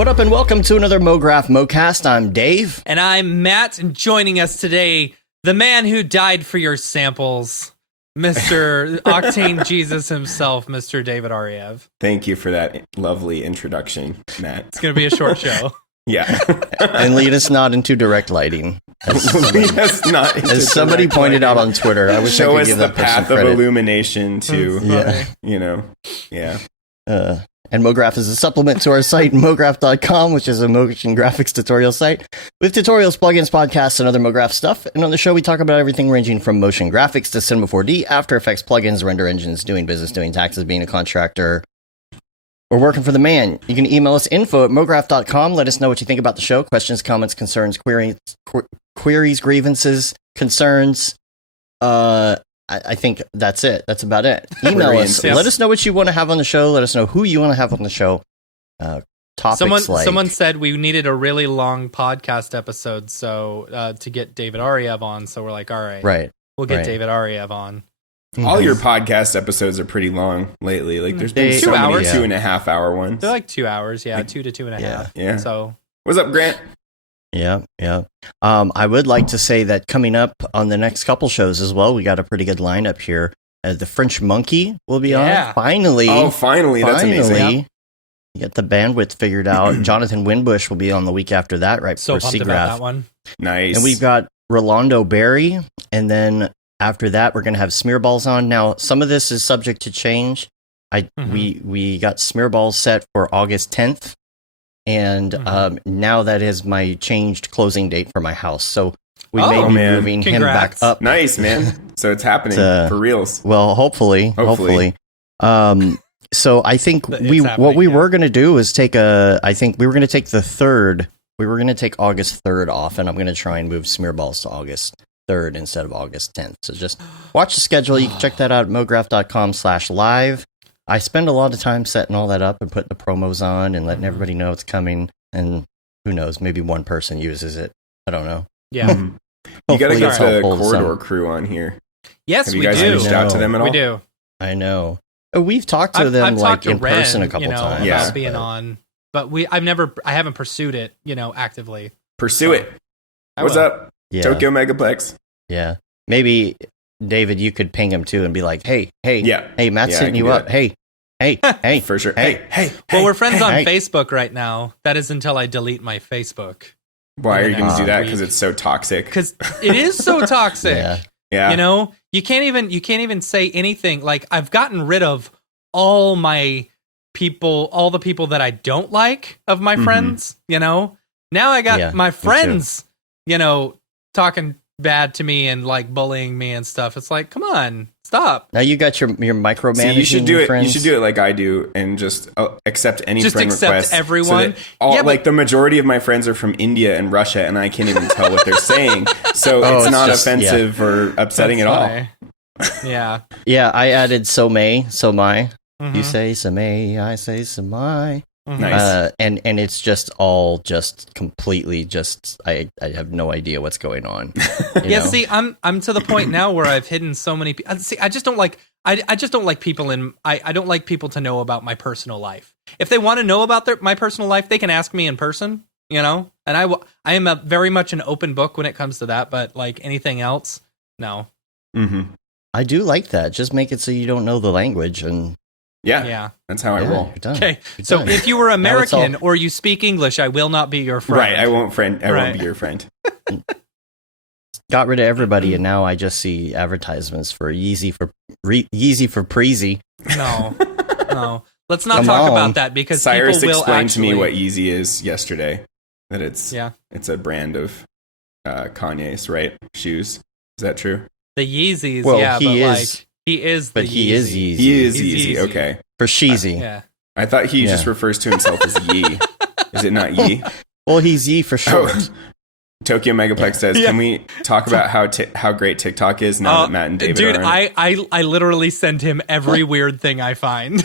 What up and welcome to another Mograph Mocast. I'm Dave. And I'm Matt, and joining us today, the man who died for your samples, Mr. Octane Jesus himself, Mr. David Ariew. Thank you for that lovely introduction, Matt. It's going to be a short show. Yeah. And lead us not into direct lighting. As somebody pointed out on Twitter, I wish I could give that person credit. Show us the path of illumination to, And Mograph is a supplement to our site, mograph.com, which is a motion graphics tutorial site with tutorials, plugins, podcasts, and other Mograph stuff. And on the show, we talk about everything ranging from motion graphics to Cinema 4D, After Effects, plugins, render engines, doing business, doing taxes, being a contractor, or working for the man. You can email us info@mograph.com. Let us know what you think about the show. Questions, comments, concerns, queries, grievances, concerns. I think that's it. That's about it. Email us. Yes. Let us know what you want to have on the show. Let us know who you want to have on the show. Someone said we needed a really long podcast episode so to get David Ariew on. So we're like, all right. We'll get David Ariew on. All your podcast episodes are pretty long lately. Like there's been so many 2.5 hour ones. They're like 2 hours. Yeah, 2 to 2.5. Yeah. So what's up, Grant? Yeah. I would like to say that coming up on the next couple shows as well, we got a pretty good lineup here. The French Monkey will be on. Finally. Oh, finally. That's amazing. You get the bandwidth figured out. Jonathan Winbush will be on the week after that, right? So pumped about that one. Nice. And we've got Rolando Berry. And then after that, we're going to have Smearballs on. Now, some of this is subject to change. We got Smearballs set for August 10th. And now that is my changed closing date for my house. So we may be moving him back up. Nice, man. So it's happening for reals. Well, hopefully. So I think we were going to do is take we were going to take the 3rd. We were going to take August 3rd off, and I'm going to try and move Smearballs to August 3rd instead of August 10th. So just watch the schedule. You can check that out at mograph.com/live. I spend a lot of time setting all that up and putting the promos on and letting everybody know it's coming. And who knows, maybe one person uses it. I don't know. Yeah. You got to get the Corridor crew on here. Yes, Have you guys reached out to them at all? We do. I know. We've talked to them like in person a couple times. About being on, but I haven't pursued it, actively. Pursue it. What's up? Yeah. Tokyo Megaplex. Yeah. Maybe David, you could ping him too and be like, hey, Matt's hitting you up. Hey, for sure. Hey. Well, we're friends on Facebook right now. That is until I delete my Facebook. Why are you going to do that? Because it's so toxic. Because it is so toxic. Yeah. You can't even say anything. Like, I've gotten rid of all the people that I don't like of my friends. Now I got my friends, talking bad to me and like bullying me and stuff. It's like, come on, stop. Now you got your micromanaging. You should do it. Friends. You should do it like I do and just accept any friend request. Just accept everyone. So like the majority of my friends are from India and Russia, and I can't even tell what they're saying. So it's not offensive or upsetting at all. Yeah. Yeah, I added so my. You say so may, I say so my. Nice. And it's just all just completely just I have no idea what's going on. See, I'm to the point now where I've hidden so many people. See, I just don't like people I don't like people to know about my personal life. If they want to know about my personal life, they can ask me in person, And I am very much an open book when it comes to that, but like anything else, no. I do like that. Just make it so you don't know the language and Yeah, that's how I roll. Okay, so if you were American or you speak English, I will not be your friend. Right, I won't be your friend. Got rid of everybody, and now I just see advertisements for Yeezy for Preezy. No. Let's not talk about that because Cyrus people will explained to me what Yeezy is yesterday. That it's a brand of Kanye's, right? Shoes. Is that true? The Yeezys, well, he is Yeezy. He is Yeezy. He is Yeezy. Okay. For Sheezy. Yeah. I thought he just refers to himself as Yee. Is it not Yee? Well, he's Yee for short. Oh. Tokyo Megaplex says, can we talk about how great TikTok is now that Matt and David are on it? I literally send him every weird thing I find.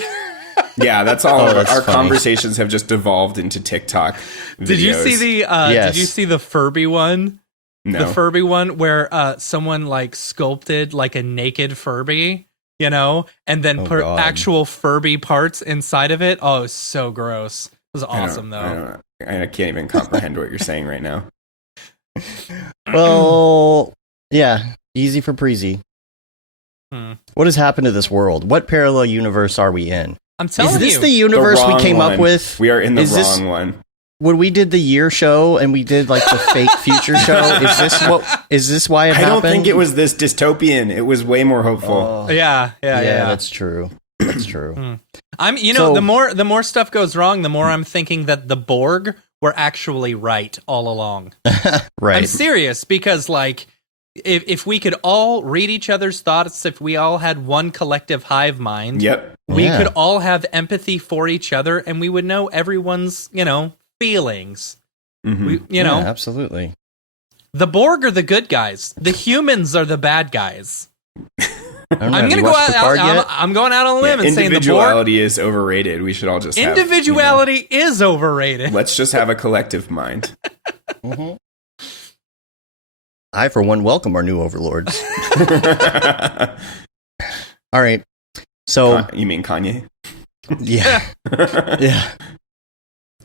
Yeah, that's all. Our conversations have just devolved into TikTok videos. Did you see the Furby one? No. The Furby one where someone like sculpted like a naked Furby, and then put actual Furby parts inside of it. Oh, it's so gross. was awesome, though. I can't even comprehend what you're saying right now. Well, yeah, easy for Preezy. What has happened to this world? What parallel universe are we in? I'm telling you. Is this the universe we came up with? We are in the wrong one. When we did the year show and we did like the fake future show, is this why it happened? I don't think it was this dystopian. It was way more hopeful. Yeah. That's true. That's true. The more stuff goes wrong, the more I'm thinking that the Borg were actually right all along. Right. I'm serious because like if we could all read each other's thoughts, if we all had one collective hive mind, we could all have empathy for each other and we would know everyone's, feelings. Absolutely. The Borg are the good guys. The humans are the bad guys. I'm going to go out. I'm going out on a limb and saying the Borg. Individuality is overrated. We should all just individuality is overrated. Let's just have a collective mind. I, for one, welcome our new overlords. All right. So you mean Kanye? Yeah. Yeah.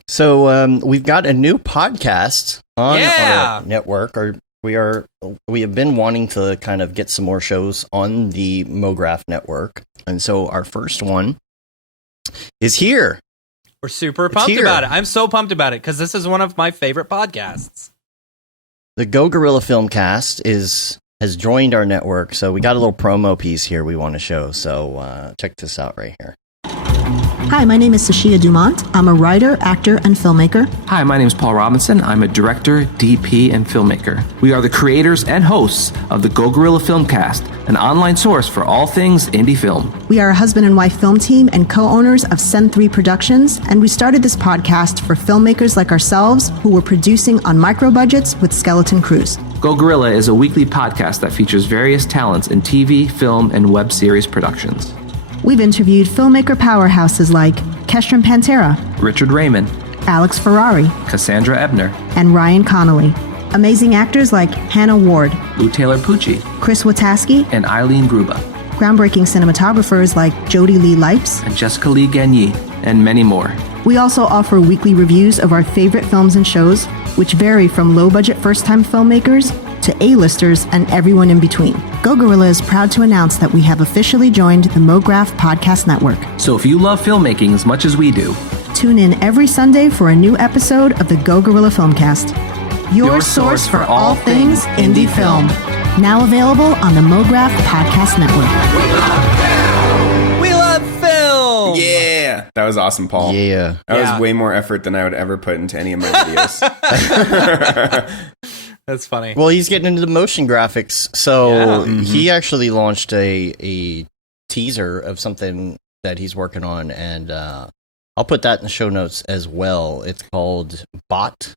So we've got a new podcast on our network. We have been wanting to kind of get some more shows on the Mograph network. And so our first one is here. We're super pumped about it. I'm so pumped about it because this is one of my favorite podcasts. The Go Gorilla Filmcast has joined our network. So we got a little promo piece here we want to show. So check this out right here. Hi, my name is Sashia Dumont. I'm a writer, actor, and filmmaker. Hi, my name is Paul Robinson. I'm a director, DP, and filmmaker. We are the creators and hosts of the Go Gorilla Filmcast, an online source for all things indie film. We are a husband and wife film team and co-owners of Send 3 Productions, and we started this podcast for filmmakers like ourselves who were producing on micro budgets with skeleton crews. Go Gorilla is a weekly podcast that features various talents in TV, film, and web series productions. We've interviewed filmmaker powerhouses like Kestrin Pantera, Richard Raymond, Alex Ferrari, Cassandra Ebner, and Ryan Connolly. Amazing actors like Hannah Ward, Lou Taylor Pucci, Chris Wataski, and Eileen Gruba. Groundbreaking cinematographers like Jody Lee Lipes, and Jessica Lee Gagné, and many more. We also offer weekly reviews of our favorite films and shows, which vary from low-budget first-time filmmakers to A-listers and everyone in between. Go Gorilla is proud to announce that we have officially joined the Mograph Podcast Network. So if you love filmmaking as much as we do, tune in every Sunday for a new episode of the Go Gorilla Filmcast, your source for all things indie film. Now available on the Mograph Podcast Network. We love film! Yeah! That was awesome, Paul. Yeah. That was way more effort than I would ever put into any of my videos. That's funny. Well, he's getting into the motion graphics, so he actually launched a teaser of something that he's working on, and I'll put that in the show notes as well. It's called Bot. Is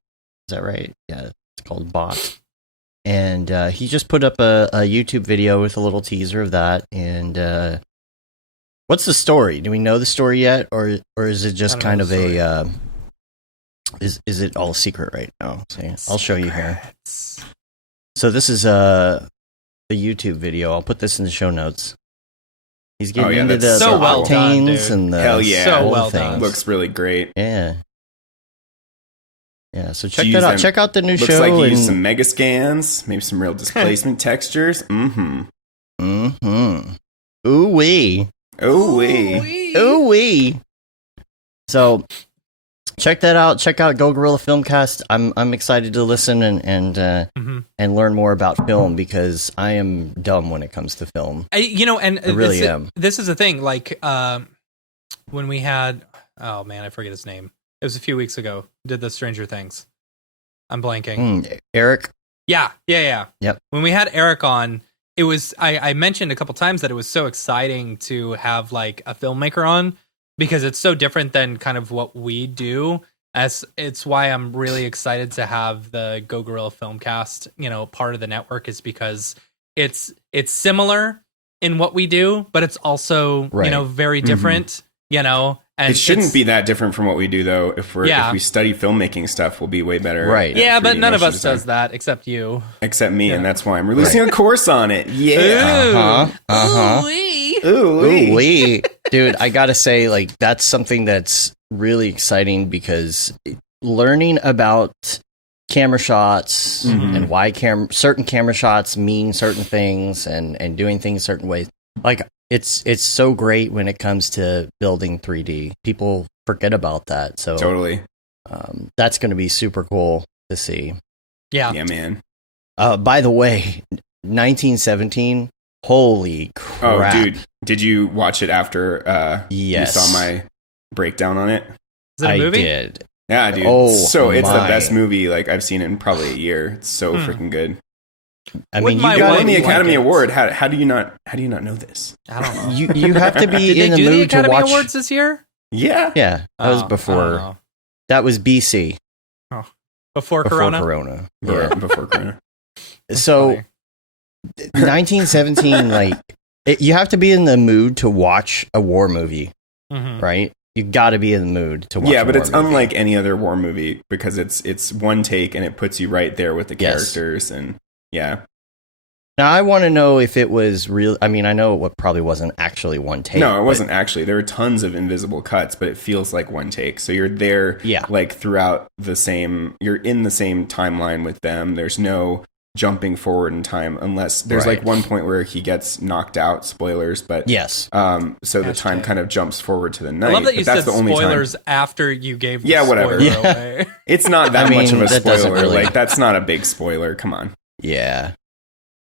that right? Yeah, it's called Bot. And he just put up a YouTube video with a little teaser of that. And what's the story? Do we know the story yet, or is it just kind of a is it all secret right now? So I'll show you here. So this is the YouTube video. I'll put this in the show notes. He's getting into the Octanes and the whole thing. Looks really great. Yeah. Yeah, so check that out. Check out the new show. Looks like you used some mega scans, maybe some real displacement textures. Ooh-wee. Ooh-wee. Ooh-wee. So check that out. Check out Go Gorilla Filmcast. I'm excited to listen and learn more about film because I am dumb when it comes to film. I really am. This is the thing. Like when we had, I forget his name. It was a few weeks ago. Did the Stranger Things. I'm blanking. Eric? Yeah. Yep. When we had Eric on, it was I mentioned a couple times that it was so exciting to have like a filmmaker on because it's so different than kind of what we do. As it's why I'm really excited to have the Go Gorilla Filmcast, part of the network is because it's similar in what we do, but it's also, very different, And it shouldn't be that different from what we do, though. If we study filmmaking stuff, we'll be way better. Right. Yeah, but none of us does that except you. Except me, and that's why I'm releasing a course on it. Yeah. Ooh-wee. Ooh-wee. Dude, I gotta say, like, that's something that's really exciting because learning about camera shots and why certain camera shots mean certain things and doing things certain ways. Like it's so great when it comes to building 3D. People forget about that. So totally. That's going to be super cool to see. Yeah, man. By the way, 1917. Holy crap! Oh, dude, did you watch it after you saw my breakdown on it? Is it a movie? I did. Yeah, dude. It's the best movie like I've seen in probably a year. It's so freaking good. I mean, you won the Academy Award. How do you not know this? I don't know. You have to be in the mood to watch. Did they do the Academy Awards this year? Yeah. That was before. That was BC. Oh, before Corona. Yeah, before Corona. So, 1917, like you have to be in the mood to watch a war movie, right? You got to be in the mood to watch. Yeah, but it's unlike any other war movie because it's one take and it puts you right there with the characters and yeah. Now I want to know if it was real. I mean, I know it probably wasn't actually one take. No, it wasn't actually. There were tons of invisible cuts, but it feels like one take. So you're there, like throughout the same. You're in the same timeline with them. There's no jumping forward in time unless there's like one point where he gets knocked out. Spoilers, but so the time kind of jumps forward to the night. I love that you said the only spoilers after you gave the whatever. spoiler away. It's not that much of a spoiler. Really... Like that's not a big spoiler. Come on. Yeah,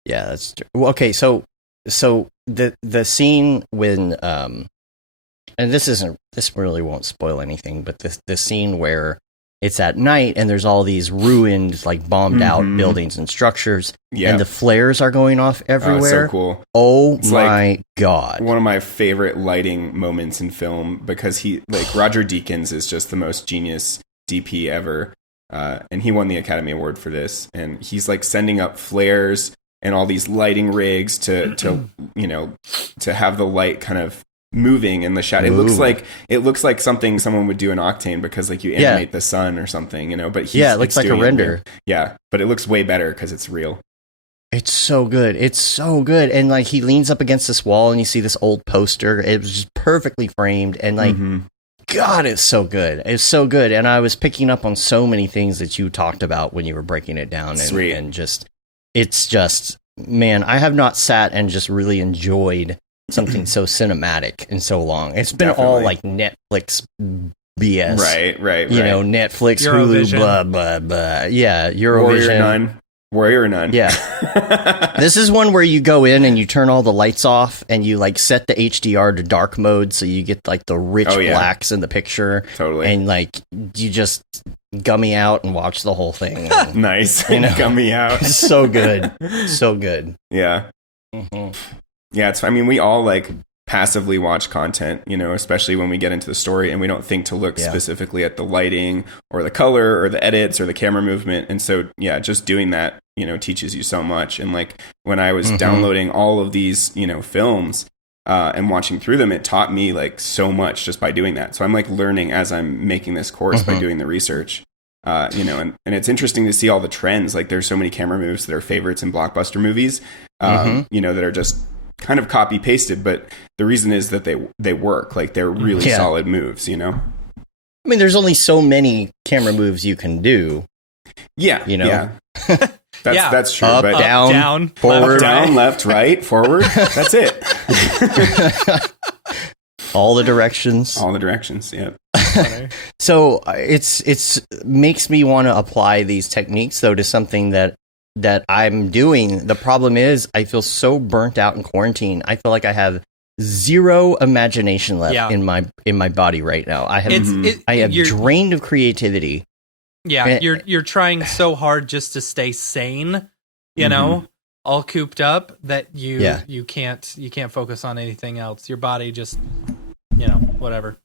that's true. Well, okay. So the scene when and this really won't spoil anything, but the scene where it's at night and there's all these ruined, like bombed out buildings and structures, and the flares are going off everywhere. So cool. It's my God. One of my favorite lighting moments in film because Roger Deakins is just the most genius DP ever. And he won the Academy Award for this. And he's like sending up flares and all these lighting rigs to have the light kind of moving in the shot. It looks like something someone would do in Octane because like you animate the sun or something, but it looks like a render. But it looks way better because it's real. It's so good. And like he leans up against this wall and you see this old poster. It was just perfectly framed and like God, it's so good. It's so good. And I was picking up on so many things that you talked about when you were breaking it down and it's just man, I have not sat and just really enjoyed something so cinematic in so long. It's been all like Netflix BS. Right. Netflix, Hulu, blah, blah, blah. Yeah, Eurovision. Warrior or None. Yeah. This is one where you go in and you turn all the lights off and you like set the HDR to dark mode so you get like the rich blacks in the picture. Totally. And like you just gummy out and watch the whole thing. And, nice. Gummy out. So good. So good. Yeah. Yeah, we all like passively watch content, especially when we get into the story and we don't think to look specifically at the lighting or the color or the edits or the camera movement. And so, just doing that, teaches you so much. And like when I was downloading all of these, films and watching through them, it taught me like so much just by doing that. So I'm like learning as I'm making this course by doing the research. And it's interesting to see all the trends. Like there's so many camera moves that are favorites in blockbuster movies, that are just kind of copy pasted, but the reason is that they work. Like they're really solid moves, I mean, there's only so many camera moves you can do. Yeah. That's true. Up, but down, forward, down, left, right, forward. That's it. All the directions. Yeah. So it's makes me want to apply these techniques though to something that I'm doing. The problem is I feel so burnt out in quarantine. I feel like I have zero imagination left in my body right now. I have drained of creativity. Yeah, you're trying so hard just to stay sane, all cooped up that you can't focus on anything else. Your body just whatever.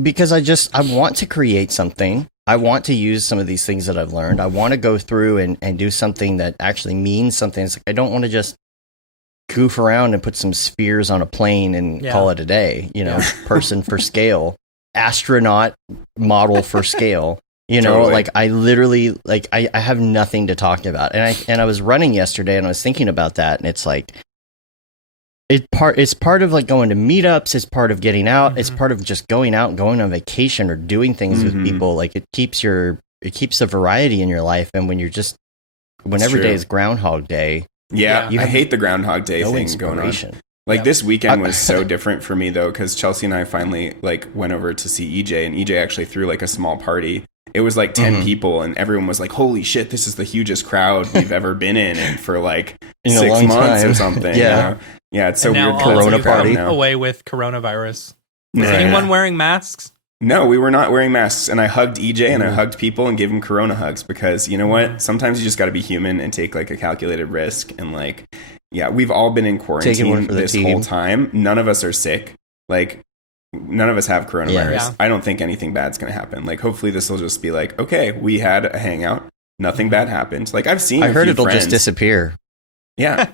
Because I want to create something. I want to use some of these things that I've learned. I want to go through and do something that actually means something. It's like I don't want to just goof around and put some spheres on a plane and call it a day. Person for scale, astronaut model for scale. Totally. Like I literally like I have nothing to talk about. And I was running yesterday and I was thinking about that and it's like it's part of like going to meetups, it's part of getting out, it's Mhm. part of just going out and going on vacation or doing things with people. Like it keeps the variety in your life, and when every day is Groundhog Day. Yeah, You I have hate the Groundhog Day no thing going on. inspiration. Like Yep. this weekend was so different for me though, because Chelsea and I finally like went over to see EJ, and EJ actually threw like a small party. It was like 10 people, and everyone was like, "Holy shit, this is the hugest crowd we've ever been in for like In a 6 long months time." or something." Yeah. You know? Yeah, it's so And now weird. all of Corona you party. are away with coronavirus. Nah. Is anyone wearing masks? No, we were not wearing masks, and I hugged EJ and I hugged people and gave them Corona hugs because you know what? Sometimes you just got to be human and take like a calculated risk. And like, yeah, we've all been in Taking quarantine one for the this team. whole time. None of us are sick. Like, none of us have coronavirus. Yeah. I don't think anything bad's going to happen. Like, hopefully this will just be like, okay, we had a hangout. Nothing bad happened. Like, I've seen. I a heard few it'll friends. just disappear. Yeah.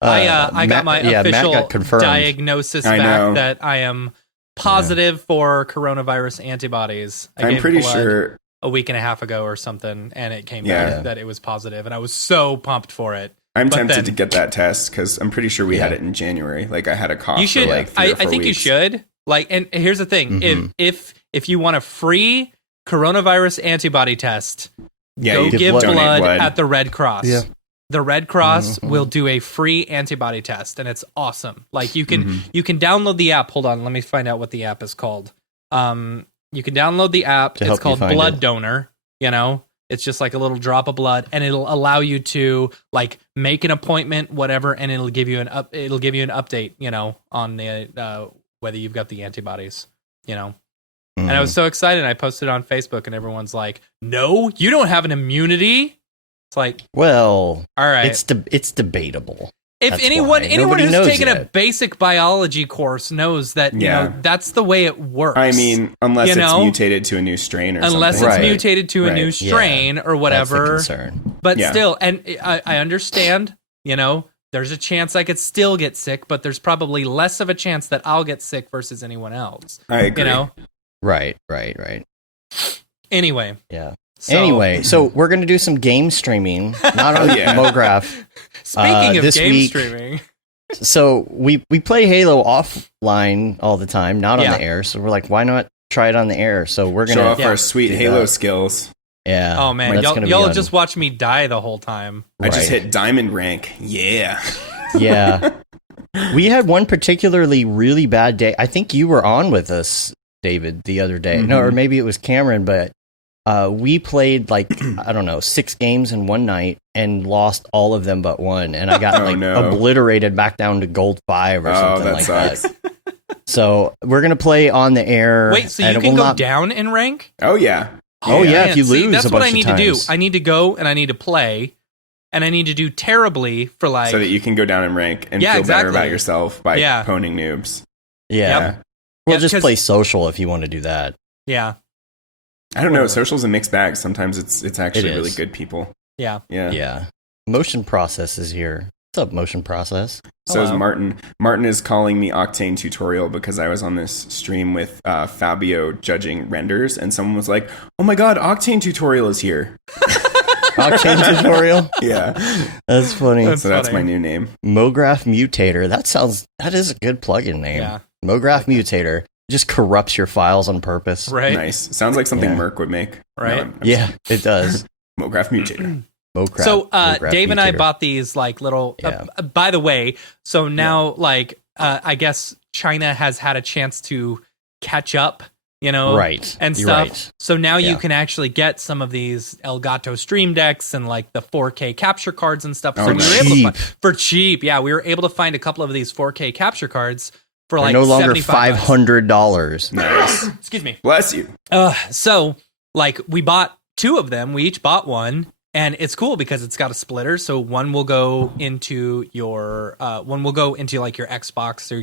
I got my Matt official got confirmed. diagnosis I back know. that I am positive for coronavirus antibodies. I I'm gave pretty blood sure. a week and a half ago or something, and it came Yeah. back that it was positive, and I was so pumped for it. I'm But tempted then- to get that test because I'm pretty sure we had Yeah. it in January. Like I had a cough. You should. For like 3 or 4 I think you weeks. should. Like, and here's the thing: Mhm. if you want a free coronavirus antibody test, Yeah, go you give blood. blood, Donate at the Red Cross. Yeah. The Red Cross Mhm. will do a free antibody test, and it's awesome. Like you can Mhm. you can download the app. Hold on, let me find out what the app is called. You can download the app. To It's help you called find Blood it. Donor. You know, it's just like a little drop of blood, and it'll allow you to like make an appointment, whatever, and it'll give you an update. You know, on the whether you've got the antibodies. You know. And I was so excited. I posted it on Facebook, and everyone's like, "No, you don't have an immunity." It's like, Well, all right. it's debatable. If that's anyone why. anyone Nobody who's knows taken a yet. basic biology course knows that you Yeah. know that's the way it works. I mean, unless You it's know? mutated to a new strain or unless it's something. Right. mutated to a Right. new Yeah. strain or That's the whatever. concern. But Yeah. still, and I understand. You know, there's a chance I could still get sick, but there's probably less of a chance that I'll get sick versus anyone else. I agree. You know. Right. Anyway. Yeah. So, Anyway, so we're going to do some game streaming, not on Yeah. Mograph. speaking of this game week- streaming, So we play Halo offline all the time, not on Yeah. the air. So we're like, why not try it on the air? So we're Show going off to, Yeah. our sweet do Halo that. skills. yeah. oh man, that's y'all gonna be y'all on- just watch me die the whole time. I just Right. hit diamond rank. Yeah. Yeah. We had one particularly really bad day. I think you were on with us, David, the other day. No, or maybe it was Cameron, but we played like, I don't know, 6 games in one night and lost all of them but one. And I got Oh, like no. obliterated back down to gold 5 or Oh, something that like sucks. that. So we're going to play on the air. Wait, so and you it can will go not- down in rank? Oh yeah. Oh, yeah, if you See, lose that's a what bunch I need of to do. times. I need to go and I need to play, and I need to do terribly for like. So that you can go down in rank and Yeah, feel better exactly. about yourself by Yeah. poning noobs. Yeah. Yep. We'll Yeah, just 'cause- play social if you want to do that. yeah, I don't know. Whatever. Social's a mixed bag. Sometimes it's actually It really is. good people. yeah. Yeah. Yeah. Motion Process is here. What's up, Motion Process? So is Hello. Martin. Martin is calling me Octane tutorial because I was on this stream with Fabio judging renders, and someone was like, "Oh my god, Octane tutorial is here." Octane tutorial? Yeah. That's funny. That's So that's funny. my new name. Mograph Mutator. That is a good plugin name. Yeah. Mograph Mutator just corrupts your files on purpose. Right, Nice. Sounds like something Yeah. Merc would make. Right. No, I'm Yeah, it does. Mograph mutator. Mograph. So Mograph Dave and I Mutator. bought these like little. Yeah. By the way, so now like I guess China has had a chance to catch up, you know, Right. and You're stuff. right. So now you Yeah. can actually get some of these Elgato Stream Decks and like the 4K capture cards and stuff. Oh, So we were nice. able to Cheap. find, for cheap. Yeah, we were able to find a couple of these 4K capture cards for They're like no longer $75. $500. Nice. Excuse me. Bless you. So like we bought 2 of them. We each bought one, and it's cool because it's got a splitter. So one will go into your like your Xbox or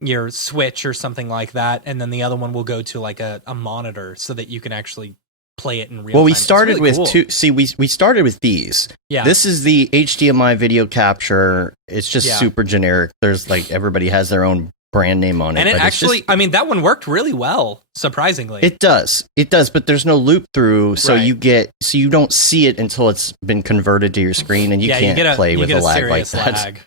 your Switch or something like that, and then the other one will go to like a monitor so that you can actually play it in real time. Well, we It's started really with cool. 2. See, we started with these. Yeah. This is the HDMI video capture. It's just Yeah. super generic. There's like everybody has their own brand name on it. And it but it's actually, just, I mean, that one worked really well, surprisingly. it does, but there's no loop through, so Right. you don't see it until it's been converted to your screen, and you can't play with a lag like that. Lag.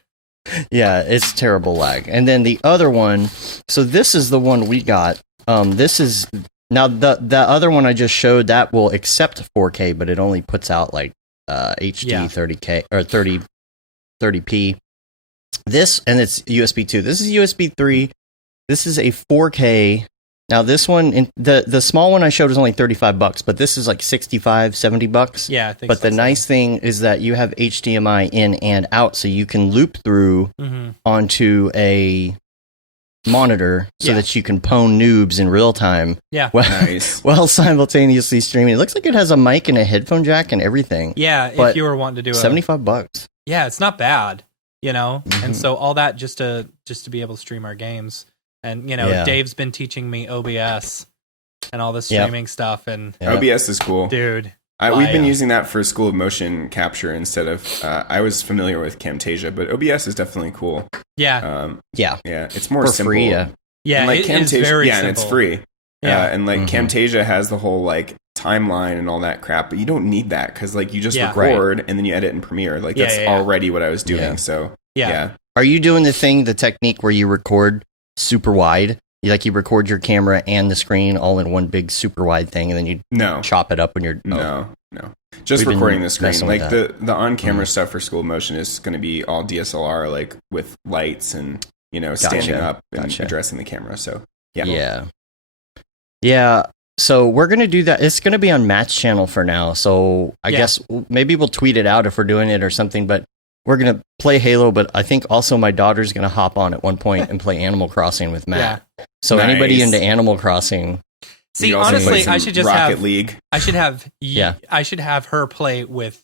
Yeah, it's terrible lag. And then the other one, so this is the one we got. This is now the other one I just showed that will accept 4K, but it only puts out like HD 30K or 30p. This, and it's USB 2. This is USB 3. This is a 4K. Now this one, the small one I showed is only $35, but this is like $65, $70. Yeah, I think but so. the nice thing is that you have HDMI in and out, so you can loop through onto a monitor so that you can pwn noobs in real time. Yeah. While simultaneously streaming. It looks like it has a mic and a headphone jack and everything. Yeah, but if you were wanting to do $75. Yeah, it's not bad, you know? And so all that just to be able to stream our games. And, you know, Dave's been teaching me OBS and all the streaming stuff. And OBS is cool. Dude. We've been using that for School of Motion capture instead of, I was familiar with Camtasia, but OBS is definitely cool. Yeah. Yeah, it's more for simple. Free, yeah. Yeah, and like it is very simple. and it's free. Yeah. And like Camtasia has the whole like timeline and all that crap, but you don't need that because like you just record and then you edit in Premiere. Like that's already what I was doing. So yeah. Are you doing the technique where you record super wide? You record your camera and the screen all in one big super wide thing, and then you chop it up when you're no. Just recording the screen. Like the on camera stuff for School of Motion is going to be all DSLR, like with lights and standing up and addressing the camera. So yeah. So we're gonna do that. It's gonna be on Matt's channel for now. So I guess maybe we'll tweet it out if we're doing it or something. But we're gonna play Halo. But I think also my daughter's gonna hop on at one point and play Animal Crossing with Matt. Yeah. So anybody into Animal Crossing. See, honestly, I should just Rocket League. I should have I should have her play with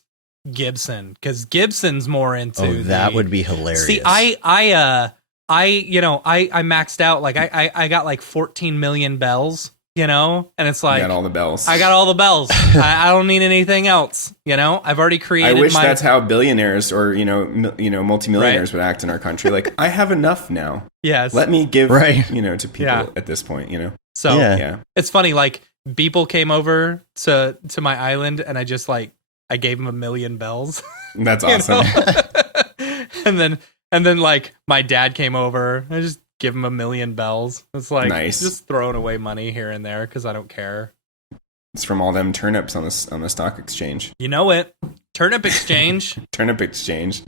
Gibson because Gibson's more into. That would be hilarious. See, I maxed out like I got like 14 million bells, and it's like you got all the bells. I got all the bells. I don't need anything else. I've already created. I wish that's how billionaires or multimillionaires would act in our country. Like I have enough now. Yes. Let me give to people at this point. So it's funny. Like Beeple came over to my island, and I just I gave him 1 million bells. That's awesome. and then like my dad came over. I just give him 1 million bells. It's like nice. Just throwing away money here and there because I don't care. It's from all them turnips on the stock exchange. You know it. Turnip exchange. Turnip exchange.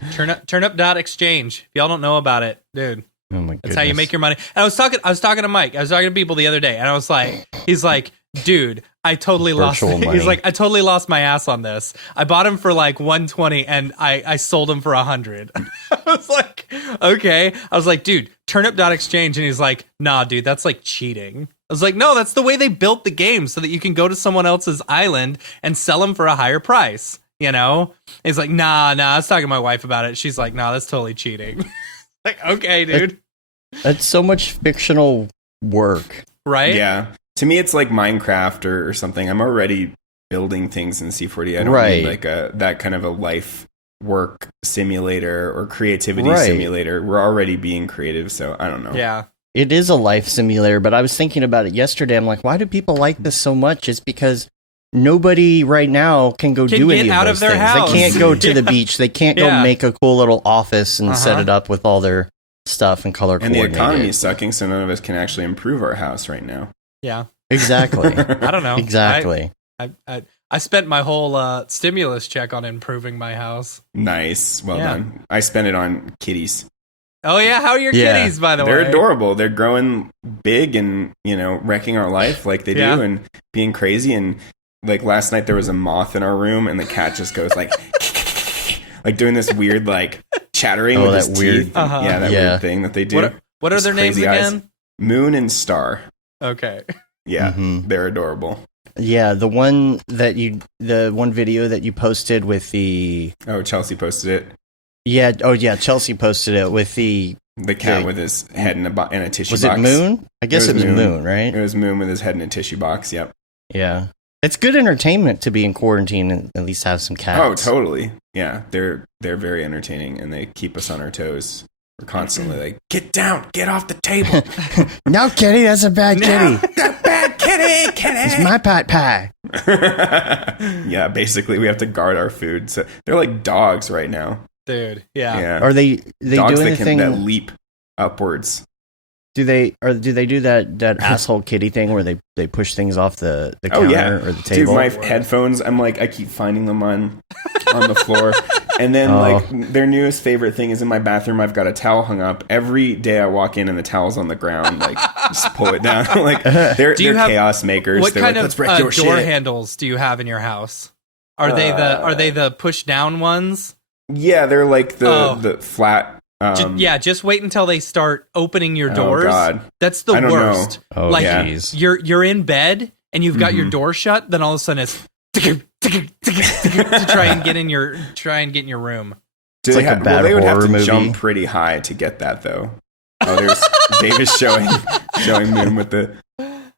Turnip.exchange. If y'all don't know about it, dude. Oh my goodness. That's how you make your money. And I was talking to Mike. I was talking to people the other day, and I was like, he's like, dude, I totally lost. He's like, I totally lost my ass on this. I bought him for like 120, and I sold him for 100. I was like, okay. I was like, dude, turnip.exchange, and he's like, nah, dude, that's like cheating. I was like, no, that's the way they built the game so that you can go to someone else's island and sell them for a higher price. He's like, nah. I was talking to my wife about it. She's like, nah, that's totally cheating. Like, okay, dude. That's so much fictional work. Right? Yeah. To me, it's like Minecraft or something. I'm already building things in C4D. I don't need like that kind of a life work simulator or creativity simulator. We're already being creative, so I don't know. Yeah. It is a life simulator, but I was thinking about it yesterday. I'm like, why do people like this so much? It's because nobody right now can do any of those things. House. They can't go to the beach. They can't go make a cool little office and set it up with all their stuff and color coordinated. And the economy is sucking, so none of us can actually improve our house right now. Yeah. Exactly. I don't know. Exactly. I spent my whole stimulus check on improving my house. Nice. Well done. I spent it on kitties. Oh, yeah? How are your kitties, by the way? They're adorable. They're growing big and, wrecking our life like they do and being crazy. And, like, last night there was a moth in our room, and the cat just goes, like, like doing this weird, like, chattering with his teeth. That weird thing that they do. What are their names again? Eyes. Moon and Star. Okay. Yeah, they're adorable. Yeah, the one video that you posted with the... Oh, Chelsea posted it. Yeah. Oh, yeah. Chelsea posted it with the cat with his head in a tissue box. Was it Moon? I guess it was Moon, right? It was Moon with his head in a tissue box. Yep. Yeah. It's good entertainment to be in quarantine and at least have some cats. Oh, totally. Yeah, they're very entertaining and they keep us on our toes We're constantly like, get down, get off the table. No, kitty, that's a bad kitty. That bad kitty. It's my pot pie. Yeah, basically we have to guard our food. So they're like dogs right now. Dude, yeah. Yeah. Are they dogs doing that the thing? that leap upwards? Do they do that asshole kitty thing where they push things off the counter or the table? Dude, my headphones, I'm like, I keep finding them on the floor. And then like their newest favorite thing is in my bathroom. I've got a towel hung up. Every day I walk in and the towel's on the ground. Like just pull it down. Like they're chaos makers. What they're kind like, of let's wreck your door shit. handles do you have in your house? Are they the push down ones? Yeah, they're like the flat. Just wait until they start opening your doors. Oh God, that's the worst. Know. Oh, like geez. you're in bed and you've got your door shut. Then all of a sudden it's to try and get in your room. It's like a bad they would have horror to movie. jump pretty high to get that though. Oh, there's Davis showing Moon with the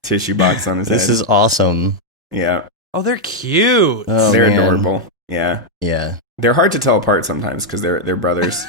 tissue box on his head. This is awesome. Yeah. Oh, they're cute. Oh, they're man. adorable. Yeah. Yeah. They're hard to tell apart sometimes because they're brothers.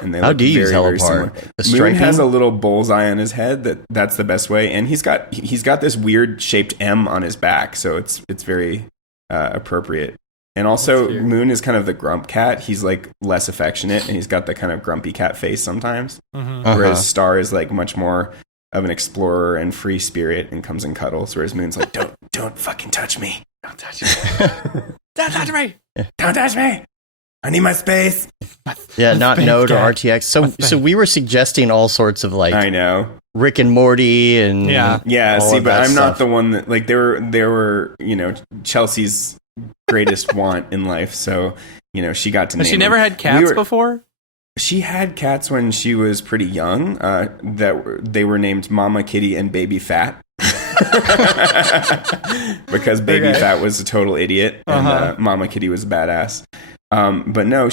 And they How look do you very, tell very apart? similar. The Moon striping? has a little bullseye on his head. That's the best way, and he's got this weird shaped M on his back, so it's very appropriate. And also, Moon is kind of the grump cat. He's like less affectionate, and he's got the kind of grumpy cat face sometimes. Whereas Star is like much more of an explorer and free spirit and comes and cuddles. Whereas Moon's like, don't fucking touch me. Don't touch me. Don't touch me. Don't touch me. I need my space. Yeah, not no to RTX. So we were suggesting all sorts of like I know Rick and Morty and yeah. all See, of but that I'm stuff. not the one that like they were Chelsea's greatest want in life. So she got to. But name she never them. had cats before. She had cats when she was pretty young. They were named Mama Kitty and Baby Fat. Because Baby Fat was a total idiot and Mama Kitty was a badass. But no,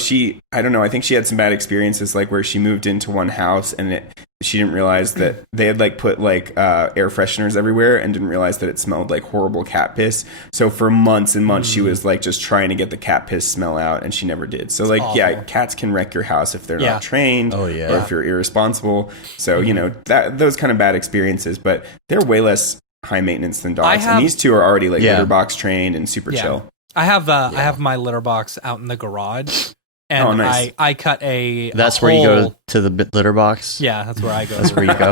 I don't know. I think she had some bad experiences, like where she moved into one house and she didn't realize that they had like put like air fresheners everywhere and didn't realize that it smelled like horrible cat piss. So for months and months, she was like just trying to get the cat piss smell out, and she never did. So like, yeah, cats can wreck your house if they're not trained, or if you're irresponsible. So those kind of bad experiences, but they're way less high maintenance than dogs. And these two are already like litter box trained and super chill. I have my litter box out in the garage, and nice. I cut a. That's a where you hole. go to the litter box. Yeah, that's where I go. That's where you go.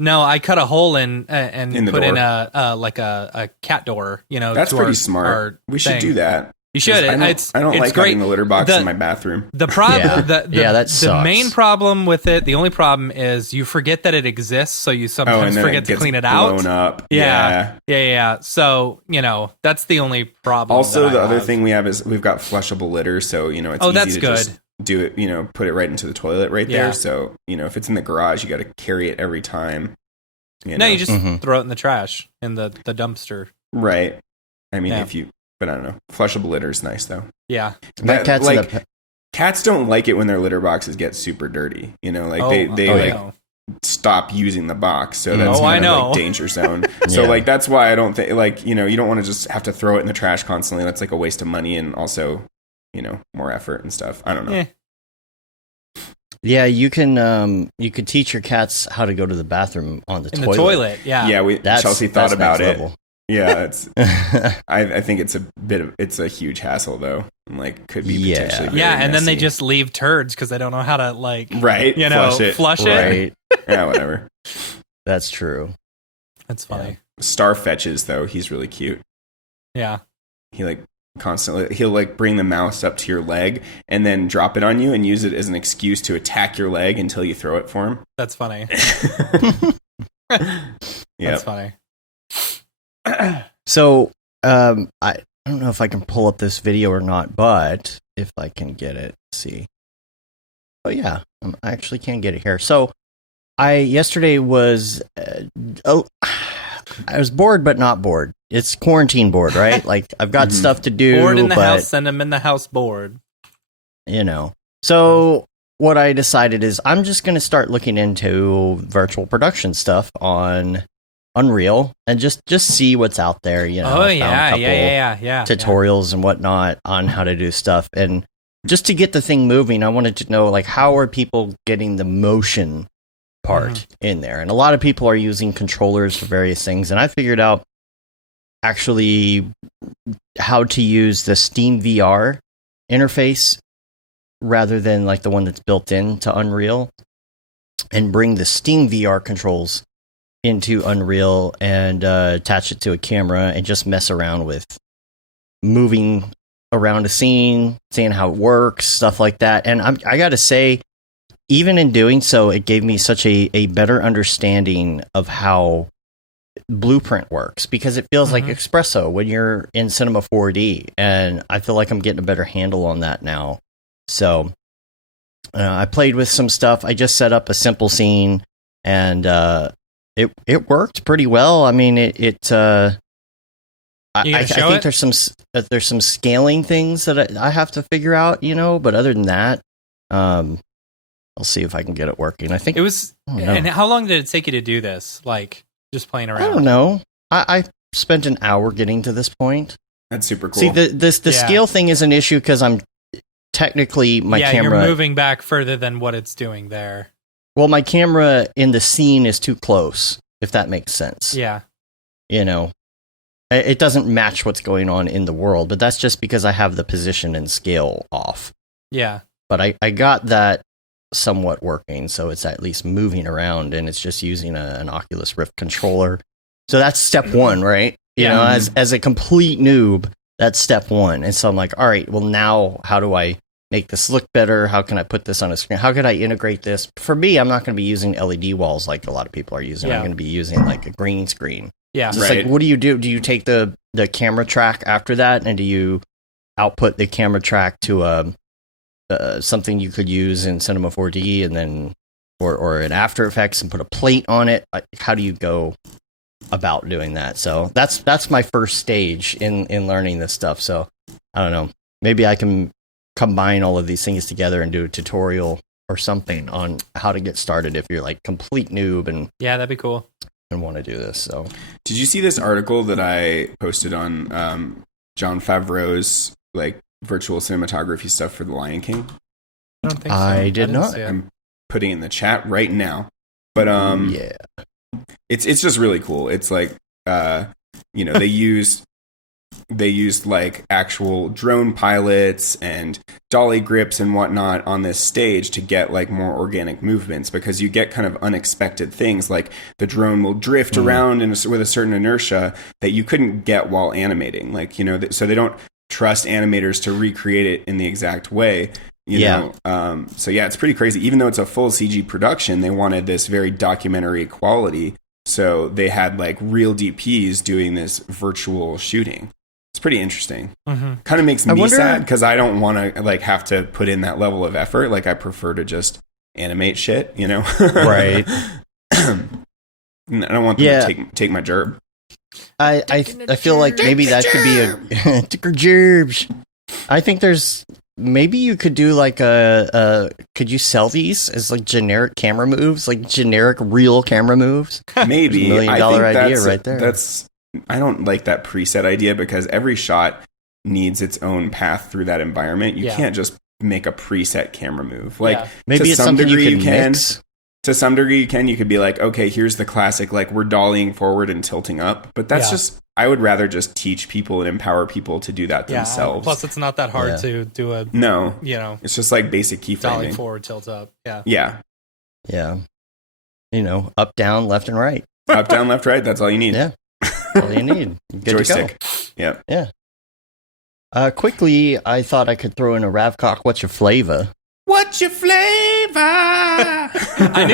No, I cut a hole and put door. in a cat door. That's to pretty smart. We should do that. You should. I don't like great. having the litter box in my bathroom. The problem, that sucks. The main problem with it, the only problem is you forget that it exists, so you sometimes forget to clean it out. Blown up. Yeah. So that's the only problem. Also, the other thing we have is we've got flushable litter, so it's easy that's to good. just do it. Put it right into the toilet right there. So if it's in the garage, you got to carry it every time. No, you just throw it in the trash in the dumpster. Right. I mean, but I don't know. Flushable litter is nice though. Yeah. Cats don't like it when their litter boxes get super dirty. They stop using the box, so that's kind of like danger zone. So like that's why I don't think you don't want to just have to throw it in the trash constantly. That's like a waste of money and also more effort and stuff. I don't know. Yeah, you can teach your cats how to go to the bathroom on the toilet. The toilet, yeah. Yeah, Chelsea thought about it. Level. Yeah, it's. I think it's a huge hassle though. Like could be potentially very and then they messy. just leave turds because they don't know how to flush it. Right. Yeah, whatever. That's true. That's funny. Star fetches though. He's really cute. Yeah. He like constantly he'll like bring the mouse up to your leg and then drop it on you and use it as an excuse to attack your leg until you throw it for him. That's funny. That's funny. So, I don't know if I can pull up this video or not, but if I can get it, see. Oh yeah, I actually can get it here. So, yesterday was, I was bored but not bored. It's quarantine bored, right? Like I've got stuff to do. Bored in the house, send them in the house bored. So what I decided is I'm just going to start looking into virtual production stuff on Unreal and just see what's out there. Tutorials and whatnot on how to do stuff. And just to get the thing moving, I wanted to know, like, how are people getting the motion part in there? And a lot of people are using controllers for various things, and I figured out actually how to use the Steam VR interface rather than like the one that's built into Unreal, and bring the Steam VR controls into Unreal and attach it to a camera and just mess around with moving around a scene, seeing how it works, stuff like that. And I gotta say, even in doing so, it gave me such a better understanding of how Blueprint works, because it feels like espresso when you're in Cinema 4D, and I feel like I'm getting a better handle on that now. So I played with some stuff. I just set up a simple scene, and it worked pretty well. I mean, I think there's some scaling things that I have to figure out, but other than that, I'll see if I can get it working. I think it was. And how long did it take you to do this? Like, just playing around? I don't know. I spent an hour getting to this point. That's super cool. See, the scale thing is an issue because I'm technically my camera. You're moving back further than what it's doing there. Well, my camera in the scene is too close, if that makes sense. Yeah. It doesn't match what's going on in the world, but that's just because I have the position and scale off. Yeah. But I got that somewhat working, so it's at least moving around, and it's just using an Oculus Rift controller. So that's step one, right? As a complete noob, that's step one. And so I'm like, all right, well, now how do I make this look better? How can I put this on a screen? How could I integrate this? For me, I'm not going to be using LED walls like a lot of people are using. Yeah. I'm going to be using like a green screen. Yeah. It's like, what do you do? Do you take the camera track after that, and do you output the camera track to something you could use in Cinema 4D, and then or in After Effects, and put a plate on it? Like, how do you go about doing that? So that's my first stage in learning this stuff. So I don't know. Maybe I can combine all of these things together and do a tutorial or something on how to get started if you're like complete noob and that'd be cool and want to do this. So did you see this article that I posted on Jon Favreau's like virtual cinematography stuff for The Lion King? I don't think so. I did not. I'm putting it in the chat right now. But it's just really cool. It's like they used like actual drone pilots and dolly grips and whatnot on this stage to get like more organic movements, because you get kind of unexpected things, like the drone will drift around with a certain inertia that you couldn't get while animating, like, so they don't trust animators to recreate it in the exact way. You know? So it's pretty crazy. Even though it's a full CG production, they wanted this very documentary quality, so they had like real DPs doing this virtual shooting. It's pretty interesting. Kind of makes me sad, because I don't want to like have to put in that level of effort. Like, I prefer to just animate shit, Right. I don't want them to take my gerb. I feel like maybe that could be a ticker gerbs. I think there's maybe you could do like could you sell these as like generic camera moves, like generic real camera moves? Maybe. $1 million idea right there. I don't like that preset idea, because every shot needs its own path through that environment. You can't just make a preset camera move. Like, maybe it's something you can mix. To some degree you can. You could be like, okay, here's the classic, like, we're dollying forward and tilting up. But that's just, I would rather just teach people and empower people to do that themselves. Plus, it's not that hard to do a... No. It's just like basic keyframing. Dolly forward, tilt up. Yeah. Up, down, left, and right. Up, down, left, right. That's all you need. Yeah. All you need. Good Joystick. To go. Yeah. Quickly, I thought I could throw in a Ravcock. What's your flavor? What's your flavor? I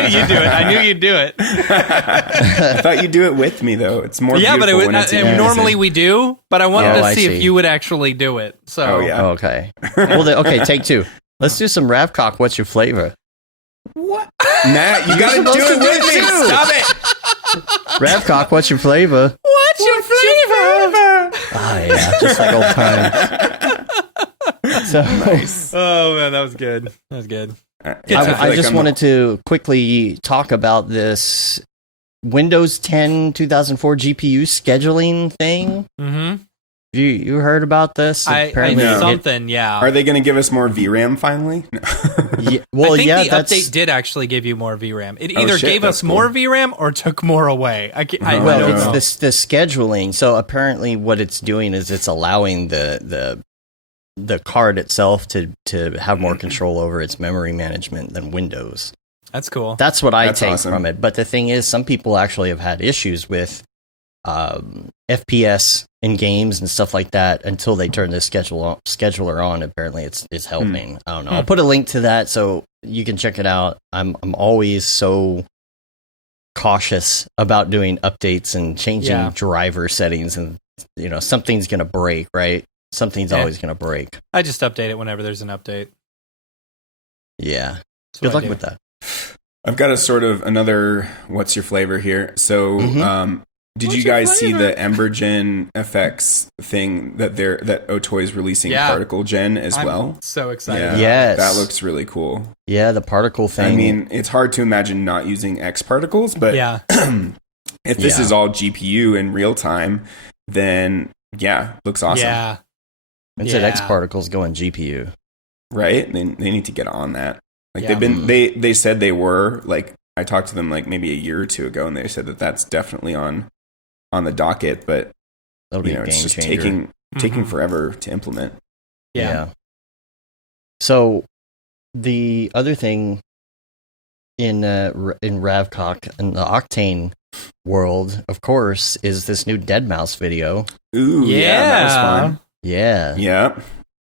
knew you'd do it. I thought you'd do it with me, though. It's more beautiful but when it's normally we do, but I wanted to see if you would actually do it. So okay. Well, okay, take two. Let's do some Ravcock. What's your flavor? What? Matt, you gotta do it with me. Stop it. Ravcock, what's your flavor? What's your flavor? Just like old times. So nice. Oh man, that was good. I just wanted to quickly talk about this Windows 10 2004 GPU scheduling thing. You heard about this? I No. something, yeah. Are they going to give us more VRAM finally? Yeah, well, I think yeah, the that's update did actually give you more VRAM. It Oh, either shit, gave that's us more cool. VRAM or took more away. I well, don't it's know. the scheduling. So apparently, what it's doing is it's allowing the card itself to have more control over its memory management than Windows. That's cool. That's what I That's take awesome. from it. But the thing is, some people actually have had issues with FPS in games and stuff like that until they turn the scheduler on. Apparently, it's helping. I don't know. I'll put a link to that so you can check it out. I'm always so cautious about doing updates and changing driver settings, and something's gonna break, right? Something's always gonna break. I just update it whenever there's an update. Yeah. That's Good what I luck do. with that. I've got a sort of another what's your flavor here. So, did What's you your guys see flavor? the Embergen effects thing that Otoy is releasing Yeah. particle gen as I'm well? so excited. Yeah, about Yes. that looks really cool. Yeah, the particle thing. I mean, it's hard to imagine not using X particles, it. but Yeah. if this Yeah. is all GPU in real time, then looks awesome. Yeah. Instead X Yeah. particles go in GPU. Right? They need to get on that. Like Yeah. they said they were, like, I talked to them like maybe a year or two ago, and they said that that's definitely on the docket, but That'll be a it's game just changer. taking Mhm. forever to implement. Yeah. So the other thing in Ravcock and the Octane world, of course, is this new Deadmau5 video. Ooh, yeah, that was fun. Yeah. Yeah.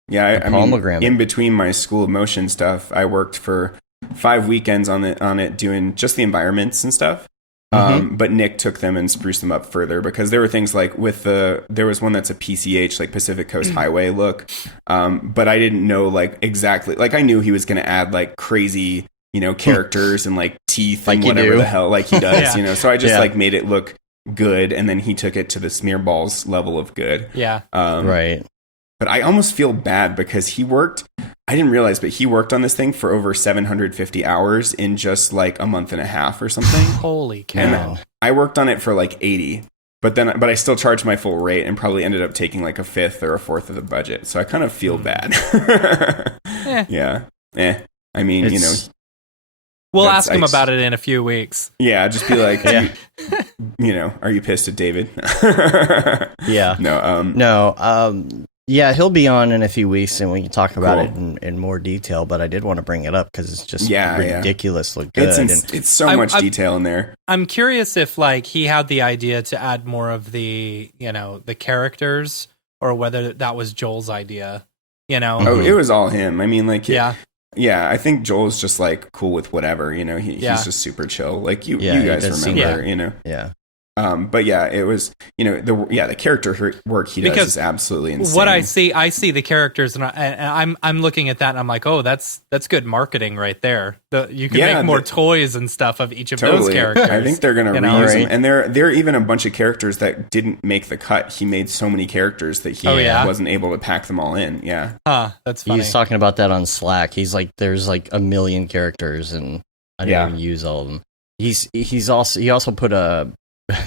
Yeah, The I mean, pomegranate. in between my School of Motion stuff, I worked for 5 weekends on it doing just the environments and stuff. But Nick took them and spruced them up further because there were things like there was one that's a PCH, like Pacific Coast Highway look. But I didn't know like exactly, like I knew he was going to add like crazy, characters and like teeth Like and you whatever do. the hell like he does, Yeah. So I just Yeah. like made it look good. And then he took it to the smear balls level of good. Yeah. Right. But I almost feel bad because I didn't realize, but he worked on this thing for over 750 hours in just like a month and a half or something. Holy cow. And I worked on it for like 80, but I still charged my full rate and probably ended up taking like a fifth or a fourth of the budget. So I kind of feel bad. Yeah. I mean, It's- We'll That's- ask him I- about it in a few weeks. yeah, just be like, Yeah. Are you pissed at David? Yeah. No, Yeah, he'll be on in a few weeks and we can talk about Cool. it in more detail, but I did want to bring it up because it's just Yeah. ridiculous look good. it's so much detail in there. I'm curious if like he had the idea to add more of the, the characters or whether that was Joel's idea, Oh, it was all him. I mean, like, Yeah. Yeah, I think Joel's just like cool with whatever, Yeah. he's just super chill. Like you Yeah, he guys does seem remember, yeah. But yeah, it was, the character work he does Because is absolutely insane. What I see the characters and I'm looking at that and I'm like, oh, that's good marketing right there. You can make more toys and stuff of each of those characters. I think they're gonna reuse right? them, and there are even a bunch of characters that didn't make the cut. He made so many characters that he wasn't able to pack them all in. Yeah, That's funny. He's talking about that on Slack. He's like, there's like a million characters and I didn't even use all of them. He also put a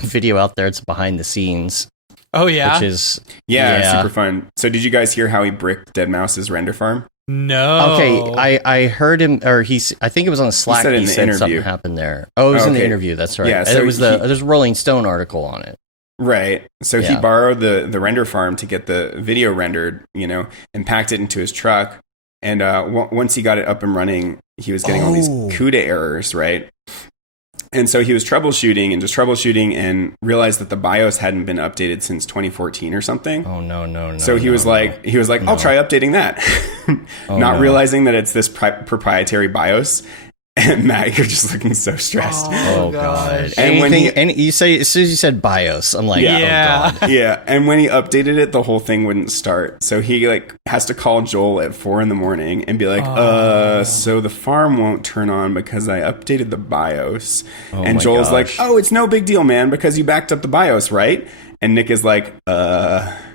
video out there. It's behind the scenes. Oh yeah. Which is super fun. So did you guys hear how he bricked Deadmau5's render farm? No. Okay, I heard him, or I think it was on Slack. said it in He the said interview. something happened there. Oh, it was in the Okay. interview. That's right. Yeah, And so it was there's a Rolling Stone article on it. Right. So he Yeah. borrowed the render farm to get the video rendered, and packed it into his truck. And once he got it up and running, he was getting all these CUDA errors, right? And so he was troubleshooting and realized that the BIOS hadn't been updated since 2014 or something. Oh no. So he was like, I'll try updating that, not realizing that it's this proprietary BIOS. And Matt, you're just looking so stressed. Oh god. And when you say, as soon as you said BIOS, I'm like, Yeah. oh god. Yeah, and when he updated it, the whole thing wouldn't start. So he like has to call Joel at 4 a.m. and be like, so the farm won't turn on because I updated the BIOS. And my Joel's gosh. like, oh, it's no big deal, man, because you backed up the BIOS, right? And Nick is like,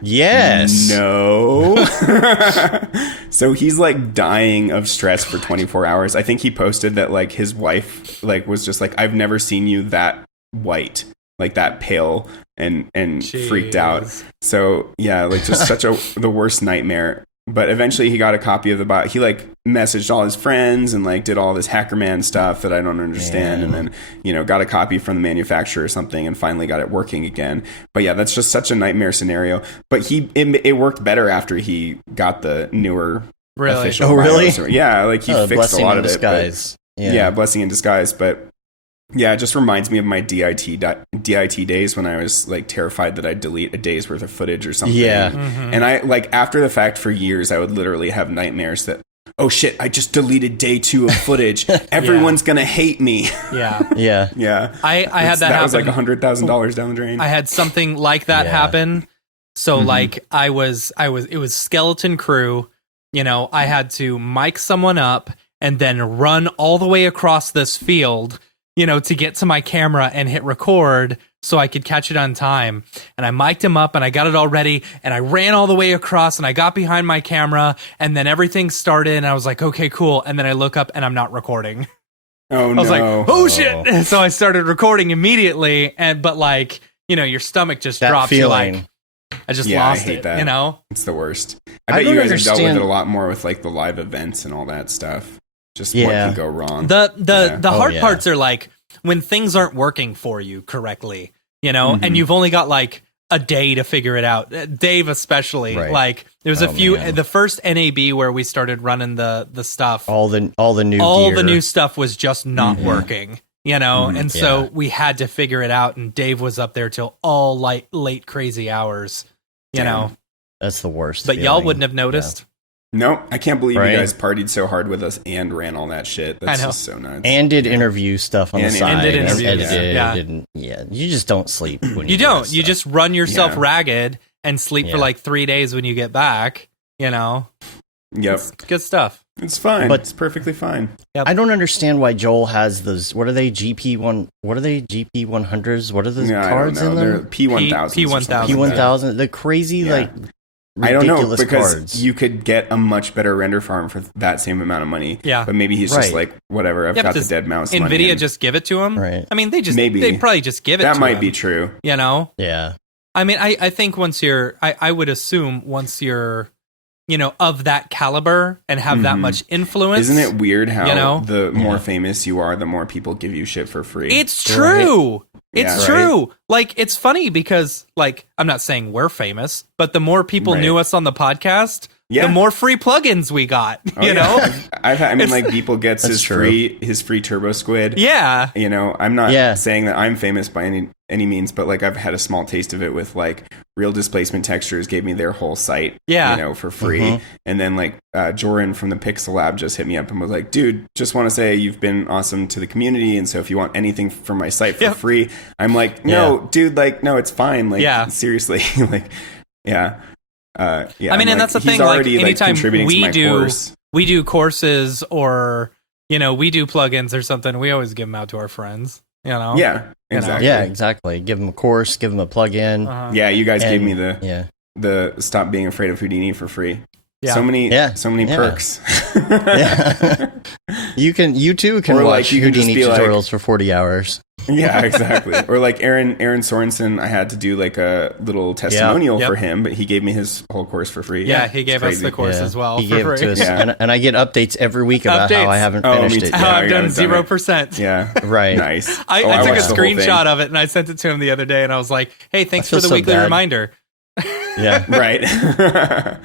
Yes. no. So he's like dying of stress for 24 hours. I think he posted that like his wife like was just like, I've never seen you that white. like that pale and freaked out. Jeez. So yeah, like just such the worst nightmare. But eventually he got a copy of the bot. He like messaged all his friends and like did all this Hackerman stuff that I don't understand. And then, you know, got a copy from the manufacturer or something and finally got it working again. But yeah, that's just such a nightmare scenario. But it worked better after he got the newer official. Oh, really? BIOS. Yeah, like he fixed a lot of it. But, yeah, blessing in disguise. But yeah, it just reminds me of my DIT days when I was like terrified that I'd delete a day's worth of footage or something. Yeah. And I like after the fact for years, I would literally have nightmares that, oh shit, I just deleted day 2 of footage. Everyone's going to hate me. Yeah. Yeah. I had that happen. Was like $100,000 down the drain. I had something like that happen. So like it was skeleton crew, you know, I had to mic someone up and then run all the way across this field, you know, to get to my camera and hit record so I could catch it on time. And I mic'd him up and I got it all ready and I ran all the way across and I got behind my camera and then everything started and I was like, okay, cool. And then I look up and I'm not recording. Oh, no. I was like, oh shit. So I started recording immediately. But like, you know, your stomach just that drops. Feeling. You're like, I just lost I hate it, that. you know? It's the worst. I bet you guys have dealt with it a lot more with like the live events and all that stuff. Just what can go wrong. The hard parts are like when things aren't working for you correctly, you know, and you've only got like a day to figure it out. Dave especially, like there was a few. The first NAB where we started running the stuff, all the new stuff was just not working, you know, and so we had to figure it out. And Dave was up there till all late crazy hours, you know. That's the worst. But y'all wouldn't have noticed. No, I can't believe you guys partied so hard with us and ran all that shit. That's just so nuts. And did interview stuff on the side. And did interviews. Edited. You just don't sleep when you don't. You just run yourself ragged and sleep for like 3 days when you get back, you know? Yep. It's good stuff. It's fine. But it's perfectly fine. Yep. I don't understand why Joel has those. What are they? What are they? GP100s? What are those cards in there? They're P1000s. P1000. The crazy, like, I don't know, because cards. you could get a much better render farm for that same amount of money. Yeah. But maybe he's just like, whatever, I've got the dead mouse money. NVIDIA just give it to him? Right. I mean, they probably just give it to him. That might be true. You know? Yeah. I mean, I think once I would assume once you're, you know, of that caliber and have that much influence. Isn't it weird how, you know? the more famous you are, the more people give you shit for free? It's true. Right? It's true. Right? Like, it's funny because, like, I'm not saying we're famous, but the more people knew us on the podcast, the more free plugins we got. You know, I mean, like, Beeple gets his free Turbo Squid. Yeah, you know, I'm not saying that I'm famous by any means, but like I've had a small taste of it with like Real Displacement Textures gave me their whole site, you know, for free. And then like Joran from the Pixel Lab just hit me up and was like, dude, just want to say you've been awesome to the community, and so if you want anything from my site for free, I'm like, no, dude, like, no, it's fine, like, seriously, like, I mean, and like, that's the thing, like, anytime course. we do courses or, you know, we do plugins or something, we always give them out to our friends, you know? Yeah, exactly. Yeah, exactly. Give them a course, give them a plugin. Yeah, you guys gave me the Stop Being Afraid of Houdini for free. Yeah. So many perks. You too can watch Houdini tutorials for 40 hours. Yeah, exactly. Or like Aaron Sorensen, I had to do like a little testimonial for him, but he gave me his whole course for free. Yeah, he gave us the course as well. He gave it to us, and I get updates every week about how I haven't finished it. How I've done 0%. Yeah, right. Nice. I took a screenshot of it and I sent it to him the other day, and I was like, "Hey, thanks for the weekly reminder." Yeah, right.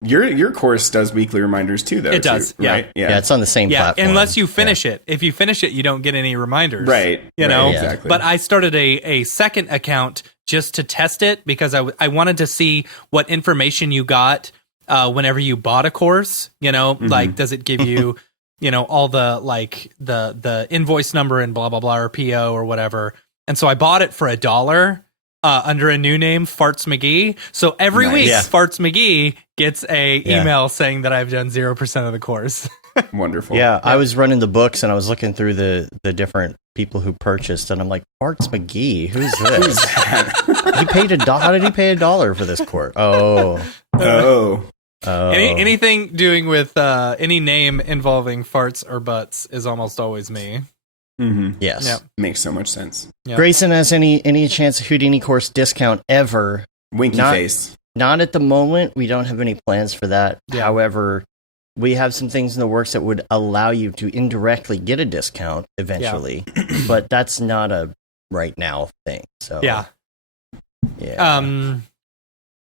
Your course does weekly reminders too, though. It does, right? Yeah, it's on the same platform. Unless you finish it. If you finish it, you don't get any reminders. Right. You know? Exactly. But I started a second account just to test it because I wanted to see what information you got whenever you bought a course. You know, like, does it give you, you know, all the, like, the invoice number and blah, blah, blah, or PO or whatever. And so I bought it for $1. Under a new name, Farts McGee. So every week, Farts McGee gets a email saying that I've done 0% of the course. Wonderful. Yeah, I was running the books and I was looking through the different people who purchased, and I'm like, Farts McGee, who's this? He paid How did he pay $1 for this course? Anything doing with any name involving farts or butts is almost always me. Yes. Yep. Makes so much sense. Yep. Grayson has any chance of Houdini course discount ever? Winky face. Not at the moment. We don't have any plans for that. Yeah. However, we have some things in the works that would allow you to indirectly get a discount eventually, but that's not a right now thing. So Yeah.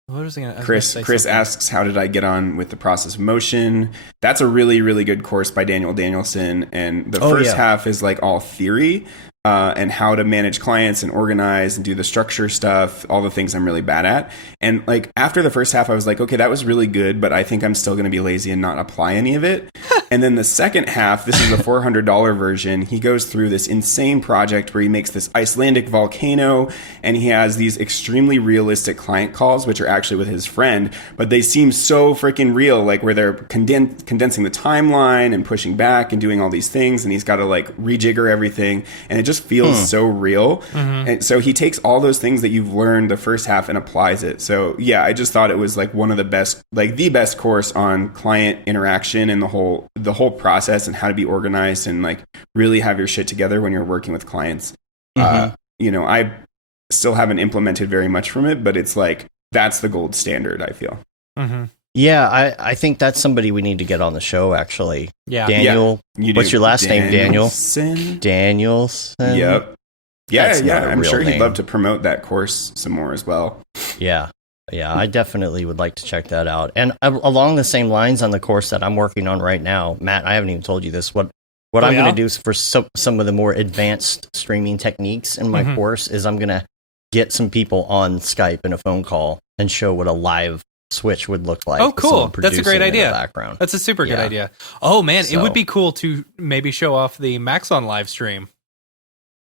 What was I gonna? Chris asks, how did I get on with the process of motion? That's a really, really good course by Daniel Danielson. And the first half is like all theory and how to manage clients and organize and do the structure stuff, all the things I'm really bad at. And like after the first half, I was like, okay, that was really good, but I think I'm still going to be lazy and not apply any of it. And then the second half, this is the $400 version. He goes through this insane project where he makes this Icelandic volcano and he has these extremely realistic client calls, which are actually with his friend, but they seem so freaking real, like where they're condensing the timeline and pushing back and doing all these things. And he's got to like rejigger everything. And it just feels so real. And so he takes all those things that you've learned the first half and applies it. So yeah, I just thought it was like one of the best, like the best course on client interaction and the whole process and how to be organized and like really have your shit together when you're working with clients. You know, I still haven't implemented very much from it, but it's like, that's the gold standard, I feel. Yeah, I think that's somebody we need to get on the show, actually. Yeah. Daniel. What's your last name, Daniel? Danielson? Yep. Yeah, That's not a I'm real sure he'd name. love to promote that course some more as well. Yeah. Yeah, I definitely would like to check that out. And along the same lines on the course that I'm working on right now, Matt, I haven't even told you this. What I'm going to do is for some of the more advanced streaming techniques in my course is I'm going to get some people on Skype in a phone call and show what a live switch would look like. Oh, cool. That's a great producing in the idea. background. That's a super good idea. Oh, man. It would So- be cool to maybe show off the Maxon live stream.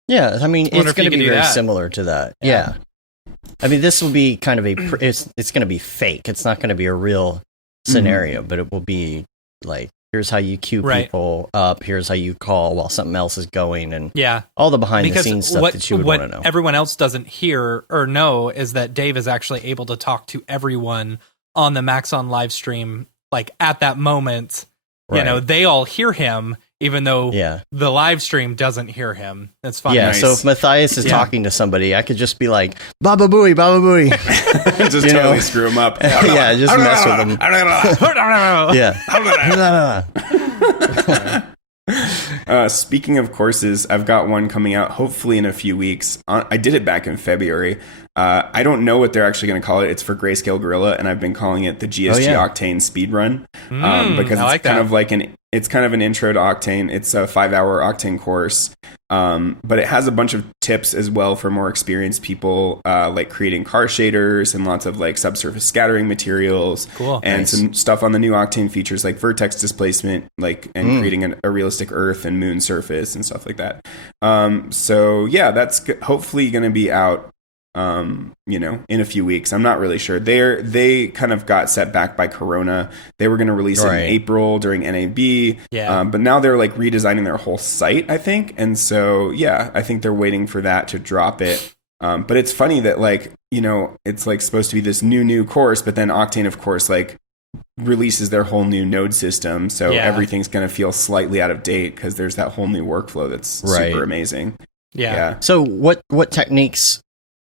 Yeah, I mean, Wonder it's if going you to could be do very that. similar to that. Yeah. I mean, this will be kind of it's going to be fake. It's not going to be a real scenario, but it will be like, here's how you queue people up, here's how you call while something else is going, and all the behind the scenes stuff that you would want to know. Everyone else doesn't hear or know is that Dave is actually able to talk to everyone on the Maxon live stream, like at that moment. You know, they all hear him, even though the live stream doesn't hear him. That's fun. Yeah, so if Matthias is talking to somebody, I could just be like, Baba Booey, Baba Booey. Just totally screw him up. Yeah, just mess with him. Speaking of courses, I've got one coming out hopefully in a few weeks. I did it back in February. I don't know what they're actually going to call it. It's for Grayscale Gorilla, and I've been calling it the GSG Octane Speedrun because it's kind of like it's kind of an intro to Octane. It's a 5-hour Octane course, but it has a bunch of tips as well for more experienced people, like creating car shaders and lots of like subsurface scattering materials, and some stuff on the new Octane features like vertex displacement, like and creating a realistic Earth and Moon surface and stuff like that. So yeah, that's hopefully going to be out. You know, in a few weeks. I'm not really sure. They kind of got set back by Corona. They were going to release it in April during NAB. But now they're like redesigning their whole site, I think. And so, yeah, I think they're waiting for that to drop it. But it's funny that like, you know, it's like supposed to be this new course, but then Octane, of course, like releases their whole new node system. So everything's going to feel slightly out of date because there's that whole new workflow that's super amazing. Yeah. So what techniques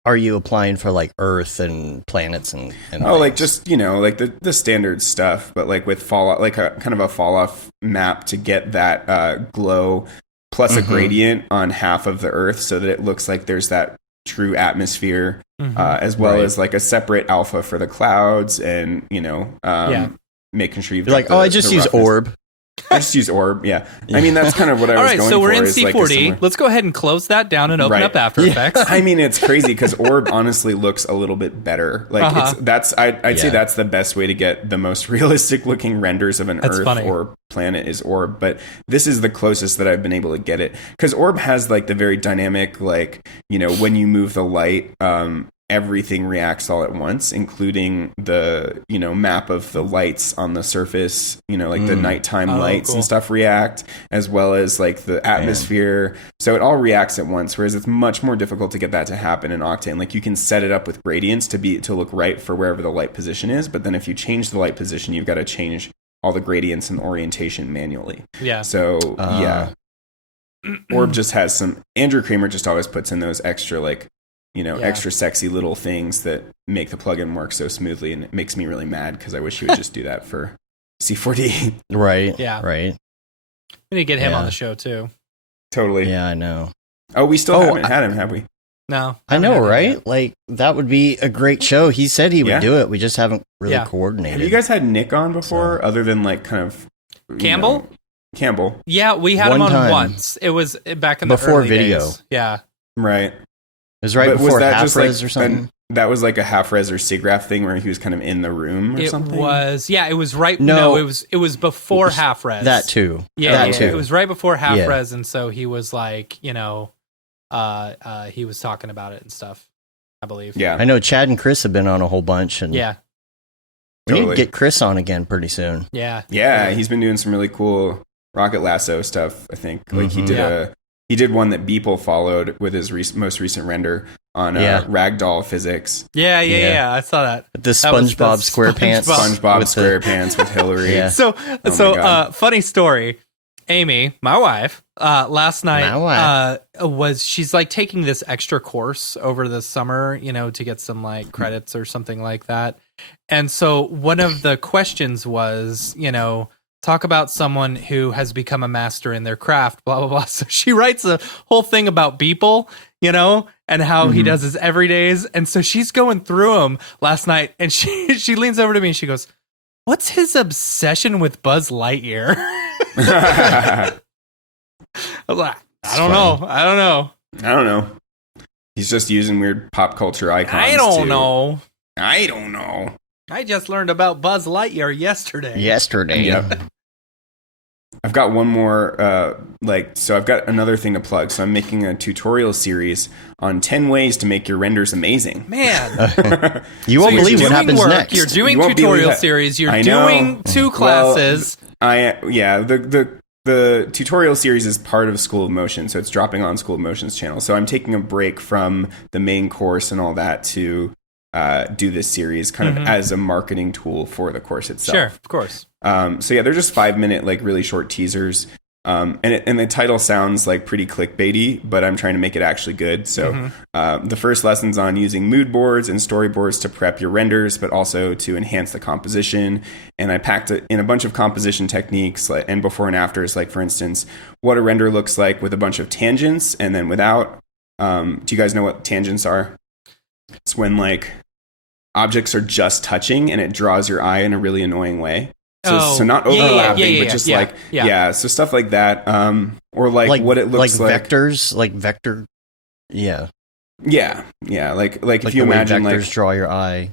are you applying for like Earth and planets and like just, you know, like the standard stuff, but like with fallout, like a kind of a fall off map to get that glow plus a gradient on half of the Earth so that it looks like there's that true atmosphere, as well as like a separate alpha for the clouds and, you know, making sure you've like, I just use orb. I just use orb. Yeah. I mean, that's kind of what I was going for. All right, so we're in C40. Like Let's go ahead and close that down and open up After Effects. I mean, it's crazy because orb honestly looks a little bit better. Like I'd say that's the best way to get the most realistic looking renders of an Earth or planet is orb. But this is the closest that I've been able to get it because orb has like the very dynamic, like, you know, when you move the light, everything reacts all at once, including the, you know, map of the lights on the surface, you know, like the nighttime lights and stuff react, as well as like the atmosphere. So it all reacts at once, whereas it's much more difficult to get that to happen in Octane. Like you can set it up with gradients to look right for wherever the light position is, but then if you change the light position, you've got to change all the gradients and orientation manually. Yeah. So Orb just has some. Andrew Kramer just always puts in those extra extra sexy little things that make the plugin work so smoothly, and it makes me really mad because I wish he would just do that for C4D. Right. Yeah. Right. We need to get him on the show too. Totally. Yeah, I know. Oh, we still haven't had him, have we? No. I know, right? Like, that would be a great show. He said he would do it. We just haven't really coordinated. Have you guys had Nick on before, other than like kind of Campbell? Campbell. Yeah, we had him on once. It was back in the before early video. days. Yeah. Right. It was right before half-res or something? That was like a half-res or SIGGRAPH thing where he was kind of in the room or something? It was right... No, it was before half-res. That too. Yeah, that too. It was right before half-res, and so he was like, he was talking about it and stuff, I believe. Yeah. I know Chad and Chris have been on a whole bunch. And yeah. We need to get Chris on again pretty soon. Yeah. Yeah, he's been doing some really cool rocket lasso stuff, I think. Like he did one that Beeple followed with his most recent render on ragdoll physics. Yeah. I saw that. The SpongeBob SquarePants. SpongeBob SquarePants with Hillary. Yeah. So funny story. Amy, my wife, last night she's like taking this extra course over the summer, to get some like credits or something like that. And so one of the questions was, talk about someone who has become a master in their craft, blah, blah, blah. So she writes a whole thing about Beeple, and how he does his everydays. And so she's going through them last night, and she leans over to me and she goes, "What's his obsession with Buzz Lightyear?" I was like, I don't know. He's just using weird pop culture icons. I don't know. I just learned about Buzz Lightyear yesterday. Yep. I've got one more, so I've got another thing to plug. So I'm making a tutorial series on 10 ways to make your renders amazing. Man. You won't believe what happens next. You're doing tutorial series. You're doing 2 classes. The tutorial series is part of School of Motion, so it's dropping on School of Motion's channel. So I'm taking a break from the main course and all that to do this series kind of as a marketing tool for the course itself. Sure, of course. They're just 5-minute, like really short teasers. And the title sounds like pretty clickbaity, but I'm trying to make it actually good. So the first lesson's on using mood boards and storyboards to prep your renders, but also to enhance the composition. And I packed it in a bunch of composition techniques and before and afters, like for instance, what a render looks like with a bunch of tangents and then without. Do you guys know what tangents are? It's when like objects are just touching and it draws your eye in a really annoying way. So not overlapping, but just so stuff like that. Or like what it looks like. Vectors, like vector. Yeah. Yeah. Like if you imagine vectors draw your eye.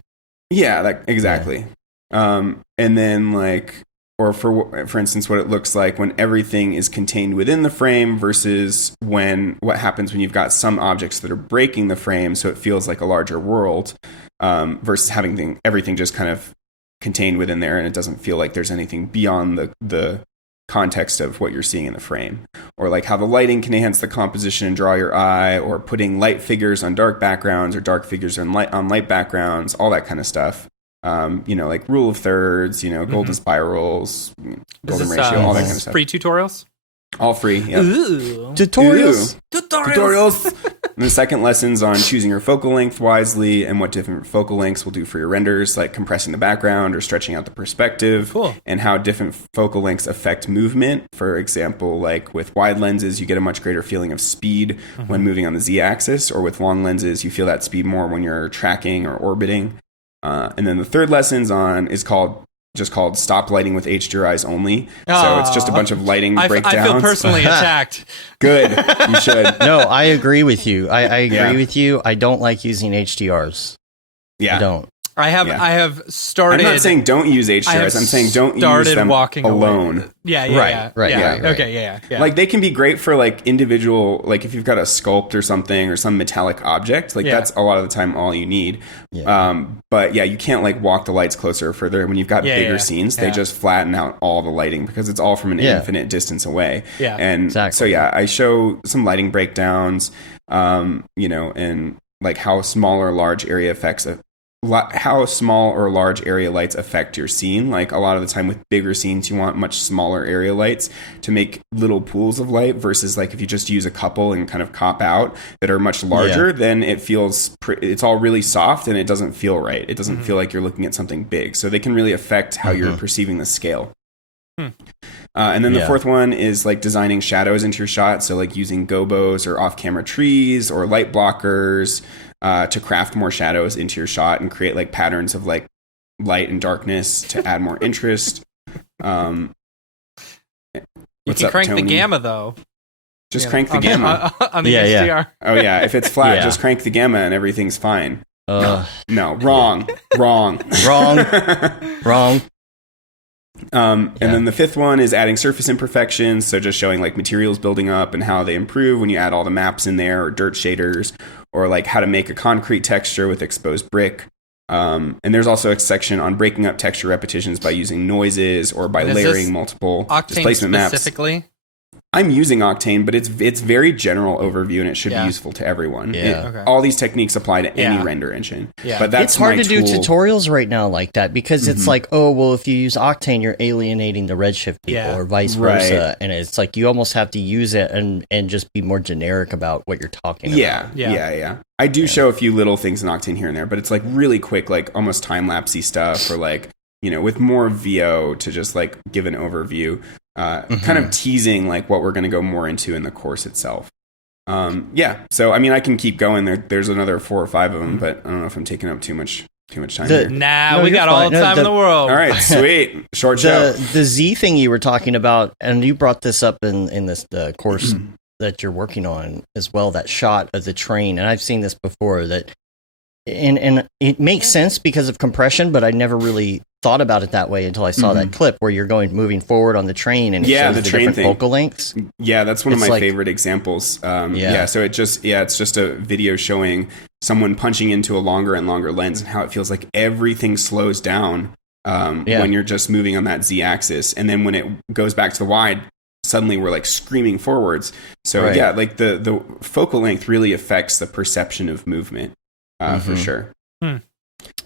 Yeah, exactly. Yeah. And then or for instance, what it looks like when everything is contained within the frame versus what happens when you've got some objects that are breaking the frame, so it feels like a larger world, versus having everything just kind of contained within there and it doesn't feel like there's anything beyond the context of what you're seeing in the frame. Or like how the lighting can enhance the composition and draw your eye, or putting light figures on dark backgrounds or dark figures on light backgrounds, all that kind of stuff. Like rule of thirds, golden spirals, golden ratio, all that kind of stuff. Free tutorials? All free, yeah. Tutorials. And the second lesson's on choosing your focal length wisely and what different focal lengths will do for your renders, like compressing the background or stretching out the perspective. Cool. And how different focal lengths affect movement. For example, like with wide lenses, you get a much greater feeling of speed when moving on the z-axis, or with long lenses, you feel that speed more when you're tracking or orbiting. And then the third lesson's is called Stop Lighting with HDR Only. So it's just a bunch of lighting breakdowns. I feel personally attacked. Good. You should. No, I agree with you. I agree with you. I don't like using HDRs. Yeah. I don't. I have started. I'm not saying don't use HDRs. I'm saying don't use them alone. Away. Yeah. Right. Okay. Yeah. Like they can be great for like individual, like if you've got a sculpt or something or some metallic object, like that's a lot of the time all you need. Yeah. But you can't like walk the lights closer or further. When you've got bigger scenes, they just flatten out all the lighting because it's all from an infinite distance away. Yeah. And exactly. So I show some lighting breakdowns, and like how small or large area effects how small or large area lights affect your scene. Like a lot of the time with bigger scenes, you want much smaller area lights to make little pools of light versus like if you just use a couple and kind of cop out that are much larger, then it feels, it's all really soft and it doesn't feel right. It doesn't feel like you're looking at something big. So they can really affect how you're perceiving the scale. And then the fourth one is like designing shadows into your shot. So like using gobos or off-camera trees or light blockers to craft more shadows into your shot and create like patterns of like light and darkness to add more interest. You can crank Tony? the gamma though. Just crank the gamma on the HDR. Oh yeah, if it's flat, just crank the gamma and everything's fine. No, wrong. And then the fifth one is adding surface imperfections. So just showing like materials building up and how they improve when you add all the maps in there, or dirt shaders, or like how to make a concrete texture with exposed brick. And there's also a section on breaking up texture repetitions by using noises or by layering multiple displacement maps. Specifically? I'm using Octane, but it's very general overview and it should be useful to everyone. All these techniques apply to any render engine. But that's it's hard my to do tool. tutorials right now like that because it's like, oh, well, if you use Octane, you're alienating the Redshift people or vice versa. And it's like you almost have to use it and just be more generic about what you're talking about. Yeah. I do show a few little things in Octane here and there, but it's like really quick, like almost time-lapse-y stuff or like, you know, with more VO to just like give an overview. Kind of teasing like what we're going to go more into in the course itself. So I mean, I can keep going. There's another 4 or 5 of them, but I don't know if I'm taking up too much time here. We got all the time in the world. All right, sweet. Short show. The Z thing you were talking about, and you brought this up in this the course that you're working on as well. That shot of the train, and I've seen this before. That and it makes sense because of compression, but I never really thought about it that way until I saw that clip where you're moving forward on the train and it shows the train different thing. Focal lengths. Yeah, that's one of my favorite examples. So it's just a video showing someone punching into a longer and longer lens and how it feels like everything slows down when you're just moving on that Z axis, and then when it goes back to the wide, suddenly we're like screaming forwards. So like the focal length really affects the perception of movement for sure.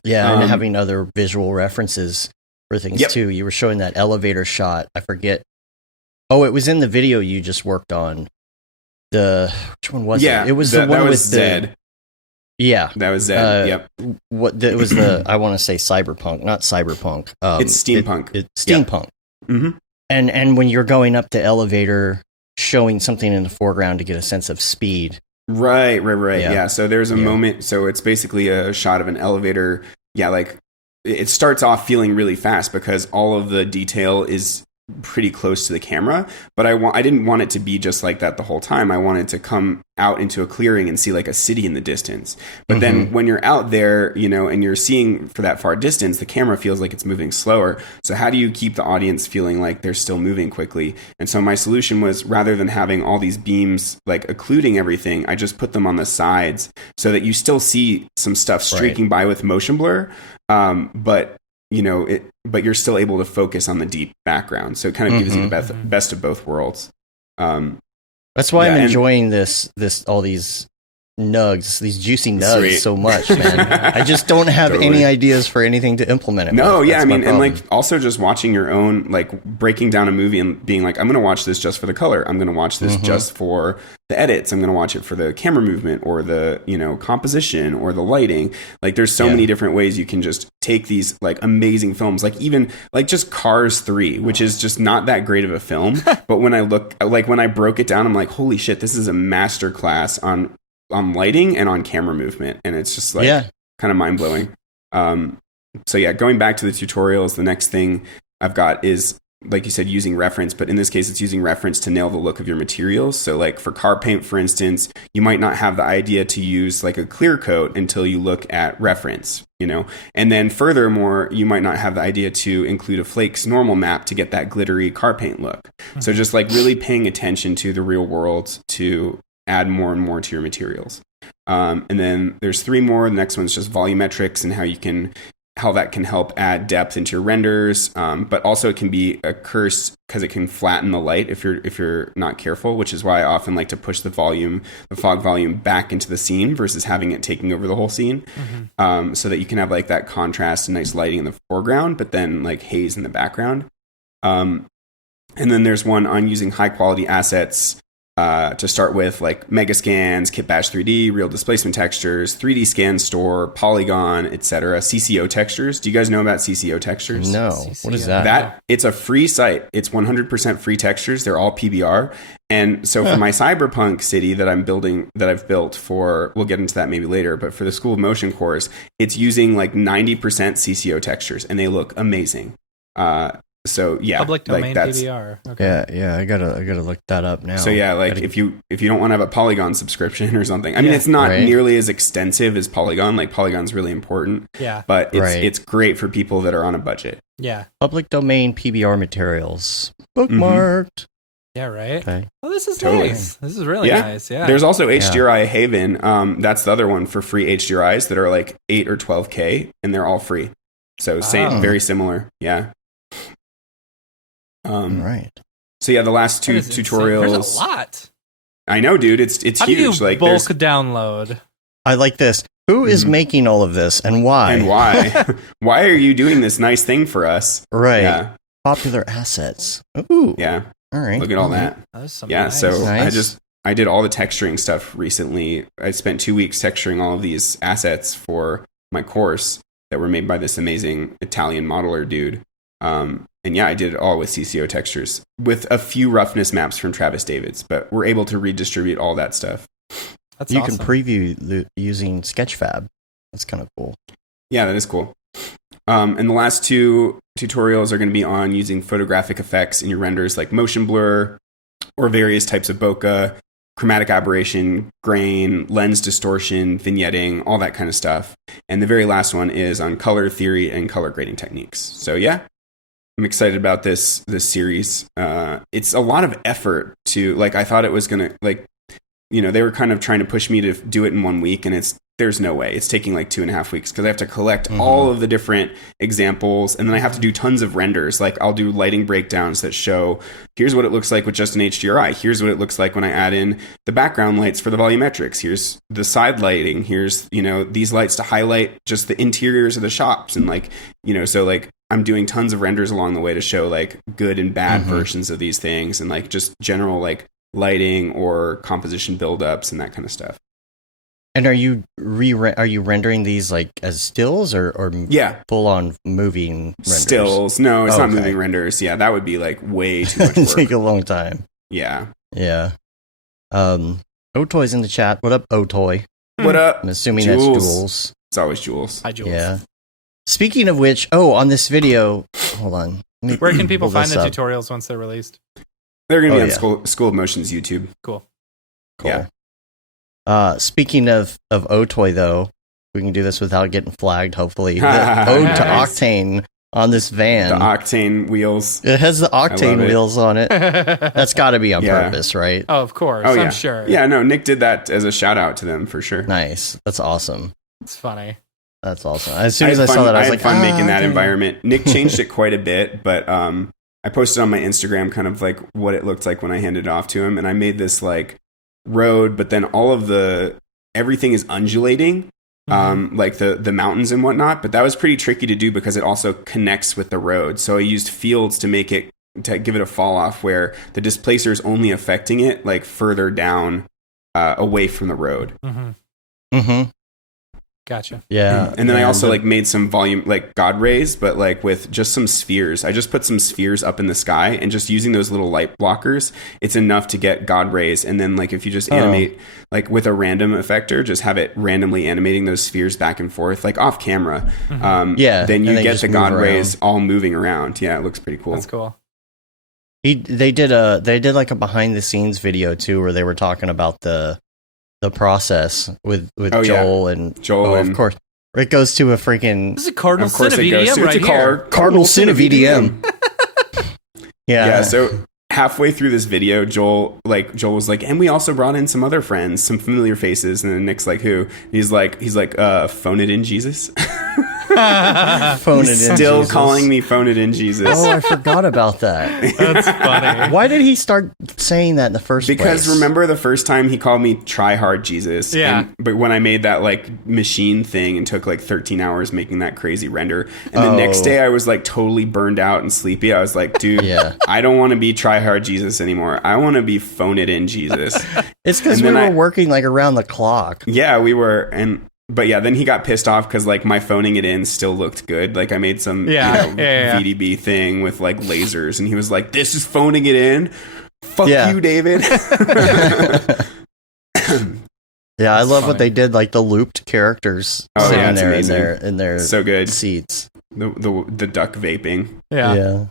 Yeah, and having other visual references for things too. You were showing that elevator shot. I forget. Oh, it was in the video you just worked on. Which one was it? It was the one with Zed. Yeah, that was Zed. It was the I want to say cyberpunk, not cyberpunk. It's steampunk. It's steampunk. And when you're going up the elevator, showing something in the foreground to get a sense of speed. Right. Yeah. So there's a moment. So it's basically a shot of an elevator. Yeah. Like it starts off feeling really fast because all of the detail is pretty close to the camera, but I didn't want it to be just like that the whole time. I wanted to come out into a clearing and see like a city in the distance. But then when you're out there, you know, and you're seeing for that far distance, the camera feels like it's moving slower. So how do you keep the audience feeling like they're still moving quickly? And so my solution was, rather than having all these beams like occluding everything, I just put them on the sides so that you still see some stuff streaking by with motion blur. But you know, but you're still able to focus on the deep background. So it kind of gives you the best of both worlds. That's why I'm enjoying this all these nugs, these juicy nugs so much, man. I just don't have any ideas for anything to implement it. No, with. I mean, and like also just watching your own, like breaking down a movie and being like, I'm going to watch this just for the color. I'm going to watch this just for the edits. I'm going to watch it for the camera movement or the, you know, composition or the lighting. Like there's so many different ways you can just take these like amazing films, like even like just Cars 3, which is just not that great of a film. But when I broke it down, I'm like, holy shit, this is a masterclass on lighting and on camera movement, and it's just like kind of mind-blowing. So going back to the tutorials, the next thing I've got is, like you said, using reference, but in this case it's using reference to nail the look of your materials. So like for car paint, for instance, you might not have the idea to use like a clear coat until you look at reference, you know, and then furthermore, you might not have the idea to include a flakes normal map to get that glittery car paint look. So just like really paying attention to the real world to add more and more to your materials. And then there's 3 more. The next one's just volumetrics and how you can how that can help add depth into your renders, but also it can be a curse because it can flatten the light if you're not careful, which is why I often like to push the fog volume back into the scene versus having it taking over the whole scene, so that you can have like that contrast and nice lighting in the foreground, but then like haze in the background. And then there's one on using high quality assets to start with, like Megascans, Kitbash 3D, Real Displacement Textures, 3D Scan Store, Polygon, etc. CCO Textures. Do you guys know about CCO Textures? No. CCO. What is that? It's a free site. It's 100% free textures. They're all PBR. And so for my cyberpunk city that I've built for, we'll get into that maybe later, but for the School of Motion course, it's using like 90% CCO textures, and they look amazing. So yeah, Public domain like PBR. Okay. Yeah. I gotta look that up now. So yeah, like if you don't want to have a Polygon subscription or something, I mean, it's not nearly as extensive as Polygon. Like Polygon's really important. Yeah. But it's great for people that are on a budget. Yeah. Public domain PBR materials bookmarked. Yeah. Right. Okay. Well, this is Totally. nice. This is really nice. Yeah. There's also HDRI Haven. That's the other one for free HDRIs that are like 8 or 12K, and they're all free. So same, very similar. Yeah. Right. So yeah, the last two That is insane. Tutorials. There's a lot. I know, dude. It's How huge. do you Like bulk there's download? I like this. Who is making all of this and why? and why? Why are you doing this nice thing for us? Right. Yeah. Popular assets. Ooh. Yeah. All right. Look at all that. Oh, there's some Yeah. nice. So Nice. I did all the texturing stuff recently. I spent 2 weeks texturing all of these assets for my course that were made by this amazing Italian modeler dude. And yeah, I did it all with CCO textures with a few roughness maps from Travis Davids, but we're able to redistribute all that stuff. That's You awesome. can preview using Sketchfab. That's kind of cool. Yeah, that is cool. And the last two tutorials are going to be on using photographic effects in your renders, like motion blur or various types of bokeh, chromatic aberration, grain, lens distortion, vignetting, all that kind of stuff. And the very last one is on color theory and color grading techniques. So yeah, I'm excited about this series. It's a lot of effort to, like, I thought it was going to, like, you know, they were kind of trying to push me to do it in 1 week, and there's no way. It's taking like 2.5 weeks because I have to collect all of the different examples, and then I have to do tons of renders. Like I'll do lighting breakdowns that show, here's what it looks like with just an HDRI. Here's what it looks like when I add in the background lights for the volumetrics. Here's the side lighting. Here's, you know, these lights to highlight just the interiors of the shops. And like, you know, so like I'm doing tons of renders along the way to show like good and bad versions of these things, and like just general like lighting or composition buildups and that kind of stuff. And are you rendering these like as stills or Yeah, full on moving renders? stills. No, it's not Okay. moving renders. Yeah, that would be like way too much work. Take a long time. Yeah. Yeah. Otoy's in the chat. What up, Otoy? What up? I'm assuming Jules. that's Jules. It's always Jules. Hi, Jules. Yeah. Speaking of which, on this video, hold on. Let me Where can people pull find this the up. tutorials once they're released? They're going to be Oh, on yeah. School of Motion's YouTube. Cool. Cool. Yeah. Speaking of Otoy, though, we can do this without getting flagged, hopefully. The ode to Nice. Octane on this van. The Octane wheels. It has the Octane love it. wheels on it. That's got to be on Yeah. purpose, right? Oh, of course. Oh, yeah. I'm sure. Yeah, no, Nick did that as a shout out to them for sure. Nice. That's awesome. It's funny. That's awesome. As soon as I saw that, I was had like, fun making that okay. environment. Nick changed it quite a bit, but I posted on my Instagram kind of like what it looked like when I handed it off to him, and I made this like road, but then all of everything is undulating, like the mountains and whatnot. But that was pretty tricky to do because it also connects with the road. So I used fields to give it a fall off where the displacer is only affecting it like further down, away from the road. Mm-hmm. Gotcha. Yeah. And then I also like made some volume, like God rays, but like with just some spheres. I just put some spheres up in the sky, and just using those little light blockers, it's enough to get God rays. And then like if you just animate like with a random effector, just have it randomly animating those spheres back and forth, like off camera. Yeah, Then you and they get just the move God around. rays all moving around. Yeah, it looks pretty cool. That's cool. They did like a behind the scenes video too, where they were talking about the process with Oh, yeah. Joel and Joel of and- course it goes to a freaking This is a Cardinal Of course Sin of it goes EDM to right here. Cardinal Sin of EDM. Yeah, so halfway through this video, Joel was like, and we also brought in some other friends, some familiar faces, and then Nick's like, who? He's like, phone it in, Jesus. Phone it in, Still Jesus. calling me phone it in Jesus. Oh, I forgot about that. That's funny. Why did he start saying that in the first place? Because remember the first time he called me try hard Jesus? Yeah. But when I made that like machine thing and took like 13 hours making that crazy render, and the next day I was like totally burned out and sleepy. I was like, dude, I don't want to be try hard Jesus anymore. I want to be phone it in Jesus. It's because we were working like around the clock. Yeah, we were. But yeah, then he got pissed off because like my phoning it in still looked good. Like I made some VDB thing with like lasers, and he was like, "This is phoning it in. Fuck you, David." Yeah, I love what they did, like the looped characters sitting there in their so good seats. The duck vaping. Yeah.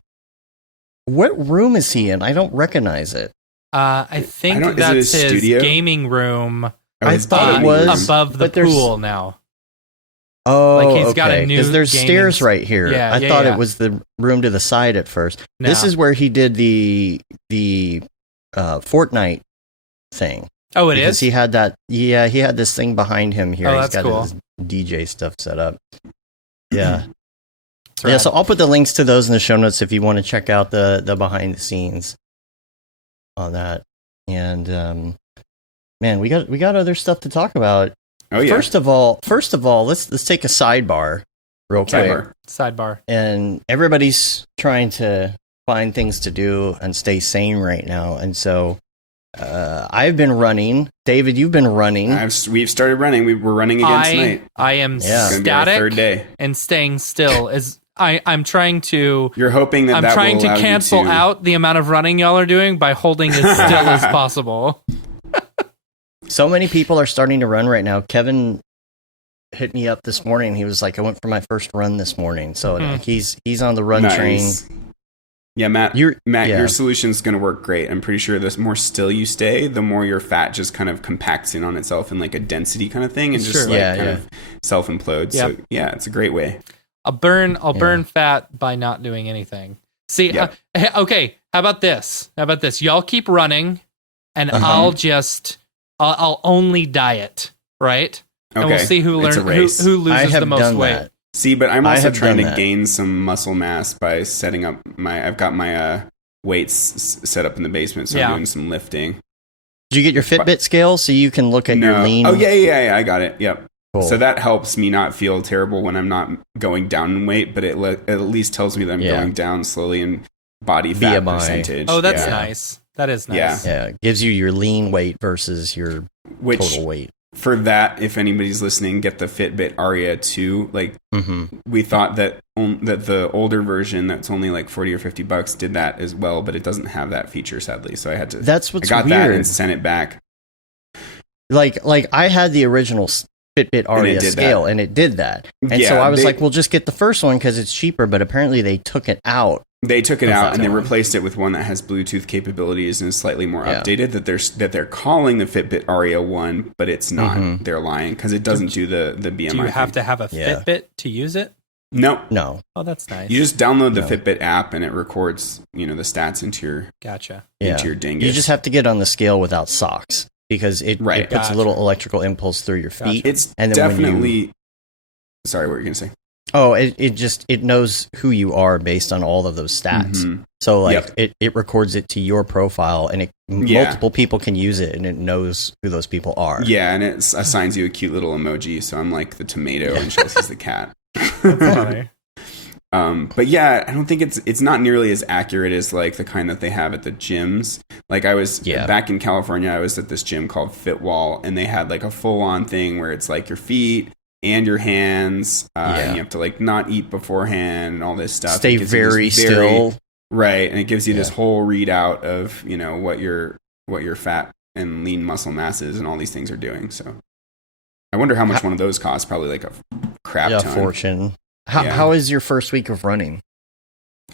What room is he in? I don't recognize it. I think that's his studio? Gaming room. I thought it was above the pool now. Oh, like he's got a new because there's stairs right here. Yeah, I thought it was the room to the side at first. No. This is where he did the Fortnite thing. Oh, it because is? He had that. Yeah, he had this thing behind him here. Oh, He's that's got cool. his DJ stuff set up. Yeah. Right. Yeah, so I'll put the links to those in the show notes if you want to check out the behind the scenes on that. And man, we got other stuff to talk about. Oh yeah. First of all, let's take a sidebar real quick. Sidebar. And everybody's trying to find things to do and stay sane right now. And so I've been running. David, you've been running. We've started running. We're running again tonight. I am static third day. And staying still. I'm trying to. You're hoping that I'm that trying will to allow cancel you to... out the amount of running y'all are doing by holding as still as possible. So many people are starting to run right now. Kevin hit me up this morning. He was like, I went for my first run this morning. So he's on the run train. Yeah, Matt, your solution's going to work great. I'm pretty sure the more still you stay, the more your fat just kind of compacts in on itself in like a density kind of thing and just kind of self-implodes. Yep. So yeah, it's a great way. I'll burn fat by not doing anything. See, okay, how about this? Y'all keep running and I'll only diet, right? Okay. And we'll see who loses the most weight. That. See, but I'm also trying to gain some muscle mass by setting up I've got my weights set up in the basement, so I'm doing some lifting. Did you get your Fitbit scale so you can look at your lean? Oh, yeah, I got it. Yep. Cool. So that helps me not feel terrible when I'm not going down in weight, but it at least tells me that I'm going down slowly in body fat BMI. Percentage. Oh, that's nice. That is nice. Yeah, it gives you your lean weight versus your total weight. For that, if anybody's listening, get the Fitbit Ariew 2. Like, we thought that the older version that's only like $40 or $50 did that as well, but it doesn't have that feature, sadly. So I had to. That's what's I got weird. that and sent it back. Like I had the original Fitbit Ariew scale, and it did that. And so I was like, "Well, just get the first one because it's cheaper." But apparently, they took it out. They took it out and they replaced it with one that has Bluetooth capabilities and is slightly more updated. That they're calling the Fitbit Ariew 1, but it's not. They're lying because it doesn't do the BMI. Do you have to have a Fitbit to use it? No. Oh, that's nice. You just download the Fitbit app and it records, the stats into your into your dingus. You just have to get on the scale without socks because it puts a little electrical impulse through your feet. It's definitely. Sorry, what were you gonna say? Oh, it knows who you are based on all of those stats. So like it records it to your profile and multiple people can use it and it knows who those people are. Yeah, and it assigns you a cute little emoji. So I'm like the tomato and Chelsea's the cat. That's funny. But yeah, I don't think it's not nearly as accurate as like the kind that they have at the gyms. Like I was back in California, I was at this gym called Fitwall and they had like a full on thing where it's like your feet and your hands, and you have to like not eat beforehand and all this stuff. Stay very still. Right. And it gives you this whole readout of, what your fat and lean muscle mass is and all these things are doing. So I wonder how much one of those costs. Probably like a crap ton. Fortune. How is your first week of running?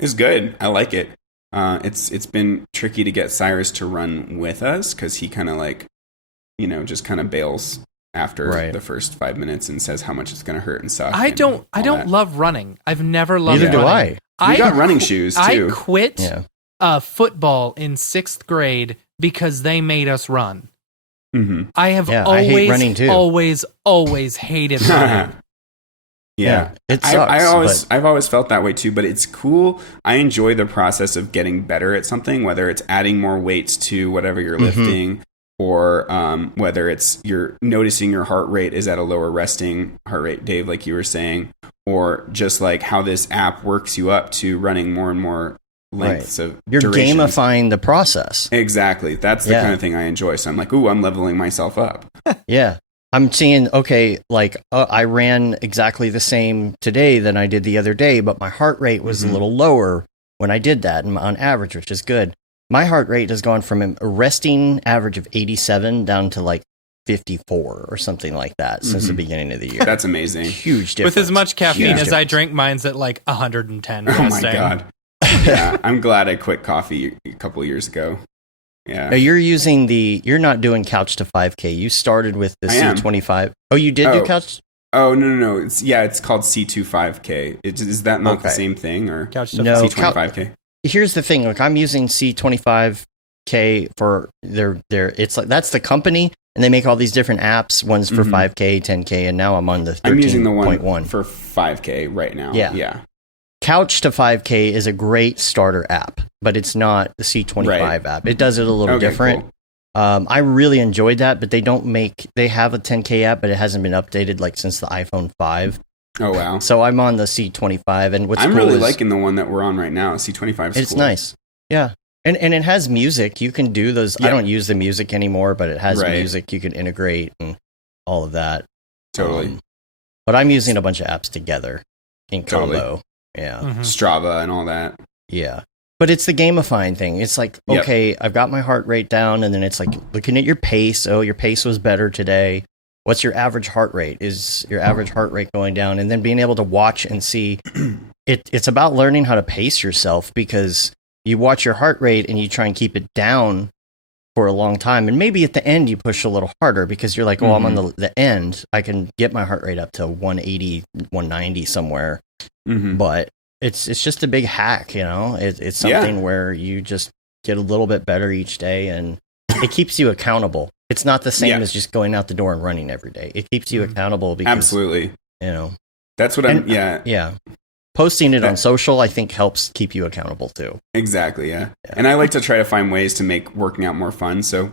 It's good. I like it. It's been tricky to get Cyrus to run with us because he kind of like, just kind of bails after the first 5 minutes and says how much it's going to hurt and suck. I don't love running. I've never loved running. Neither do I. You got running shoes too. I quit football in 6th grade because they made us run. I have I hate running too. always hated running. Yeah. It sucks. I've always felt that way too, but it's cool. I enjoy the process of getting better at something, whether it's adding more weights to whatever you're lifting, or whether it's you're noticing your heart rate is at a lower resting heart rate, Dave, like you were saying, or just like how this app works you up to running more and more lengths of You're durations. gamifying the process. Exactly. That's the kind of thing I enjoy. So I'm like, ooh, I'm leveling myself up. Yeah. I'm seeing, okay, like I ran exactly the same today than I did the other day, but my heart rate was a little lower when I did that and on average, which is good. My heart rate has gone from a resting average of 87 down to like 54 or something like that since the beginning of the year. That's amazing. Huge difference. With as much caffeine Huge as I difference. drink, mine's at like 110. Oh my God. Yeah. I'm glad I quit coffee a couple years ago. Yeah. Now you're not doing couch to 5K. You started with the C25. Oh, you did do couch? Oh, no. It's called C25K. Is that not the same thing, or Couch to No, C25K? Here's the thing. Like I'm using C25K for their it's like that's the company and they make all these different apps, one's for 5K, 10K, and now I'm on the 13.1. I'm using the one for 5K right now. Yeah. Couch to 5K is a great starter app, but it's not the C25 app. It does it a little different. Cool. I really enjoyed that, but they have a 10K app, but it hasn't been updated like since the iPhone 5. Oh, wow. So I'm on the C25, and what's I'm cool really is liking the one that we're on right now. C25 is it's cool. nice. Yeah. And it has music. You can do those. I don't use the music anymore, but it has music you can integrate and all of that. Totally. But I'm using a bunch of apps together in combo. Yeah. Strava and all that. Yeah. But it's the gamifying thing. It's like, okay, I've got my heart rate down, and then it's like looking at your pace. Oh, your pace was better today. What's your average heart rate? Is your average heart rate going down? And then being able to watch and see. It's about learning how to pace yourself, because you watch your heart rate and you try and keep it down for a long time. And maybe at the end you push a little harder because you're like, oh, I'm on the end. I can get my heart rate up to 180, 190 somewhere. But it's just a big hack, you know. It's something where you just get a little bit better each day, and it keeps you accountable. It's not the same as just going out the door and running every day. It keeps you accountable because absolutely, you know. That's what I'm. Posting it on social, I think, helps keep you accountable too. Exactly, yeah. And I like to try to find ways to make working out more fun. So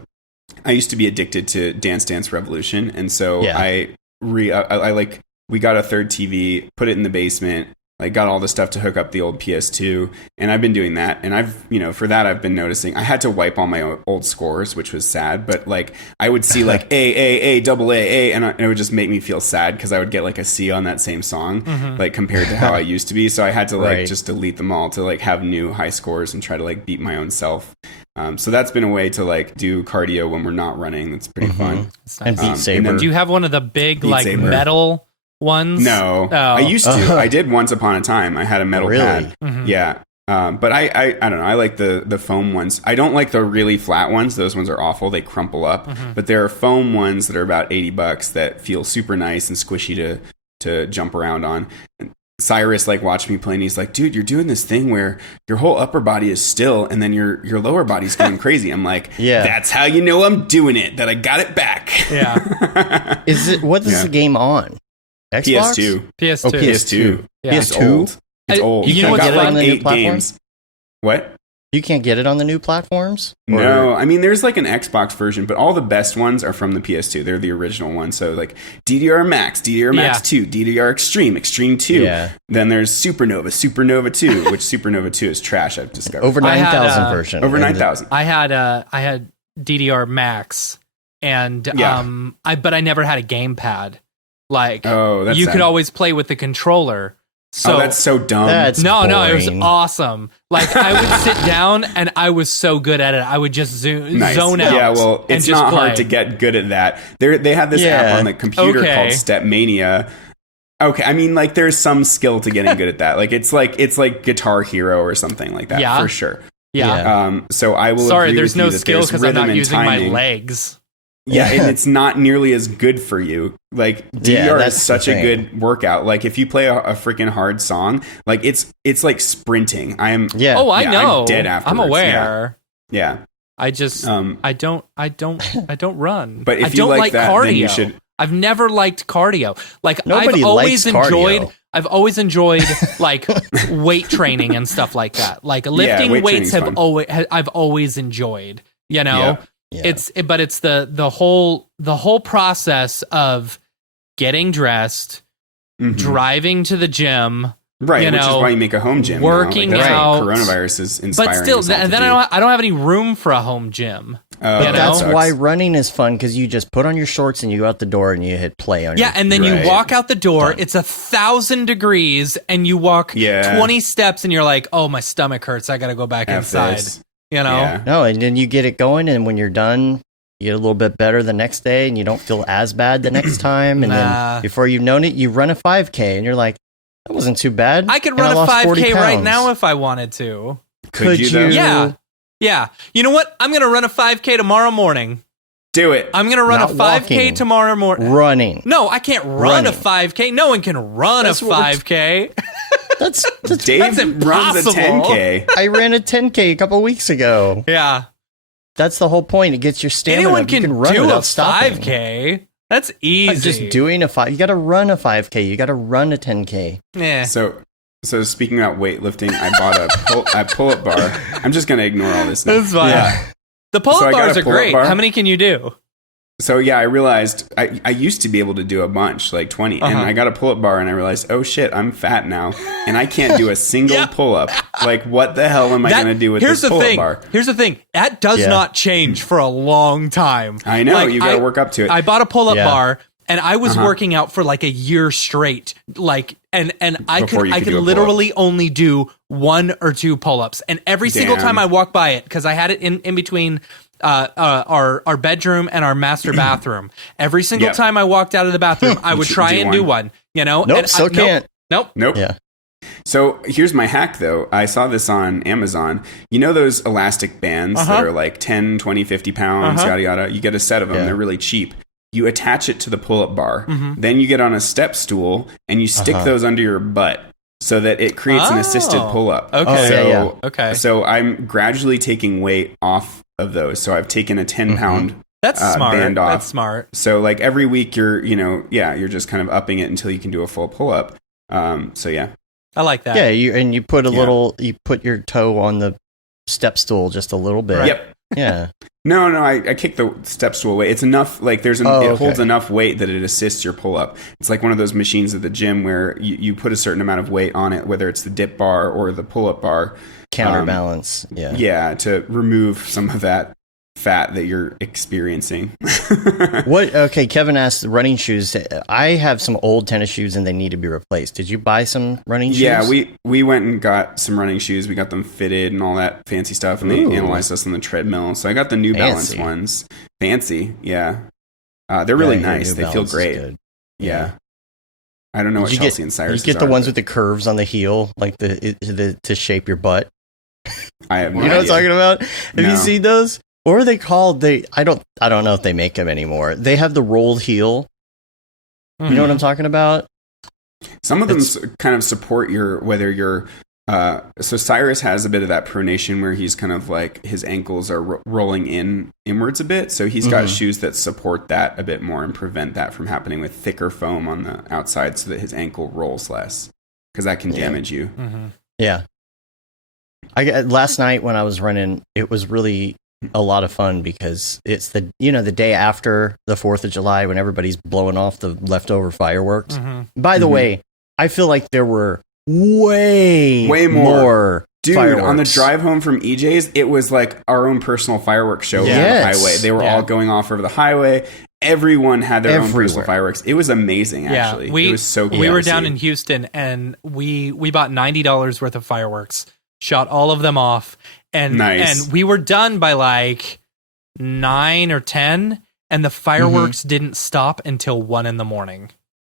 I used to be addicted to Dance Dance Revolution, and so I we got a third TV, put it in the basement. Like got all the stuff to hook up the old PS2, and I've been doing that. And for that I've been noticing I had to wipe all my old scores, which was sad. But like I would see like A, double A, and it would just make me feel sad because I would get like a C on that same song, like compared to how I used to be. So I had to like just delete them all to like have new high scores and try to like beat my own self. So that's been a way to like do cardio when we're not running. That's pretty fun. And Beat Saber. Do you have one of the big like metal ones? No, I used to. I did once upon a time. I had a metal pad. Yeah. But I don't know. I like the foam ones. I don't like the really flat ones. Those ones are awful. They crumple up. But there are foam ones that are about $80 that feel super nice and squishy to jump around on. And Cyrus like watched me play, and he's like, dude, you're doing this thing where your whole upper body is still and then your lower body's going crazy. I'm like, that's how you know I'm doing it, that I got it back. Yeah. What is the game on? Xbox? PS2. PS2. PS2. Yeah. It's old. It's old. You can't got get it on the new 8 platforms? games. What? You can't get it on the new platforms? No, I mean there's like an Xbox version, but all the best ones are from the PS2. They're the original ones. So like DDR Max, DDR Max 2, DDR Extreme, Extreme 2. Yeah. Then there's Supernova, Supernova 2, which Supernova 2 is trash, I've discovered. Over 9,000 version. Over 9,000. I had DDR Max, and but I never had a gamepad. Like that's you sad. could always play with the controller. So that's so dumb. No, it was boring. awesome. Like I would sit down and I was so good at it. I would just zone out. Yeah, well, it's just not play. hard to get good at that. They have this app on the computer called Stepmania. Okay, I mean like there's some skill to getting good at that. Like it's like Guitar Hero or something like that for sure. Yeah. So I will Sorry, agree there's with you no that skill there's because I'm not rhythm and using my timing. legs. Yeah, and it's not nearly as good for you. Like DDR is such a good workout. Like if you play a freaking hard song, like it's like sprinting. I know. I'm dead afterwards. I'm aware. Yeah. I just I don't run. But if I you don't like that, cardio. then you should. I've never liked cardio. Like Nobody I've always enjoyed like weight training and stuff like that. Like lifting weights I've always enjoyed, you know. Yeah. It's the whole process of getting dressed, driving to the gym, right? Which is why you make a home gym. Working out. Coronavirus is inspiring. But still, then I don't have any room for a home gym. But that's why running is fun, because you just put on your shorts and you go out the door and you hit play on. And then you walk out the door. Done. It's 1,000 degrees, and you walk 20 steps, and you're like, "Oh, my stomach hurts. I got to go back inside." You know? Yeah. No, and then you get it going, and when you're done, you get a little bit better the next day, and you don't feel as bad the next time. And then before you've known it, you run a 5K, and you're like, "That wasn't too bad." I could run a 5K right now if I wanted to. Could you? Yeah. Yeah. You know what? I'm going to run a 5K tomorrow morning. Do it. I'm going to run a 5K tomorrow morning. Running. No, I can't run a 5K. No one can run a 5K. That's Dave runs a 10K. I ran a 10K a couple weeks ago. Yeah. That's the whole point. It gets your stamina. Anyone can run do a without stopping. 5K. That's easy. Just doing a 5. You got to run a 5K. You got to run a 10K. Yeah. So speaking about weightlifting, I bought a pull-up bar. I'm just going to ignore all this now. That's fine. Yeah. The pull-up bars are great. How many can you do? So I realized I used to be able to do a bunch, like 20, and I got a pull-up bar, and I realized, oh shit, I'm fat now, and I can't do a single pull-up. Like, what the hell am I going to do with this pull-up bar? Here's the thing. That does not change for a long time. I know. Like, you got to work up to it. I bought a pull-up bar. And I was working out for like a year straight, like, and I could literally only do 1 or 2 pull-ups, and every single time I walk by it, because I had it in between our bedroom and our master bathroom. Every single time I walked out of the bathroom, I would try and do one. You know, nope, can't. Nope. Yeah. So here's my hack, though. I saw this on Amazon. You know those elastic bands that are like 10, 20, 50 pounds, yada yada. You get a set of them. They're really cheap. You attach it to the pull-up bar. Then you get on a step stool and you stick those under your butt so that it creates an assisted pull-up. Okay. So I'm gradually taking weight off of those. So I've taken a 10-pound That's smart. band off. That's smart. So like every week you're just kind of upping it until you can do a full pull-up. So yeah. I like that. Yeah, you put you put your toe on the step stool just a little bit. Right. Yep. Yeah. No, I kick the step stool away. It's enough, like it holds enough weight that it assists your pull-up. It's like one of those machines at the gym where you put a certain amount of weight on it, whether it's the dip bar or the pull-up bar. Counterbalance. Yeah, to remove some of that fat that you're experiencing. Okay, Kevin asked running shoes. I have some old tennis shoes and they need to be replaced. Did you buy some running shoes? Yeah, we went and got some running shoes. We got them fitted and all that fancy stuff, and they analyzed us on the treadmill. So I got the New Balance ones. Fancy, yeah. They're really nice. They feel great. Yeah. I don't know what Chelsea and Cyrus You get the ones with the curves on the heel, like to shape your butt. I have no You know idea. what I'm talking about? Have you seen those? What are they called? I don't know if they make them anymore. They have the rolled heel. You know what I'm talking about? Some of them kind of support whether you're. So Cyrus has a bit of that pronation where he's kind of like his ankles are rolling inwards a bit. So he's got shoes that support that a bit more and prevent that from happening with thicker foam on the outside so that his ankle rolls less, because that can damage you. Yeah. Last night when I was running, it was really a lot of fun because it's the day after the 4th of July when everybody's blowing off the leftover fireworks. By the way, I feel like there were way more Dude, fireworks. On the drive home from EJ's, it was like our own personal fireworks show on the highway. They were all going off over the highway. Everyone had their own personal fireworks. It was amazing, actually. It was so cool. We were down in Houston, and we bought $90 worth of fireworks, shot all of them off, and we were done by like 9 or 10, and the fireworks didn't stop until 1 a.m.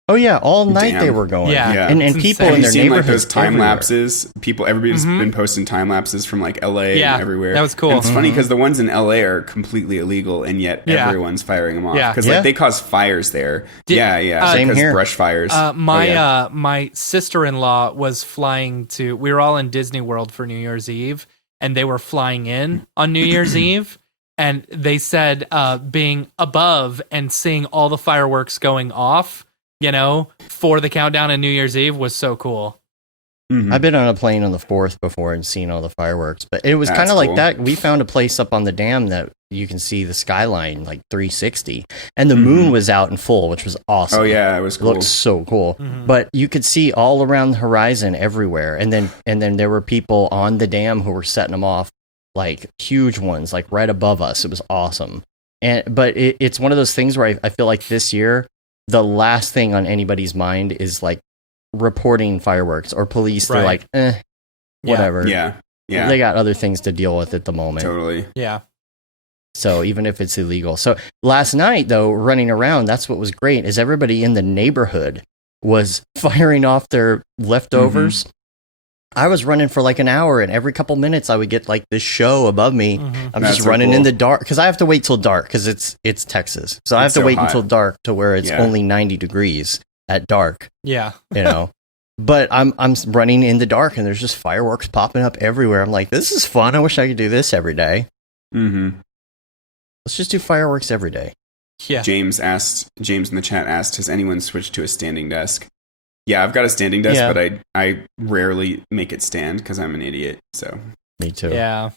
Oh yeah, all night they were going. Yeah. And people Have in you their seen like neighborhoods those time everywhere. lapses? Everybody's been posting time lapses from like LA and everywhere. That was cool. And it's funny because the ones in LA are completely illegal, and yet everyone's firing them off because they cause fires there. Same here. Brush fires. My sister-in-law was flying to. We were all in Disney World for New Year's Eve, and they were flying in on New Year's Eve. and they said being above and seeing all the fireworks going off, for the countdown and New Year's Eve was so cool. Mm-hmm. I've been on a plane on the 4th before and seen all the fireworks, but it was kind of like that. We found a place up on the dam that you can see the skyline like 360, and the moon was out in full, which was awesome. Oh yeah, it was cool. It looked so cool. Mm-hmm. But you could see all around the horizon everywhere, and then there were people on the dam who were setting them off, like huge ones, like right above us. It was awesome. But it's one of those things where I feel like this year the last thing on anybody's mind is like reporting fireworks or police. They're like, whatever. Yeah. They got other things to deal with at the moment. Totally. Yeah. So even if it's illegal. So last night, though, running around, that's what was great, is everybody in the neighborhood was firing off their leftovers. Mm-hmm. I was running for like an hour, and every couple minutes I would get like this show above me. Mm-hmm. I'm just running in the dark because I have to wait till dark because it's Texas. So I have to wait until dark to where it's only 90 degrees at dark. Yeah. But I'm running in the dark, and there's just fireworks popping up everywhere. I'm like, this is fun. I wish I could do this every day. Mm-hmm. Let's just do fireworks every day. Yeah. James in the chat asked, has anyone switched to a standing desk? Yeah, I've got a standing desk, but I rarely make it stand because I'm an idiot. So me too. Yeah.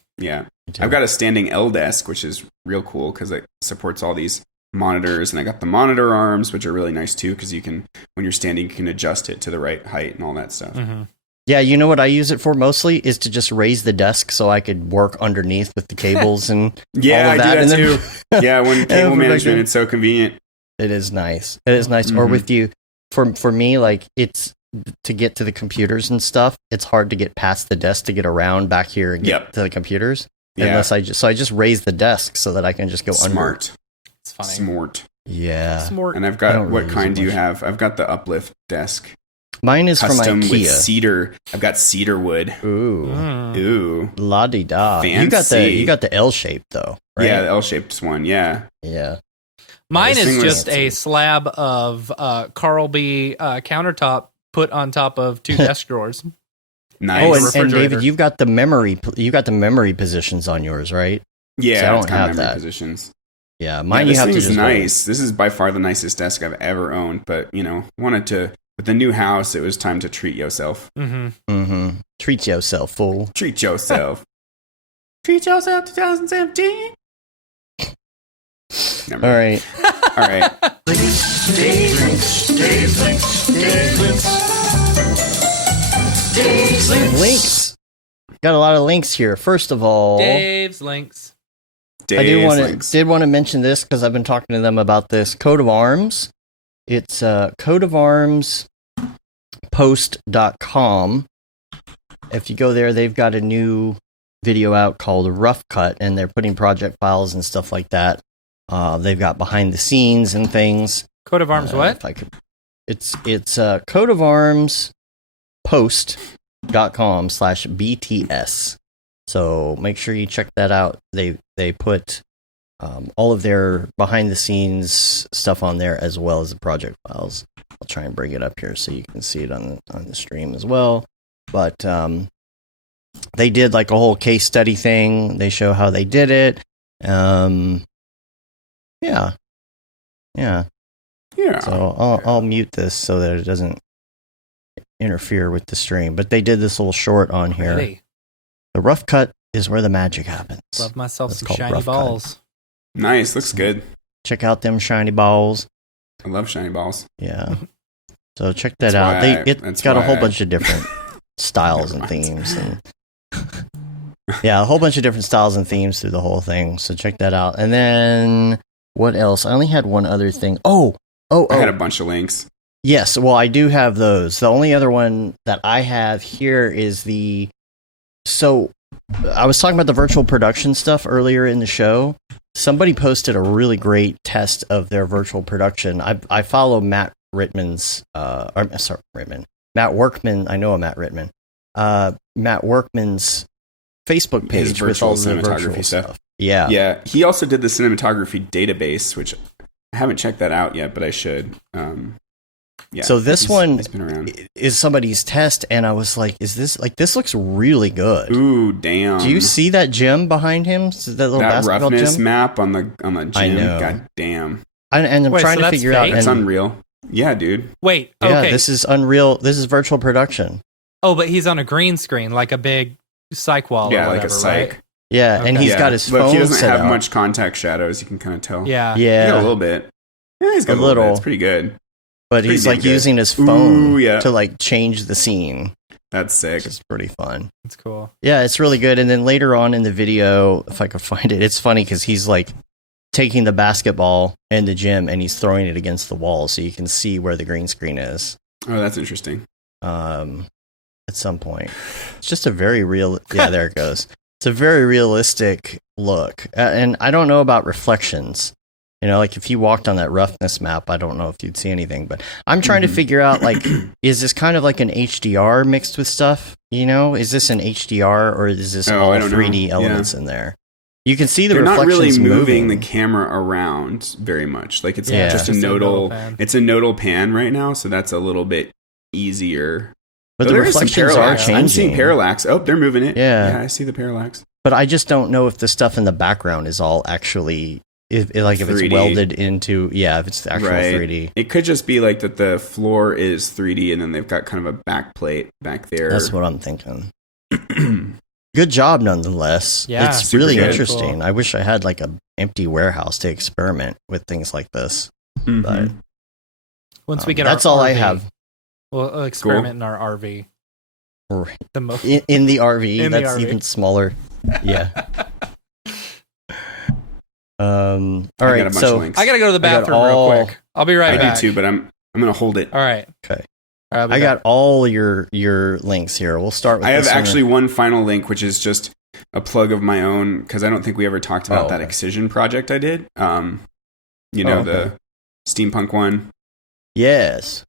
I've got a standing L desk, which is real cool because it supports all these monitors, and I got the monitor arms, which are really nice too because you can, when you're standing, you can adjust it to the right height and all that stuff. Mm-hmm. Yeah, you know what I use it for mostly is to just raise the desk so I could work underneath with the cables and all of that. I do that too. Yeah, when cable management, it's so convenient. It is nice. It is nice. Mm-hmm. Or with you, for me, like it's to get to the computers and stuff. It's hard to get past the desk to get around back here and get to the computers. Yeah. Unless I just raise the desk so that I can just go Smart. under. It's funny. Smart. Yeah. Smart. And I've got what kind do you have? I've got the uplift desk. Mine is custom from IKEA. With cedar. I've got cedar wood. Ooh. La-di-da. Fancy. You got the L-shaped though, right? Yeah, the L-shaped one. Yeah. Yeah. Mine is just a slab of Carl B countertop put on top of 2 desk drawers. Nice. Oh, and David, you've got the memory positions on yours, right? Yeah, so I don't it's got have memory that. Positions. Yeah, mine you have to just nice. This is by far the nicest desk I've ever owned, but wanted to. With the new house, it was time to treat yourself. Mm-hmm. Mm-hmm. Treat yourself, fool. Treat yourself. Treat yourself 2017. All right. Links. Got a lot of links here. First of all, Dave's links. I did want to mention this because I've been talking to them about this coat of arms. It's coatofarmspost.com. If you go there, they've got a new video out called Rough Cut, and they're putting project files and stuff like that. They've got behind the scenes and things. Coat of arms, what? If I could, it's coatofarmspost.com/BTS. So make sure you check that out. They put all of their behind the scenes stuff on there as well as the project files. I'll try and bring it up here so you can see it on the stream as well. But they did like a whole case study thing. They show how they did it. Yeah. So I'll mute this so that it doesn't interfere with the stream. But they did this little short on here. Really? The rough cut is where the magic happens. Love myself That's some called shiny rough balls. cut. Nice. Looks good. Check out them shiny balls. I love shiny balls. Yeah. So check that out. It's got a whole bunch of different styles and themes. And yeah, a whole bunch of different styles and themes through the whole thing. So check that out. And then what else? I only had one other thing. I had a bunch of links. Yes. Well, I do have those. The only other one that I have here is so I was talking about the virtual production stuff earlier in the show. Somebody posted a really great test of their virtual production. I follow Matt Workman. Matt Workman. I know a Matt Rittman. Matt Workman's Facebook page with all the virtual stuff. Yeah. Yeah. He also did the cinematography database, which I haven't checked that out yet, but I should. Yeah. So this one he's been around. is somebody's test, and I was like, "Is this like this looks really good?" Ooh, damn! Do you see that gym behind him? That little that basketball roughness gym? map on the gym? I know. God damn! And I'm Wait, trying so to that's figure out. fake? And, It's unreal. Yeah, dude. Wait, yeah, okay. this is Unreal. This is virtual production. Oh, but he's on a green screen, like a big psych wall Yeah, or like whatever, a psych. right? Yeah, and Okay. he's Yeah. got his Look, phone he doesn't set have out. much contact shadows. You can kind of tell. Yeah. He's got a Yeah, little bit. Yeah, he's got A a little. little. Bit. It's pretty good. but pretty he's like damn good. using his phone Ooh, yeah. to like change the scene, That's sick. which is pretty fun. It's cool. Yeah, it's really good. And then later on in the video, if I could find it, it's funny because he's like taking the basketball in the gym and he's throwing it against the wall, so you can see where the green screen is. Oh, that's interesting. At some point, it's just a very real. Yeah, there it goes. It's a very realistic look, and I don't know about reflections. You know, like if you walked on that roughness map, I don't know if you'd see anything. But I'm trying to figure out, like, is this kind of like an HDR mixed with stuff? You know, is this an HDR or is this all I don't know. 3D elements in there? You can see the They're not really reflections moving the moving. camera around very much. Like it's Yeah. just a Just a nodal nodal. pan. It's a nodal pan right now, so that's a little bit easier. But Though the there is some reflections are parallax. changing. I'm seeing parallax. Oh, they're moving it. Yeah. I see the parallax. But I just don't know if the stuff in the background is all actually, if it's 3D. welded into, if it's the actual Right. 3D. It could just be like that the floor is 3D and then they've got kind of a back plate back there. That's what I'm thinking. Good job, nonetheless. Yeah, it's super really good. interesting. Cool. I wish I had like a empty warehouse to experiment with things like this. Mhm. But Once we get that's our all I RV, have We'll experiment in our RV. The most. in the RV. In the That's RV. even smaller. Yeah. All I got a right. bunch of So links. I gotta go to the I got bathroom all- real quick. I'll be right I back. do too, but I'm gonna hold it. All right. okay, All right, I'll be I back. got all your links here. We'll start with. I have this one. actually one final link, which is just a plug of my own because I don't think we ever talked about Oh, that okay. excision project I did. Oh, The steampunk one. Yes,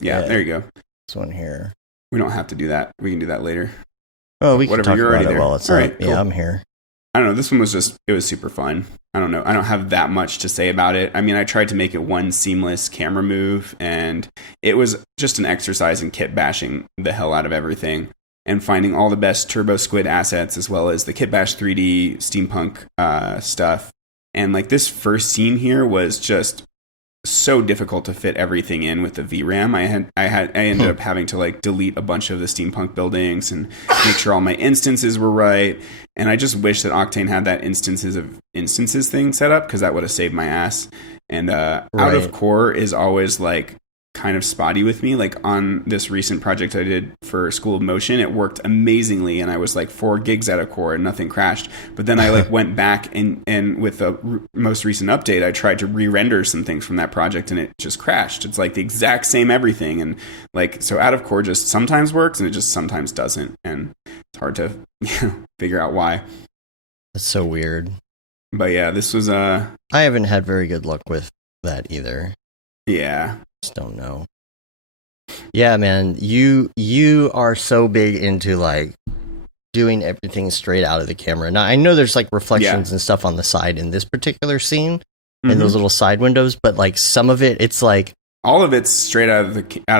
Yeah, Yeah. there you go. this one here. We don't have to do that. We can do that later. Oh, we can Whatever, talk you're about already it there. while it's All up. right, cool. Yeah, I'm here. I don't know. This one was it was super fun. I don't know. I don't have that much to say about it. I mean, I tried to make it one seamless camera move, and it was just an exercise in kit bashing the hell out of everything and finding all the best Turbo Squid assets as well as the Kit Bash 3D steampunk stuff. And like this first scene here was just so difficult to fit everything in with the VRAM. I ended up having to like delete a bunch of the steampunk buildings and make sure all my instances were right. And I just wish that Octane had that instances thing set up because that would have saved my ass. And out of Right. core is always like kind of spotty with me. Like on this recent project I did for School of Motion, it worked amazingly and I was like 4 gigs out of core and nothing crashed. But then I like went back and with the most recent update, I tried to re-render some things from that project and it just crashed. It's like the exact same everything. And like, so out of core just sometimes works and it just sometimes doesn't. And it's hard to figure out why. That's so weird. But yeah, this was I haven't had very good luck with that either. yeah. Just don't know. Yeah, man, you are so big into like doing everything straight out of the camera. Now I know there's like reflections and stuff on the side in this particular scene Mhm. and those little side windows, but like some of it, it's like, All of it's straight out of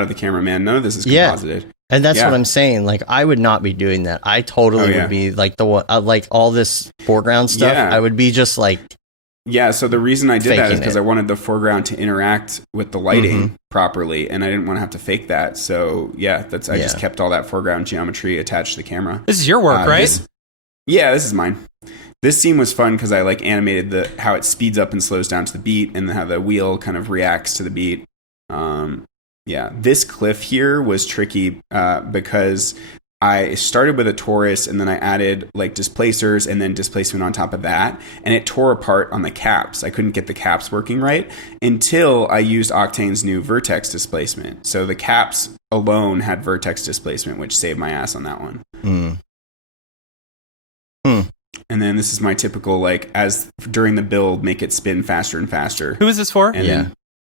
the camera, man. None of this is composited. and that's Yeah. what I'm saying. Like I would not be doing that. I totally Oh, yeah. would be like the one, like all this foreground stuff. Yeah. I would be just like, Yeah, so the reason I did that is Faking because it. I wanted the foreground to interact with the lighting Mhm. properly, and I didn't want to have to fake that. So yeah, I just Yeah. kept all that foreground geometry attached to the camera. This is your work, right? This is mine. This scene was fun because I like animated how it speeds up and slows down to the beat, and how the wheel kind of reacts to the beat. Yeah, this cliff here was tricky because I started with a torus and then I added like displacers and then displacement on top of that. And it tore apart on the caps. I couldn't get the caps working right until I used Octane's new vertex displacement. So the caps alone had vertex displacement, which saved my ass on that one. And then this is my typical, like, as during the build, make it spin faster and faster. Who is this for? And Yeah. then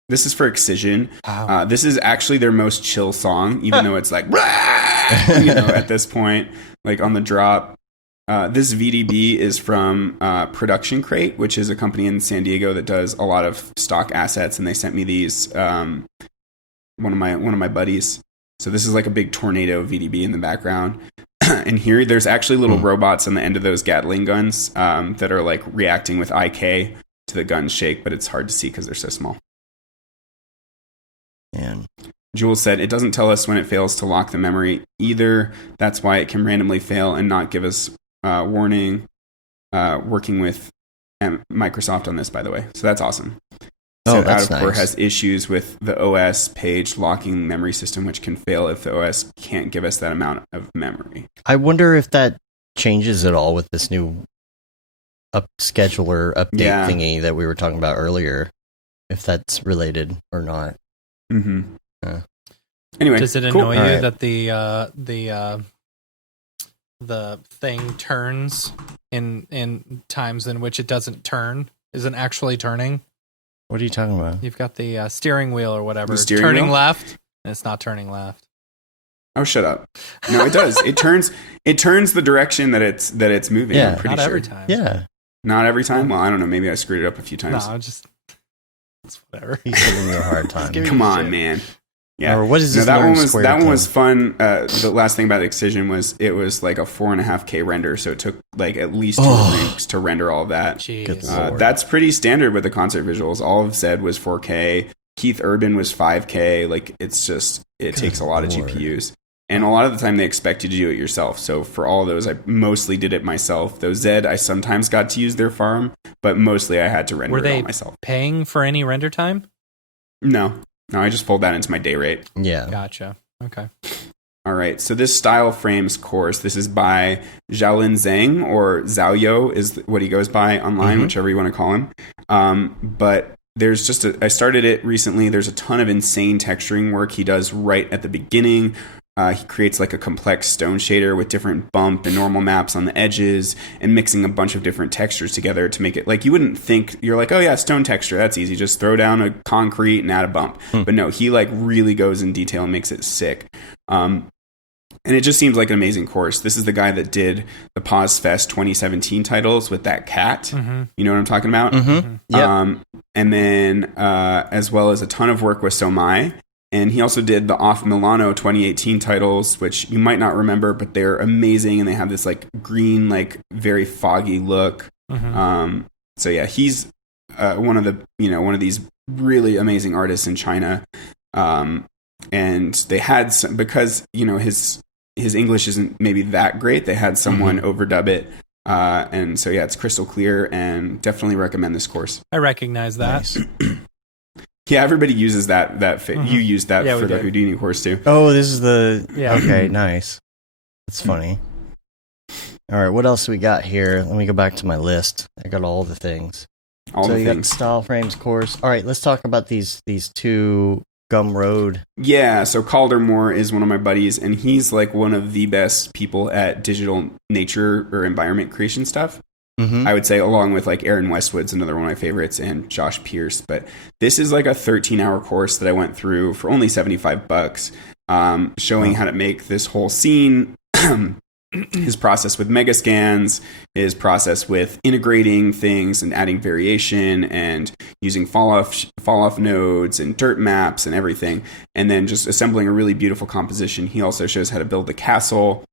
this is for Excision. Wow. This is actually their most chill song, even though it's like, at this point, like on the drop. This VDB is from Production Crate, which is a company in San Diego that does a lot of stock assets, and they sent me these one of my buddies. So this is like a big tornado VDB in the background. And here there's actually little robots on the end of those Gatling guns that are like reacting with IK to the gun shake, but it's hard to see because they're so small. And Jules said, it doesn't tell us when it fails to lock the memory either. That's why it can randomly fail and not give us warning. Working with Microsoft on this, by the way. So that's awesome. So that's Out of Core nice. has issues with the OS page locking memory system, which can fail if the OS can't give us that amount of memory. I wonder if that changes at all with this new scheduler update thingy that we were talking about earlier. If that's related or not. Mm-hmm. Anyway, does it cool. annoy you Alright. that the thing turns in times in which it doesn't turn, isn't actually turning? What are you talking about? You've got the steering wheel or whatever The steering turning wheel? left, and it's not turning left. Oh, shut up! No, it does. It turns the direction that it's moving. Yeah. I'm pretty Not sure. every time. Yeah, Not every time. Well, I don't know. Maybe I screwed it up a few times. No, it's whatever. he's giving you a hard time. give me Come on, shit. man. Yeah. Or what is this? No, that learn one was square that one thing? was fun. The last thing about Excision was it was like a 4.5K render, so it took like at least 2 weeks to render all of that. Jeez. Lord. That's pretty standard with the concert visuals. All of Zed was 4K. Keith Urban was 5K. Like it's just it takes a lot of Lord. GPUs, and a lot of the time they expect you to do it yourself. So for all of those, I mostly did it myself. Though Zed, I sometimes got to use their farm, but mostly I had to render Were it they all myself. paying for any render time? No, I just fold that into my day rate. Yeah. Gotcha. Okay. All right, so this style frames course, this is by Xiaolin Zhang, or Xiaoyo is what he goes by online, whichever you want to call him. But there's just I started it recently. There's a ton of insane texturing work he does right at the beginning. He creates like a complex stone shader with different bump and normal maps on the edges and mixing a bunch of different textures together to make it like you wouldn't think. You're like, oh yeah, stone texture, that's easy. Just throw down a concrete and add a bump. But no, he like really goes in detail and makes it sick. And it just seems like an amazing course. This is the guy that did the Pause Fest 2017 titles with that cat. You know what I'm talking about? Yeah. And then as well as a ton of work with Somai. And he also did the Off Milano 2018 titles, which you might not remember, but they're amazing. And they have this like green, like very foggy look. So yeah, he's one of these really amazing artists in China. And they had some, because, his English isn't maybe that great. They had someone overdub it. And so yeah, it's crystal clear and definitely recommend this course. I recognize that. Nice. Yeah, everybody uses that. You used that Yeah, for we the did. Houdini course too. Oh, this is the Yeah. Okay, nice. That's funny. All right, what else we got here? Let me go back to my list. I got all the things. All so the you got the things. style frames course. All right, let's talk about these two Gumroad. Yeah, so Caldermore is one of my buddies, and he's like one of the best people at digital nature or environment creation stuff. I would say, along with like Aaron Westwood's another one of my favorites, and Josh Pierce. But this is like a 13-hour course that I went through for only $75, showing how to make this whole scene. His process with megascans, his process with integrating things and adding variation and using fall off nodes and dirt maps and everything, and then just assembling a really beautiful composition. He also shows how to build the castle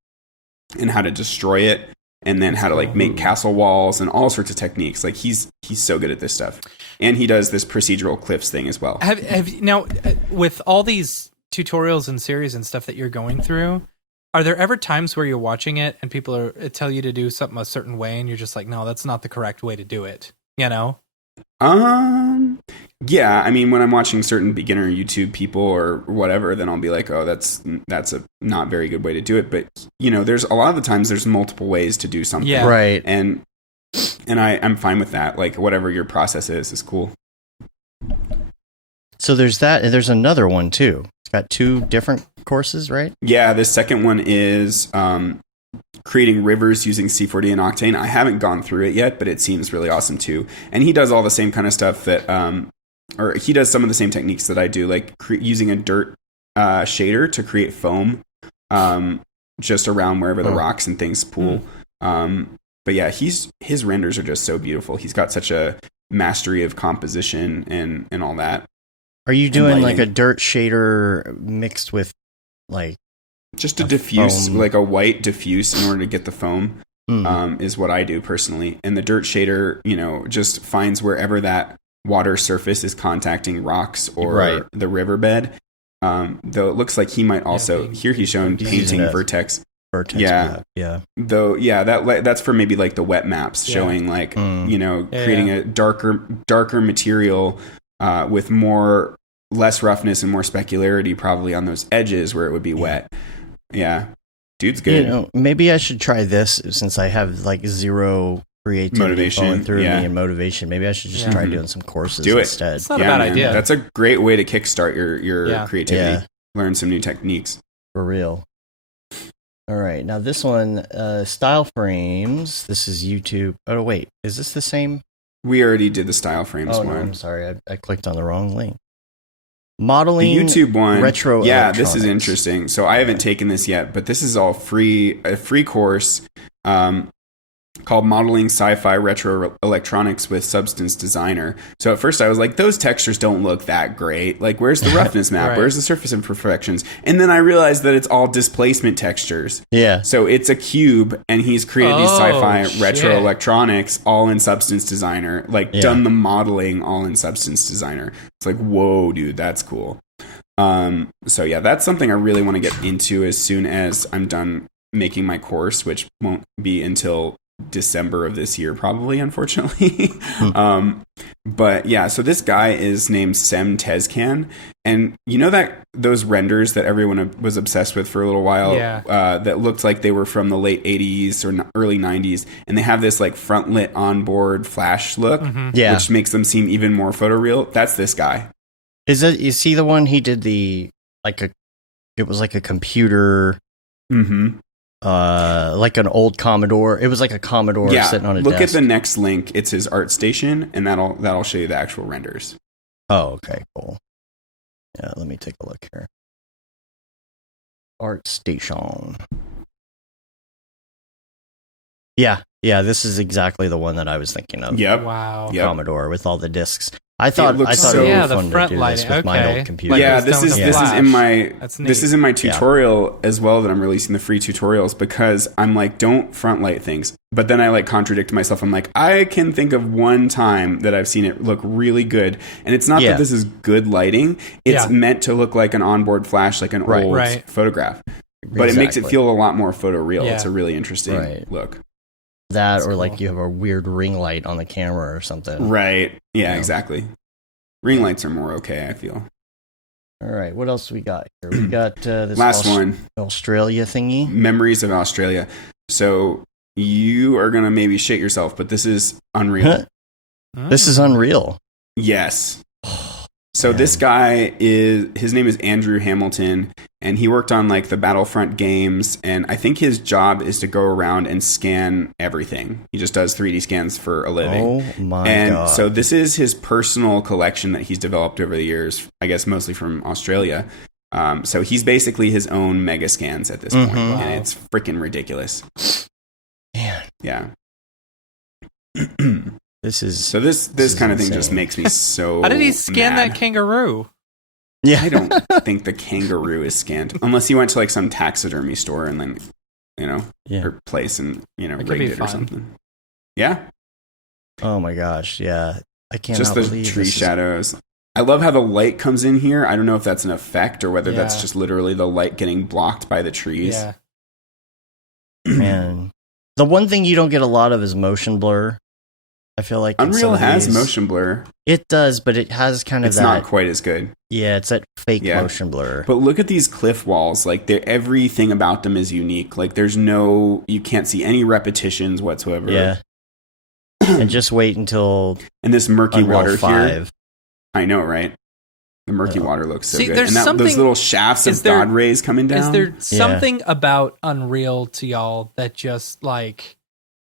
and how to destroy it, and then how to like make castle walls and all sorts of techniques. Like he's so good at this stuff, and he does this procedural cliffs thing as well. Have now with all these tutorials and series and stuff that you're going through, are there ever times where you're watching it and people tell you to do something a certain way and you're just like, no, that's not the correct way to do it? Yeah, I mean, when I'm watching certain beginner YouTube people or whatever, then I'll be like, oh, that's a not very good way to do it. But there's a lot of the times there's multiple ways to do something. Yeah. Right. And I'm fine with that. Like whatever your process is cool. So there's that, and there's another one too. It's got two different courses, right? Yeah, the second one is creating rivers using C4D and Octane. I haven't gone through it yet, but it seems really awesome too. And he does all the same kind of stuff that, or he does some of the same techniques that I do, like using a dirt shader to create foam just around wherever the rocks and things pool. But yeah, his renders are just so beautiful. He's got such a mastery of composition and all that. Are you doing like a lighting. dirt shader mixed with like Just a diffuse, foam? like a white diffuse in order to get the foam is what I do personally. And the dirt shader, just finds wherever that water surface is contacting rocks or the riverbed. Though it looks like he might also, here he's shown painting vertex. Yeah. Though, that's for maybe like the wet maps showing like, creating a darker material with less roughness and more specularity probably on those edges where it would be wet. Yeah. Dude's good. Maybe I should try this since I have like zero creativity Motivation, going through me and motivation. Maybe I should just try doing some courses instead. It's not a bad idea. That's a great way to kickstart your creativity. Yeah. Learn some new techniques. For real. All right. Now this one, style frames. This is YouTube. Oh, wait. Is this the same? We already did the style frames one. No, I'm sorry. I clicked on the wrong link. Modeling the YouTube one, retro. Yeah, this is interesting. So I haven't taken this yet, but this is all a free course called Modeling Sci-Fi Retro Electronics with Substance Designer. So at first I was like, those textures don't look that great. Like, where's the roughness map? Where's the surface imperfections? And then I realized that it's all displacement textures. Yeah. So it's a cube, and he's created these sci-fi retro electronics all in Substance Designer, done the modeling all in Substance Designer. It's like, whoa, dude, that's cool. So yeah, that's something I really want to get into as soon as I'm done making my course, which won't be until December of this year, probably, unfortunately. But yeah, so this guy is named Sem Tezcan, and that those renders that everyone was obsessed with for a little while, that looked like they were from the late 80s or early 90s, and they have this like front lit onboard flash look, which makes them seem even more photoreal. That's this guy. Is he the one he did it was like a computer like an old Commodore. It was like a Commodore sitting on a desk. Look at the next link. It's his art station, and that'll show you the actual renders. Oh, okay, cool. Yeah, let me take a look here. Art station. Yeah, this is exactly the one that I was thinking of. Yep. Wow. Commodore with all the discs. I thought it would be fun to do this with my old computer. Yeah, this is in my tutorial as well that I'm releasing, the free tutorials, because I'm like, don't front light things. But then I like contradict myself. I'm like, I can think of one time that I've seen it look really good, and it's not that this is good lighting. It's meant to look like an onboard flash, like an old photograph. But it makes it feel a lot more photoreal. It's a really interesting look. That or like you have a weird ring light on the camera or something. Right. Yeah, exactly. Ring lights are more okay, I feel. All right. What else we got here? We got this last one. Australia thingy. Memories of Australia. So you are going to maybe shit yourself, but this is unreal. This is unreal. Yes. So this guy his name is Andrew Hamilton, and he worked on like the Battlefront games, and I think his job is to go around and scan everything. He just does 3D scans for a living. Oh my God. So this is his personal collection that he's developed over the years, I guess mostly from Australia. So he's basically his own mega scans at this point, and it's freaking ridiculous. Man. Yeah. This kind of thing just makes me so How did he scan mad. that kangaroo? Yeah. I don't think the kangaroo is scanned unless he went to like some taxidermy store and then, or place and, rigged it or something. Yeah. Oh my gosh. Yeah. I can't just the tree shadows. I love how the light comes in here. I don't know if that's an effect or whether that's just literally the light getting blocked by the trees. Yeah. Man. The one thing you don't get a lot of is motion blur. I feel like Unreal has motion blur. It does, but it has kind of it's not quite as good. Yeah, it's that fake motion blur. But look at these cliff walls. Like, everything about them is unique. Like, you can't see any repetitions whatsoever. Yeah. And just wait until and this murky Unreal water 5. here. I know, right? The murky water looks so good. There's and those little shafts of God rays coming down. Is there something about Unreal to y'all that just like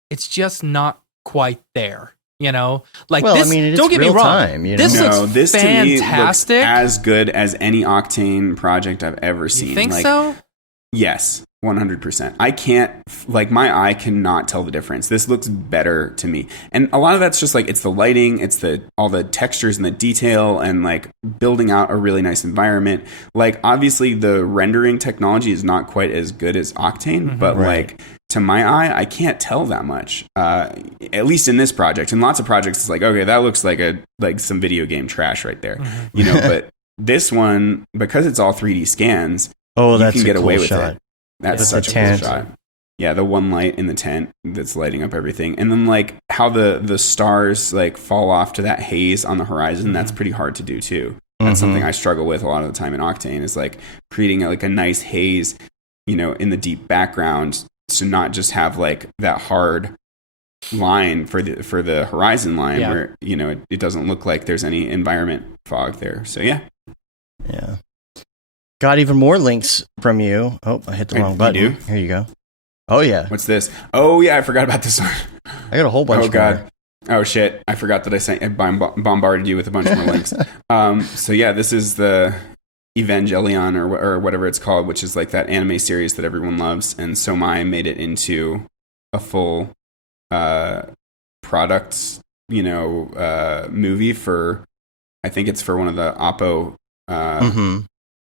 it's just not quite there? Like this. Don't get me wrong. This looks fantastic. To me looks as good as any Octane project I've ever seen. You think so? Yes. 100%. I can't, like, my eye cannot tell the difference. This looks better to me. And a lot of that's just like, it's the lighting, it's all the textures and the detail, and like building out a really nice environment. Like, obviously the rendering technology is not quite as good as Octane, but like, to my eye, I can't tell that much. At least in this project. In lots of projects, it's like, okay, that looks like some video game trash right there. You know, but this one, because it's all 3D scans, you that's can get a cool away with shot. it. That's such a tent. cool shot. Yeah, the one light in the tent that's lighting up everything. And then like how the stars like fall off to that haze on the horizon, that's pretty hard to do too. That's something I struggle with a lot of the time in Octane, is like creating like a nice haze, you know, in the deep background, to not just have like that hard line for the horizon line where, you know, it doesn't look like there's any environment fog there. So yeah. Got even more links from you. Oh, I hit the wrong button. You do? Here you go. Oh yeah. What's this? Oh yeah, I forgot about this one. I got a whole bunch. Oh god. Oh shit. I forgot that I bombarded you with a bunch more links. So yeah, this is the Evangelion or whatever it's called, which is like that anime series that everyone loves, and Somai made it into a full product, you know, movie for, I think it's for one of the Oppo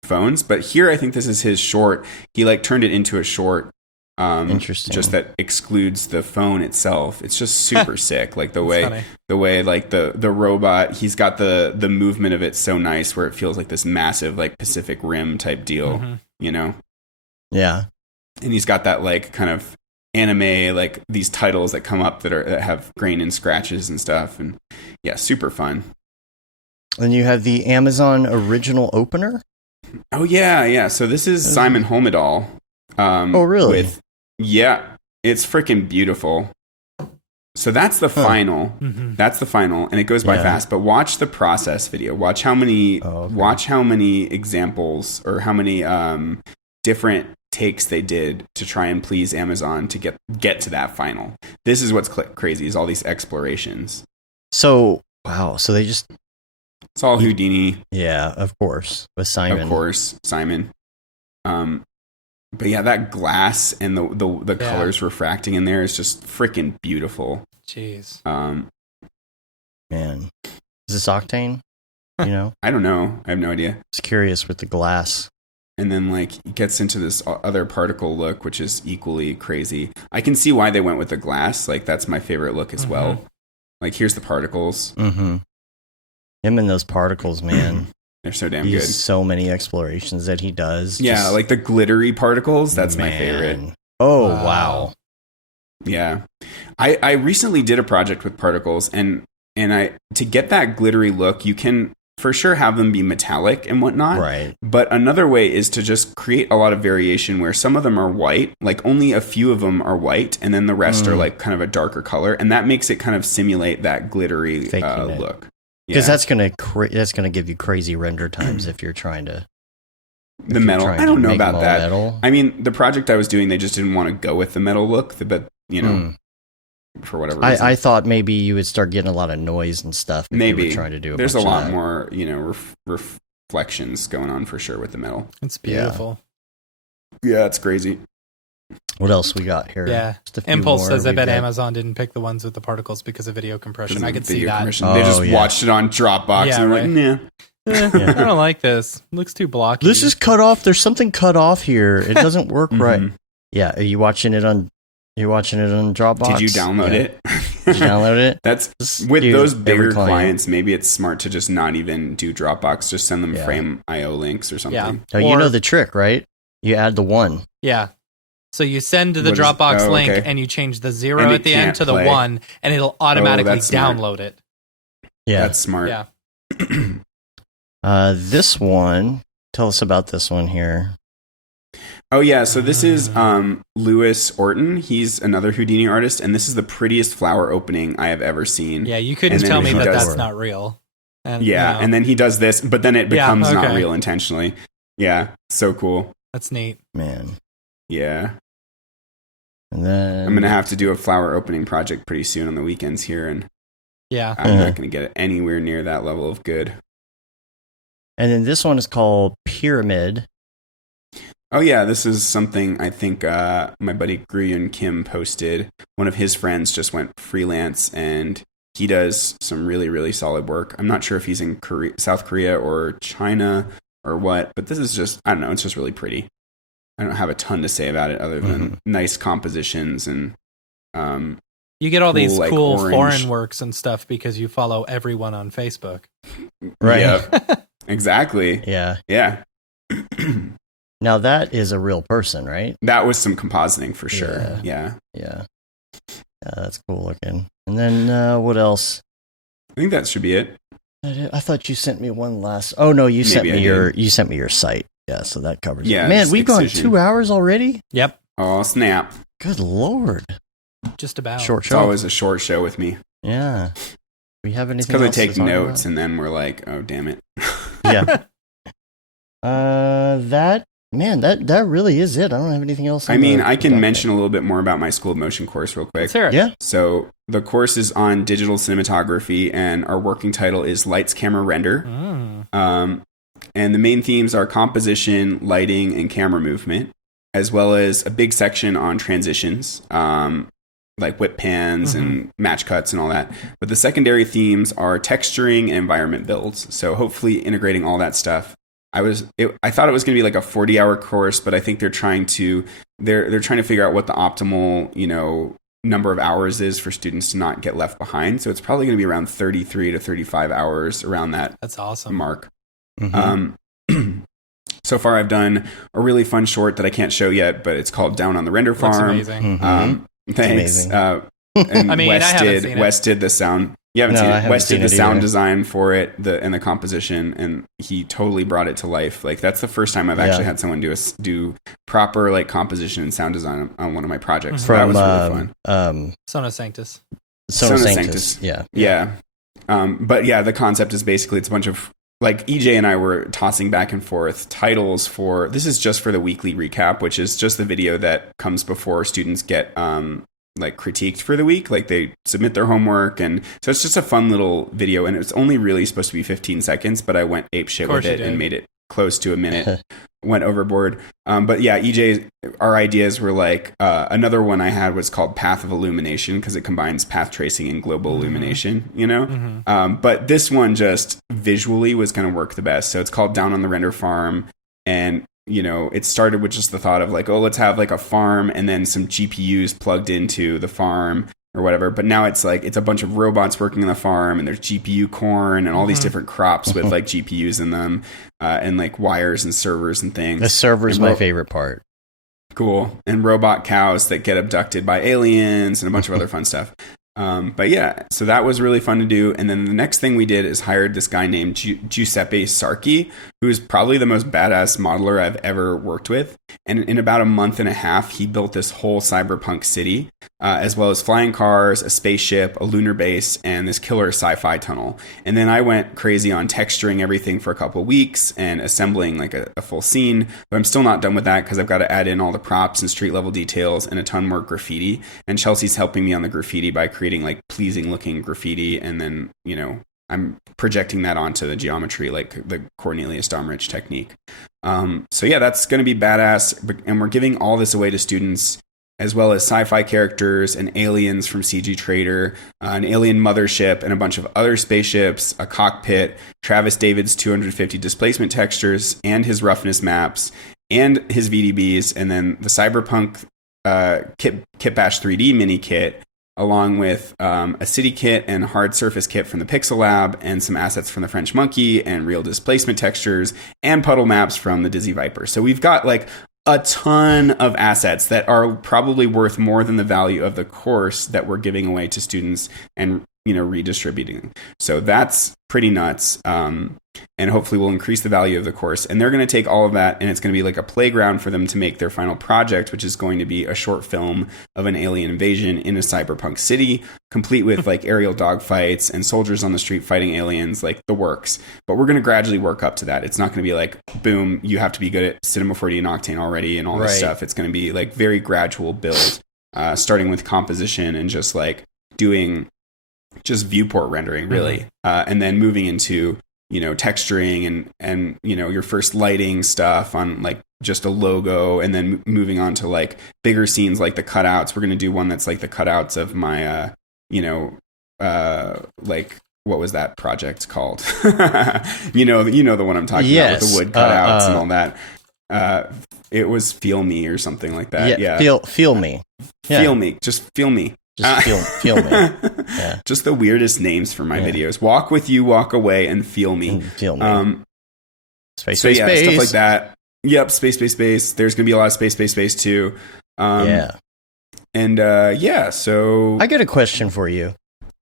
phones, but here I think this is his short. He like turned it into a short. Interesting. Just that excludes the phone itself. It's just super sick. Like the way like the robot, he's got the movement of it so nice, where it feels like this massive like Pacific Rim type deal, you know? Yeah. And he's got that like kind of anime, like these titles that come up that have grain and scratches and stuff, and yeah, super fun. Then you have the Amazon original opener. Oh yeah. So this is Simon Holmedal. Oh really? It's freaking beautiful. So that's the final. That's the final, and it goes by fast. But watch the process video. Watch how many examples, or how many different takes they did to try and please Amazon to get to that final. This is what's crazy, is all these explorations. So wow. So they just, it's all Houdini. Yeah, of course, with Simon. Of course, Simon. But yeah, that glass and the colors refracting in there is just freaking beautiful. Jeez. Man, is this Octane? You know? I don't know. I have no idea. Just curious with the glass. And then like it gets into this other particle look, which is equally crazy. I can see why they went with the glass. Like that's my favorite look as well. Like here's the particles. Him and those particles, man. They're so damn he good. Has so many explorations that he does. Yeah, like the glittery particles. That's my favorite. Oh, wow. Yeah. I recently did a project with particles, and to get that glittery look, you can for sure have them be metallic and whatnot. Right. But another way is to just create a lot of variation where some of them are white, like only a few of them are white, and then the rest are like kind of a darker color, and that makes it kind of simulate that glittery look. Because that's gonna give you crazy render times if you're trying to. The metal. I don't know about that. Metal. I mean, the project I was doing, they just didn't want to go with the metal look, but you know, for whatever reason. I thought maybe you would start getting a lot of noise and stuff. If maybe you were trying to do. There's a lot more, you know, reflections going on for sure with the metal. It's beautiful. Yeah, it's crazy. What else we got here? Yeah. Impulse says, I bet Amazon didn't pick the ones with the particles because of video compression. I could see that. They just watched it on Dropbox and were like, nah. I don't like this. It looks too blocky. This is cut off. There's something cut off here. It doesn't work right. Yeah. Are you watching it on Dropbox? Did you download it? Did you download it? That's with those bigger clients. Maybe it's smart to just not even do Dropbox. Just send them frame IO links or something. Yeah. Oh, you know the trick, right? You add the 1. Yeah. So you send the Dropbox link and you change the 0 at the end to the 1, and it'll automatically download it. Yeah, that's smart. Yeah. This one. Tell us about this one here. Oh yeah, so this is Lewis Orton. He's another Houdini artist, and this is the prettiest flower opening I have ever seen. Yeah, you couldn't tell me that's not real. And, and then he does this, but then it becomes not real intentionally. Yeah, so cool. That's neat. Man. Yeah. And then I'm going to have to do a flower opening project pretty soon on the weekends here, and I'm not going to get anywhere near that level of good. And then this one is called Pyramid. Oh yeah, this is something I think my buddy Gruyun Kim posted. One of his friends just went freelance, and he does some really, really solid work. I'm not sure if he's in South Korea or China or what, but this is just, I don't know, it's just really pretty. I don't have a ton to say about it other than nice compositions and you get all these like, cool orange. foreign works and stuff because you follow everyone on Facebook. Right. Yeah, exactly. Yeah. Yeah. Now that is a real person, right? That was some compositing for sure. Yeah. Yeah, that's cool looking. And then what else? I think that should be it. I thought you sent me one last. Oh no, you sent me your site. Yeah, so that covers it. Man, we've gone 2 hours already? Yep. Oh, snap. Good Lord. Just about. Short It's show. always a short show with me. Yeah. We have anything Because I else take to talk notes about? and then we're like, oh, damn it. Yeah. That really is it. I don't have anything else. I mean, I can mention a little bit more about my School of Motion course real quick. Let's hear it. Yeah. So the course is on digital cinematography, and our working title is Lights, Camera, Render. And the main themes are composition, lighting, and camera movement, as well as a big section on transitions, like whip pans and match cuts and all that. But the secondary themes are texturing and environment builds. So hopefully integrating all that stuff. I thought it was going to be like a 40-hour course, but I think they're trying to figure out what the optimal, number of hours is for students to not get left behind. So it's probably going to be around 33 to 35 hours around that. That's awesome. Mark. So far I've done a really fun short that I can't show yet, but it's called Down on the Render Farm. Looks amazing. Thanks. Amazing. And I mean, Wes did the sound. You haven't seen it. Wes did the sound either. design for it, and the composition, and he totally brought it to life. Like that's the first time I've actually had someone do proper like composition and sound design on one of my projects. So that was really fun. Sonos Sanctus. Sonos Sanctus. Yeah. Yeah. But yeah, the concept is basically it's a bunch of like EJ and I were tossing back and forth titles for this is just for the weekly recap, which is just the video that comes before students get like critiqued for the week. Like they submit their homework, and so it's just a fun little video, and it's only really supposed to be 15 seconds, but I went ape shit with it and made it close to a minute. Went overboard. But yeah, EJ, our ideas were like another one I had was called Path of Illumination because it combines path tracing and global illumination, but this one just visually was going to work the best. So it's called Down on the Render Farm, and it started with just the thought of like, oh, let's have like a farm and then some GPUs plugged into the farm or whatever. But now it's like, it's a bunch of robots working on the farm, and there's GPU corn and all these different crops with like GPUs in them, and like wires and servers and things. The server's my favorite part. Cool. And robot cows that get abducted by aliens and a bunch of other fun stuff. But yeah, so that was really fun to do. And then the next thing we did is hired this guy named Giuseppe Sarchi, who's probably the most badass modeler I've ever worked with. And in about a month and a half, he built this whole cyberpunk city, as well as flying cars, a spaceship, a lunar base, and this killer sci-fi tunnel. And then I went crazy on texturing everything for a couple of weeks and assembling like a full scene. But I'm still not done with that because I've got to add in all the props and street level details and a ton more graffiti. And Chelsea's helping me on the graffiti by creating like pleasing looking graffiti. And then, I'm projecting that onto the geometry, like the Cornelius Domrich technique. So yeah, that's going to be badass. And we're giving all this away to students, as well as sci-fi characters and aliens from CG Trader, an alien mothership, and a bunch of other spaceships, a cockpit, Travis David's 250 displacement textures, and his roughness maps, and his VDBs, and then the Cyberpunk Kit Bash 3D mini kit, along with a city kit and hard surface kit from the Pixel Lab, and some assets from the French Monkey, and real displacement textures, and puddle maps from the Dizzy Viper. So we've got like a ton of assets that are probably worth more than the value of the course that we're giving away to students and redistributing. So that's pretty nuts. And hopefully we'll increase the value of the course. And they're going to take all of that, and it's going to be like a playground for them to make their final project, which is going to be a short film of an alien invasion in a cyberpunk city, complete with like aerial dogfights and soldiers on the street fighting aliens, like the works. But we're going to gradually work up to that. It's not going to be like, boom, you have to be good at Cinema 4D and Octane already and all this stuff. It's going to be like very gradual build, starting with composition and just like doing just viewport rendering, really. And then moving into texturing and your first lighting stuff on like just a logo, and then moving on to like bigger scenes like the cutouts. We're going to do one that's like the cutouts of my like, what was that project called? The one I'm talking about, with the wood cutouts and all that. It was Feel Me or something like that. Yeah. Feel Me. Yeah. Feel Me. Just Feel Me. Just feel me. Yeah. Just the weirdest names for my videos. Walk with you, walk away, and feel me. Feel me. Space. Stuff like that. Yep, space. There's gonna be a lot of space too. So I got a question for you.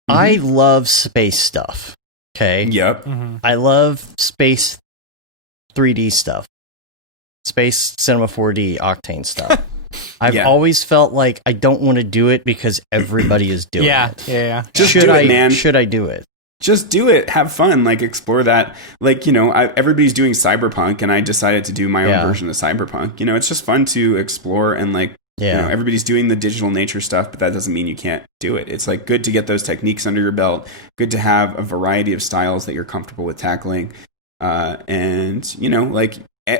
I love space stuff. Okay. Yep. I love space 3D stuff. Space Cinema 4D Octane stuff. I've always felt like I don't want to do it because everybody is doing it. Yeah. Just do it, man. Should I do it? Just do it. Have fun. Like, explore that. Like, everybody's doing cyberpunk, and I decided to do my own version of cyberpunk. It's just fun to explore, and like, everybody's doing the digital nature stuff, but that doesn't mean you can't do it. It's like good to get those techniques under your belt. Good to have a variety of styles that you're comfortable with tackling.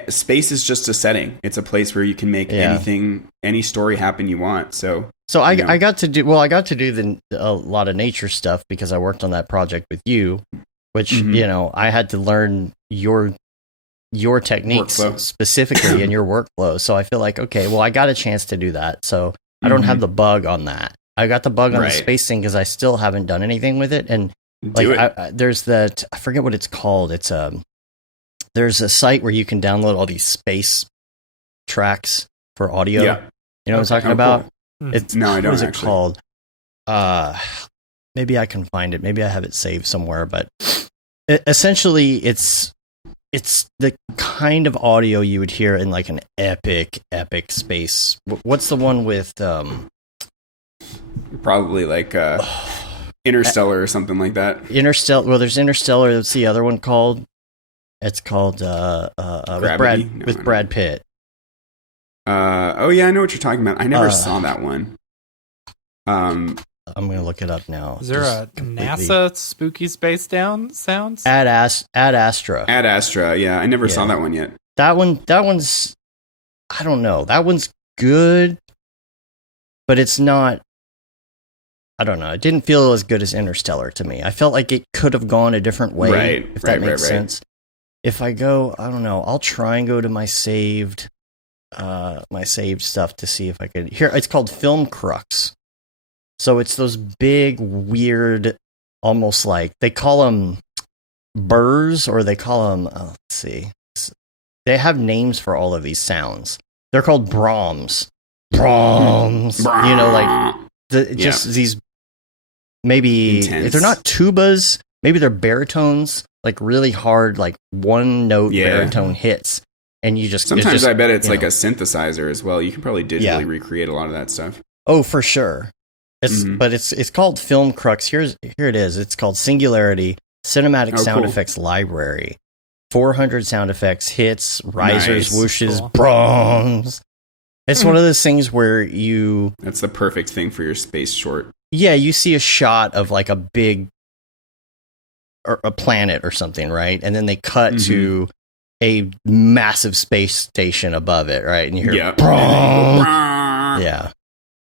Space is just a setting. It's a place where you can make any story happen you want. So I got to do a lot of nature stuff because I worked on that project with you, which I had to learn your techniques specifically in your workflow. So I feel like, okay, well, I got a chance to do that. So I don't have the bug on that. I got the bug on the space thing because I still haven't done anything with it. And like, there's that, I forget what it's called. It's there's a site where you can download all these space tracks for audio. Yeah. You know what I'm talking about? Cool. I don't. What is it called? Maybe I can find it. Maybe I have it saved somewhere. But essentially, it's the kind of audio you would hear in like an epic space. What's the one with? Probably like Interstellar or something like that. Interstellar. Well, there's Interstellar. What's the other one called? It's called with Brad Pitt. Oh yeah, I know what you're talking about. I never saw that one. I'm gonna look it up now. Is there a NASA spooky space down sounds? Ad Astra. Ad Astra. Yeah, I never saw that one yet. That one's. I don't know. That one's good, but it's not. I don't know. It didn't feel as good as Interstellar to me. I felt like it could have gone a different way. If that makes sense. If I go, I don't know. I'll try and go to my saved stuff to see if I could. Here, it's called Film Crux. So it's those big, weird, almost like they call them burrs, or they call them. Let's see. They have names for all of these sounds. They're called Brahms. Like just these. Maybe if they're not tubas, maybe they're baritones. Like really hard, like one note baritone hits, and you just sometimes I bet it's like a synthesizer as well. You can probably digitally recreate a lot of that stuff. Oh, for sure. But it's called Film Crux. Here it is. It's called Singularity Cinematic Sound Effects Library. 400 sound effects, hits, risers, whooshes, brongs. It's one of those things where that's the perfect thing for your space short. Yeah, you see a shot of like a big. Or a planet or something, right? And then they cut to a massive space station above it, right? And you hear, yeah.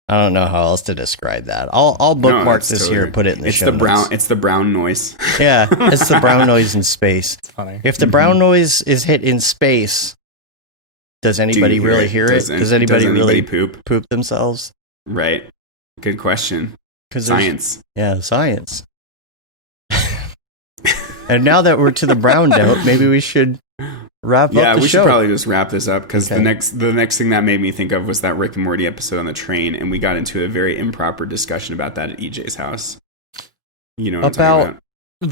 I don't know how else to describe that. I'll bookmark this here and put it in the show notes. It's the brown noise. Yeah, it's the brown noise in space. It's funny. If the brown noise is hit in space, does anybody really hear it? Does anybody really poop themselves? Right. Good question. Science. Yeah, science. And now that we're to the brown note, maybe we should wrap up the show. Yeah, we should probably just wrap this up because the next thing that made me think of was that Rick and Morty episode on the train, and we got into a very improper discussion about that at EJ's house. You know what I'm talking about?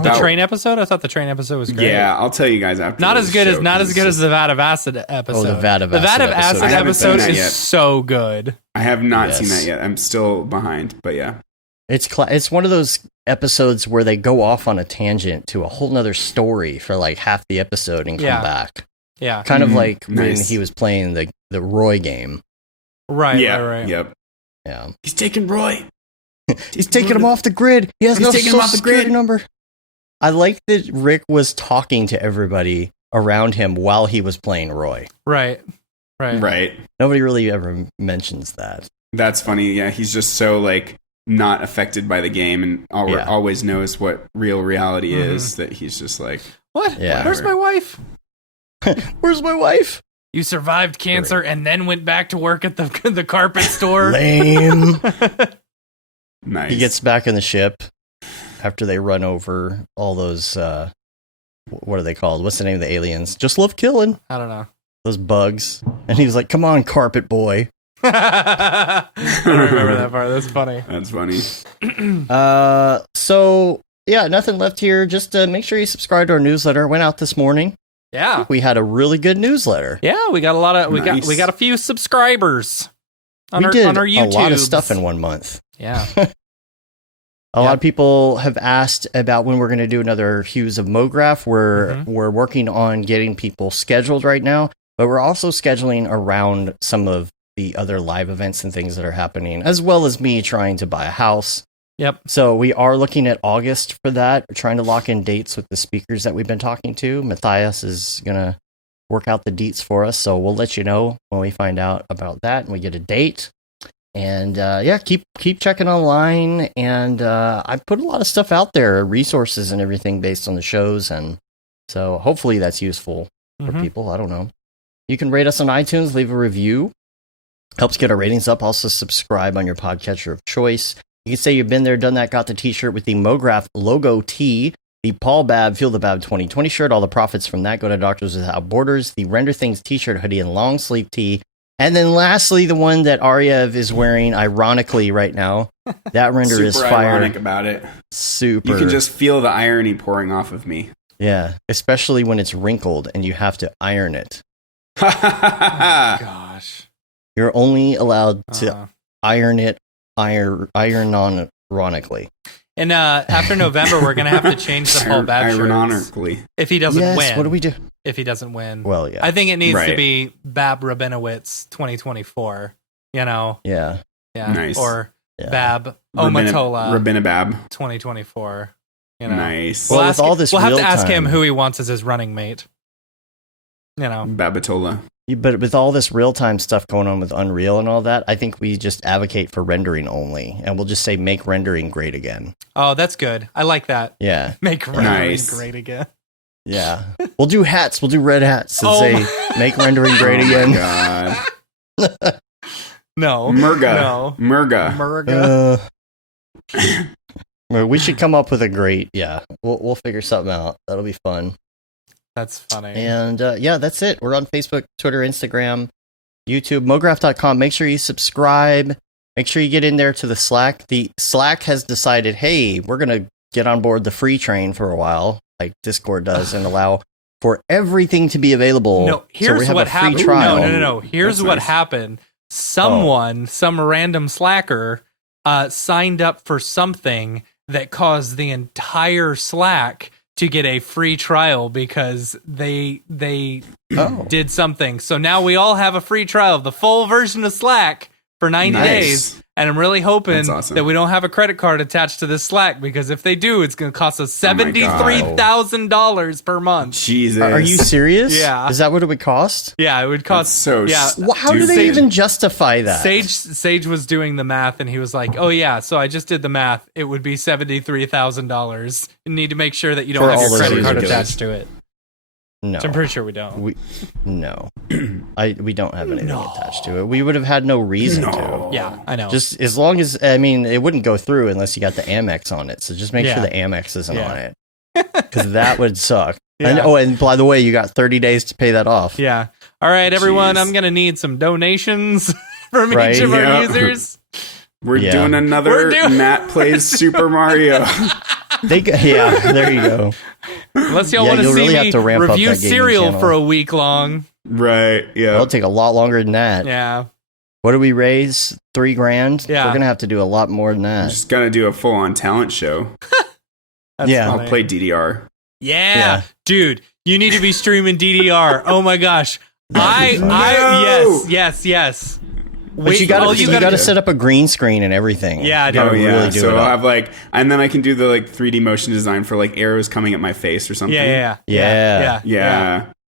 The train episode? I thought the train episode was great. Yeah, I'll tell you guys after. Not as good as the Vat of Acid episode. Oh, the Vat of Acid episode is so good. I have not seen that yet. I'm still behind, but yeah. It's one of those episodes where they go off on a tangent to a whole nother story for like half the episode and come back. Yeah. Kind of like when he was playing the Roy game. Right. Yep. Yeah. He's taking Roy. He's taking him off the grid. He has no social security number. I like that Rick was talking to everybody around him while he was playing Roy. Right. Nobody really ever mentions that. That's funny. Yeah, he's just so like not affected by the game and always knows what real reality is, that he's just like, what? Yeah. Where's my wife? Where's my wife? You survived cancer and then went back to work at the carpet store. Lame. nice. He gets back in the ship after they run over all those, what are they called? What's the name of the aliens? Just love killing. I don't know. Those bugs. And he was like, come on, carpet boy. I don't remember that part. That's funny. That's funny. So, yeah, nothing left here. Just make sure you subscribe to our newsletter. It went out this morning. Yeah. We had a really good newsletter. Yeah, we got a lot of, Nice. we got a few subscribers on We our did YouTube. a lot of stuff in 1 month. Yeah. A lot of people have asked about when we're going to do another Hues of Mograph. We're working on getting people scheduled right now, but we're also scheduling around some of the other live events and things that are happening, as well as me trying to buy a house. Yep. So we are looking at August for that. We're trying to lock in dates with the speakers that we've been talking to. Matthias is going to work out the deets for us, so we'll let you know when we find out about that and we get a date. And keep checking online. And I put a lot of stuff out there, resources and everything based on the shows. And so hopefully that's useful for people. I don't know. You can rate us on iTunes, leave a review. Helps get our ratings up. Also subscribe on your podcatcher of choice. You can say you've been there, done that, got the t-shirt with the Mograph logo tee, the Paul Babb Feel the Babb 2020 shirt. All the profits from that go to Doctors Without Borders, the Render Things t-shirt, hoodie, and long sleeve tee. And then lastly, the one that Ariew is wearing, ironically, right now. That render is super fire. ironic about it. Super. You can just feel the irony pouring off of me. Yeah, especially when it's wrinkled and you have to iron it. Gosh. You're only allowed to iron it, iron on ironically. And after November, we're going to have to change the Paul Babb shirts. Ironically. If he doesn't win. What do we do? If he doesn't win. Well, yeah. I think it needs to Right. be Babb Rabinowitz 2024. You know? Yeah. Yeah. Nice. Or Yeah. Babb Omatola Rabinabab. 2024. You know? Nice. Well, with all this we'll have to real ask him time- who he wants as his running mate. You know? Babatola. But with all this real-time stuff going on with Unreal and all that, I think we just advocate for rendering only. And we'll just say, make rendering great again. Oh, that's good. I like that. Yeah. Make rendering Nice. great again. Yeah. We'll do hats. We'll do red hats and Oh say, make rendering great Oh again. my God. No. Murga. No. Murga. Murga. Well, we should come up with a great, we'll figure something out. That'll be fun. That's funny. And that's it. We're on Facebook, Twitter, Instagram, YouTube, Mograph.com. Make sure you subscribe. Make sure you get in there to the Slack. The Slack has decided, hey, we're going to get on board the free train for a while, like Discord does, and allow for everything to be available. No, So here's we have what a free happened. trial. No. Here's That's what nice. happened. Someone, some random slacker, signed up for something that caused the entire Slack to get a free trial because they did something. So now we all have a free trial of the full version of Slack for 90 Nice. days. And I'm really hoping That's awesome. that we don't have a credit card attached to this Slack, because if they do, it's going to cost us Oh my God. $73,000 per month. Jesus. Are you serious? Yeah. Is that what it would cost? Yeah, it would That's cost. so yeah. How do they stupid. even justify that? Sage was doing the math, and he was like, "Oh yeah, so I just did the math. It would be $73,000. You need to make sure that you don't For have all your those credit card ridiculous. attached to it." No. Which I'm pretty sure we don't. No. We don't have anything attached to it. We would have had no reason to. Yeah, I know. Just as long as, I mean, it wouldn't go through unless you got the Amex on it. So just make Yeah. sure the Amex isn't Yeah. on it. Because that would suck. Yeah. And by the way, you got 30 days to pay that off. Yeah. All right, everyone. Jeez. I'm gonna need some donations from Right. each of our Yeah. users. We're Yeah. doing another We're doing- Matt Plays Super Mario. Yeah, there you go. Unless y'all Yeah, want to you'll see really have me to ramp up review that gaming cereal channel. for a week long. Right. Yeah. It'll take a lot longer than that. Yeah. What do we raise? $3,000? Yeah. We're going to have to do a lot more than I'm that. just gonna do a full-on talent show. That's Yeah. funny. I'll play DDR. Yeah, dude, you need to be streaming DDR. Oh my gosh, No! yes. But you got to set up a green screen and everything. Yeah, you gotta really do so it. I'll have like, and then I can do the like 3D motion design for like arrows coming at my face or something. Yeah.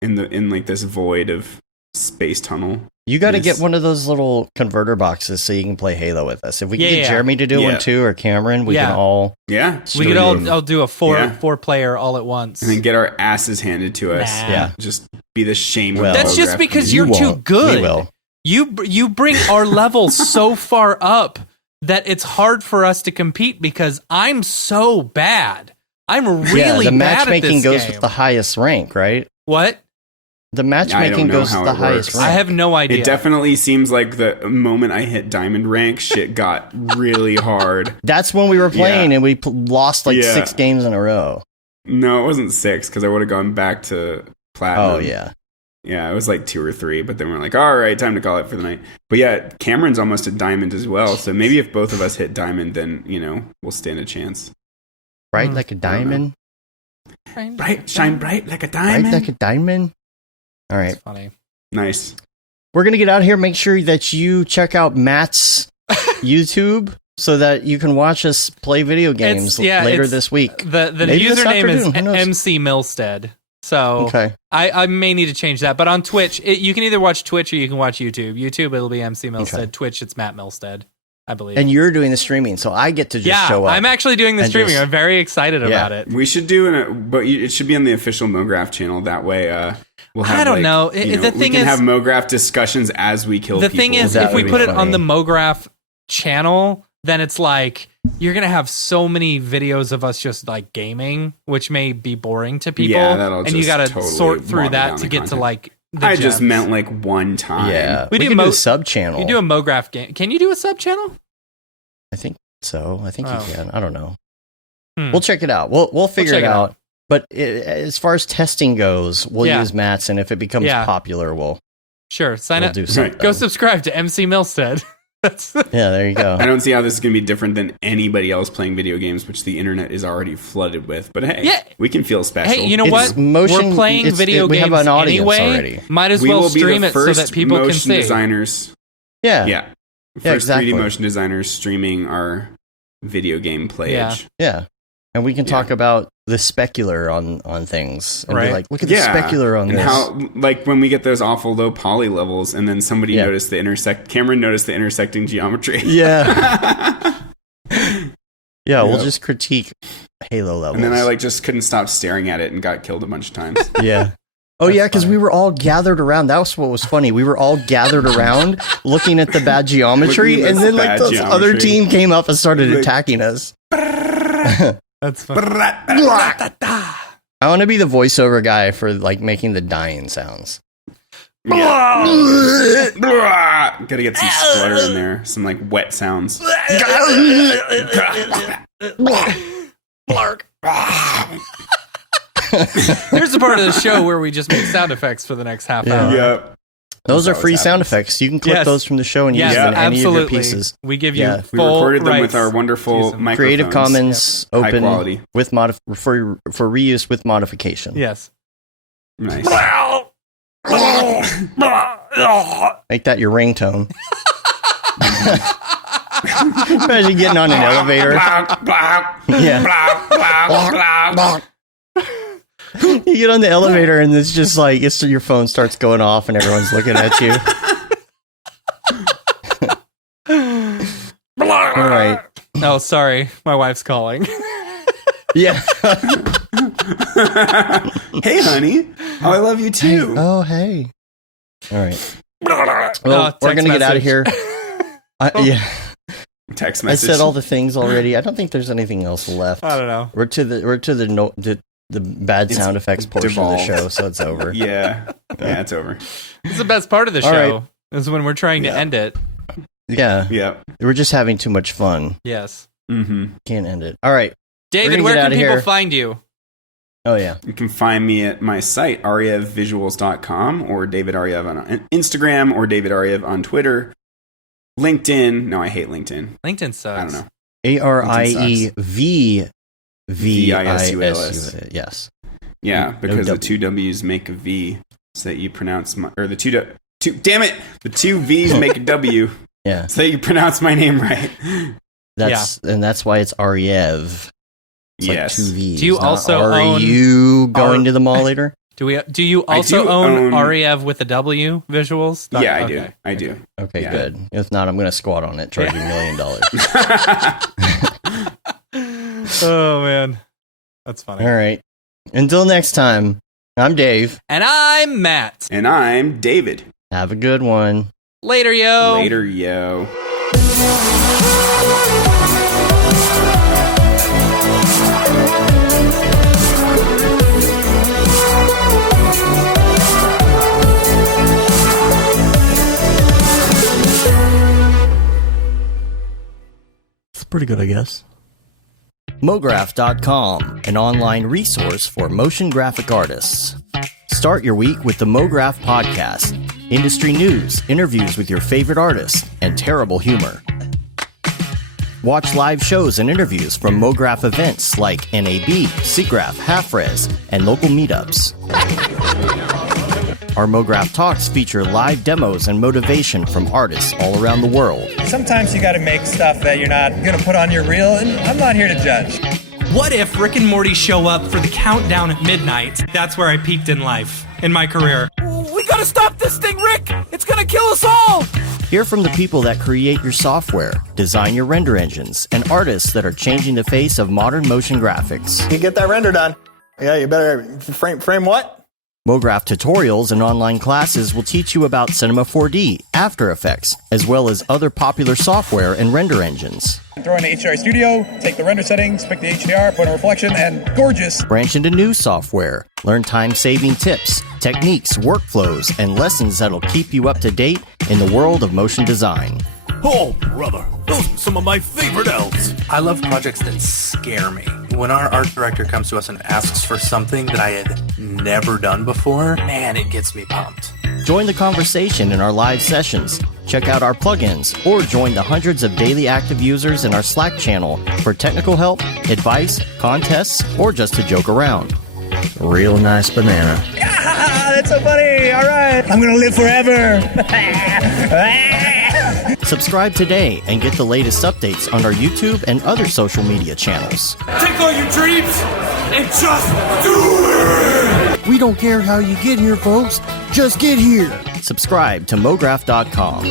In like this void of space tunnel. You got to get one of those little converter boxes so you can play Halo with us. If we can get Jeremy to do one too, or Cameron, we can all. Yeah, we could all do a four player all at once, and then get our asses handed to us. Yeah, just be the shame. Well, that's just because you're too good. We will. You bring our level so far up that it's hard for us to compete because I'm so bad. I'm really the bad at this matchmaking goes game. with the highest rank, right? What? The matchmaking goes to the highest rank. I have no idea. It definitely seems like the moment I hit diamond rank, shit got really hard. That's when we were playing and we lost like 6 games in a row. No, it wasn't 6 because I would have gone back to platinum. Oh, yeah. Yeah, it was like 2 or 3, but then we're like, all right, time to call it for the night. But yeah, Cameron's almost at diamond as well. So maybe if both of us hit diamond, then, we'll stand a chance. Bright like a diamond? Shine bright like a diamond. Bright like a diamond? All right. That's funny. Nice. We're going to get out of here. Make sure that you check out Matt's YouTube so that you can watch us play video games later this week. The username is MC Milstead. So I may need to change that. But on Twitch, you can either watch Twitch or you can watch YouTube. YouTube, it'll be MC Milstead. Okay. Twitch, it's Matt Milstead, I believe. And you're doing the streaming, so I get to just show up. I'm actually doing the streaming. I'm very excited about it. We should do but it should be on the official Mograph channel. That way, we'll have, I don't know. The thing we can is, have Mograph discussions as we kill people. The thing is, if we put it on the Mograph channel, then it's like you're going to have so many videos of us just like gaming, which may be boring to people. Yeah, and you got to sort through that to get to like the I just meant like one time. Yeah. We can do a sub channel. You do a Mograph game. Can you do a sub channel? I think so. I think you can. I don't know. We'll check it out. We'll figure it out. But as far as testing goes, we'll use Matt's, and if it becomes popular, we'll sign up. Do something. Go subscribe to MC Milstead. There you go. I don't see how this is going to be different than anybody else playing video games, which the internet is already flooded with. But hey, we can feel special. Hey, you know what? We're playing video games have an audience anyway. Already. Might as well stream it so that people can see. Designers. Yeah. First 3D motion designers streaming our video game playage. Yeah. And we can talk about the specular on things. And be like, look at the specular on and this. How, like, when we get those awful low poly levels, and then somebody noticed Cameron noticed the intersecting geometry. Yeah. We'll just critique Halo levels. And then I just couldn't stop staring at it and got killed a bunch of times. Yeah. Oh, yeah, because we were all gathered around. That was what was funny. We were all gathered around looking at the bad geometry, and then like this other team came up and started attacking us. That's funny. I want to be the voiceover guy for like making the dying sounds. Gotta get some splutter in there. Some like wet sounds. There's the part of the show where we just make sound effects for the next half hour. Yep. Those are free sound effects. You can clip those from the show and use them in any of your pieces. We give you we recorded them with our wonderful microphones. Creative Commons open, high quality, with for reuse with modification. Yes. Nice. Make that your ringtone. Imagine getting on an elevator. You get on the elevator and it's just like your phone starts going off and everyone's looking at you. All right. Oh, sorry. My wife's calling. Yeah. Hey, honey. Oh, I love you too. Hey. Oh, hey. All right. Well, we're going to get out of here. Yeah. Text message. I said all the things already. I don't think there's anything else left. I don't know. We're to the bad sound effects portion of the show, so it's over. Yeah, it's over. It's the best part of the show is when we're trying to end it. Yeah. We're just having too much fun. Yes. Mm-hmm. Can't end it. All right. David, where can people find you? Oh, yeah. You can find me at my site, arievvisuals.com, or David Ariew on Instagram, or David Ariew on Twitter. LinkedIn. No, I hate LinkedIn. LinkedIn sucks. I don't know. ARIEVVISUS. Yes. Yeah, because the two W's make a V, so that you pronounce or the two Damn it! The two V's make a W. Yeah. So you pronounce my name right. And that's why it's Ariew. It's Yes. like two V's. Do you also own... Are you going to the mall later? Do you also own Ariew with a W visuals? Yeah, I Okay. do. I do. Okay, Yeah. good. If not, I'm going to squat on it, charge you $1 million. Oh, man. That's funny. All right. Until next time, I'm Dave. And I'm Matt. And I'm David. Have a good one. Later, yo. Later, yo. It's pretty good, I guess. Mograph.com, an online resource for motion graphic artists. Start your week with the Mograph podcast. Industry news, interviews with your favorite artists, and terrible humor. Watch live shows and interviews from Mograph events like NAB, SIGGRAPH, Half-Res, and local meetups. Our Mograph Talks feature live demos and motivation from artists all around the world. Sometimes you gotta make stuff that you're not gonna put on your reel, and I'm not here to judge. What if Rick and Morty show up for the countdown at midnight? That's where I peaked in life, in my career. We gotta stop this thing, Rick! It's gonna kill us all! Hear from the people that create your software, design your render engines, and artists that are changing the face of modern motion graphics. You get that render done. Yeah, you better frame what? Mograph tutorials and online classes will teach you about Cinema 4D, After Effects, as well as other popular software and render engines. Throw in the HDR Studio, take the render settings, pick the HDR, put in a reflection, and gorgeous. Branch into new software, learn time-saving tips, techniques, workflows, and lessons that'll keep you up to date in the world of motion design. Oh, brother, those are some of my favorite elves. I love projects that scare me. When our art director comes to us and asks for something that I had never done before, man, it gets me pumped. Join the conversation in our live sessions, check out our plugins, or join the hundreds of daily active users in our Slack channel for technical help, advice, contests, or just to joke around. Real nice banana. Ah, that's so funny. All right. I'm gonna live forever. Subscribe today and get the latest updates on our YouTube and other social media channels. Take all your dreams and just do it! We don't care how you get here, folks. Just get here. Subscribe to Mograph.com.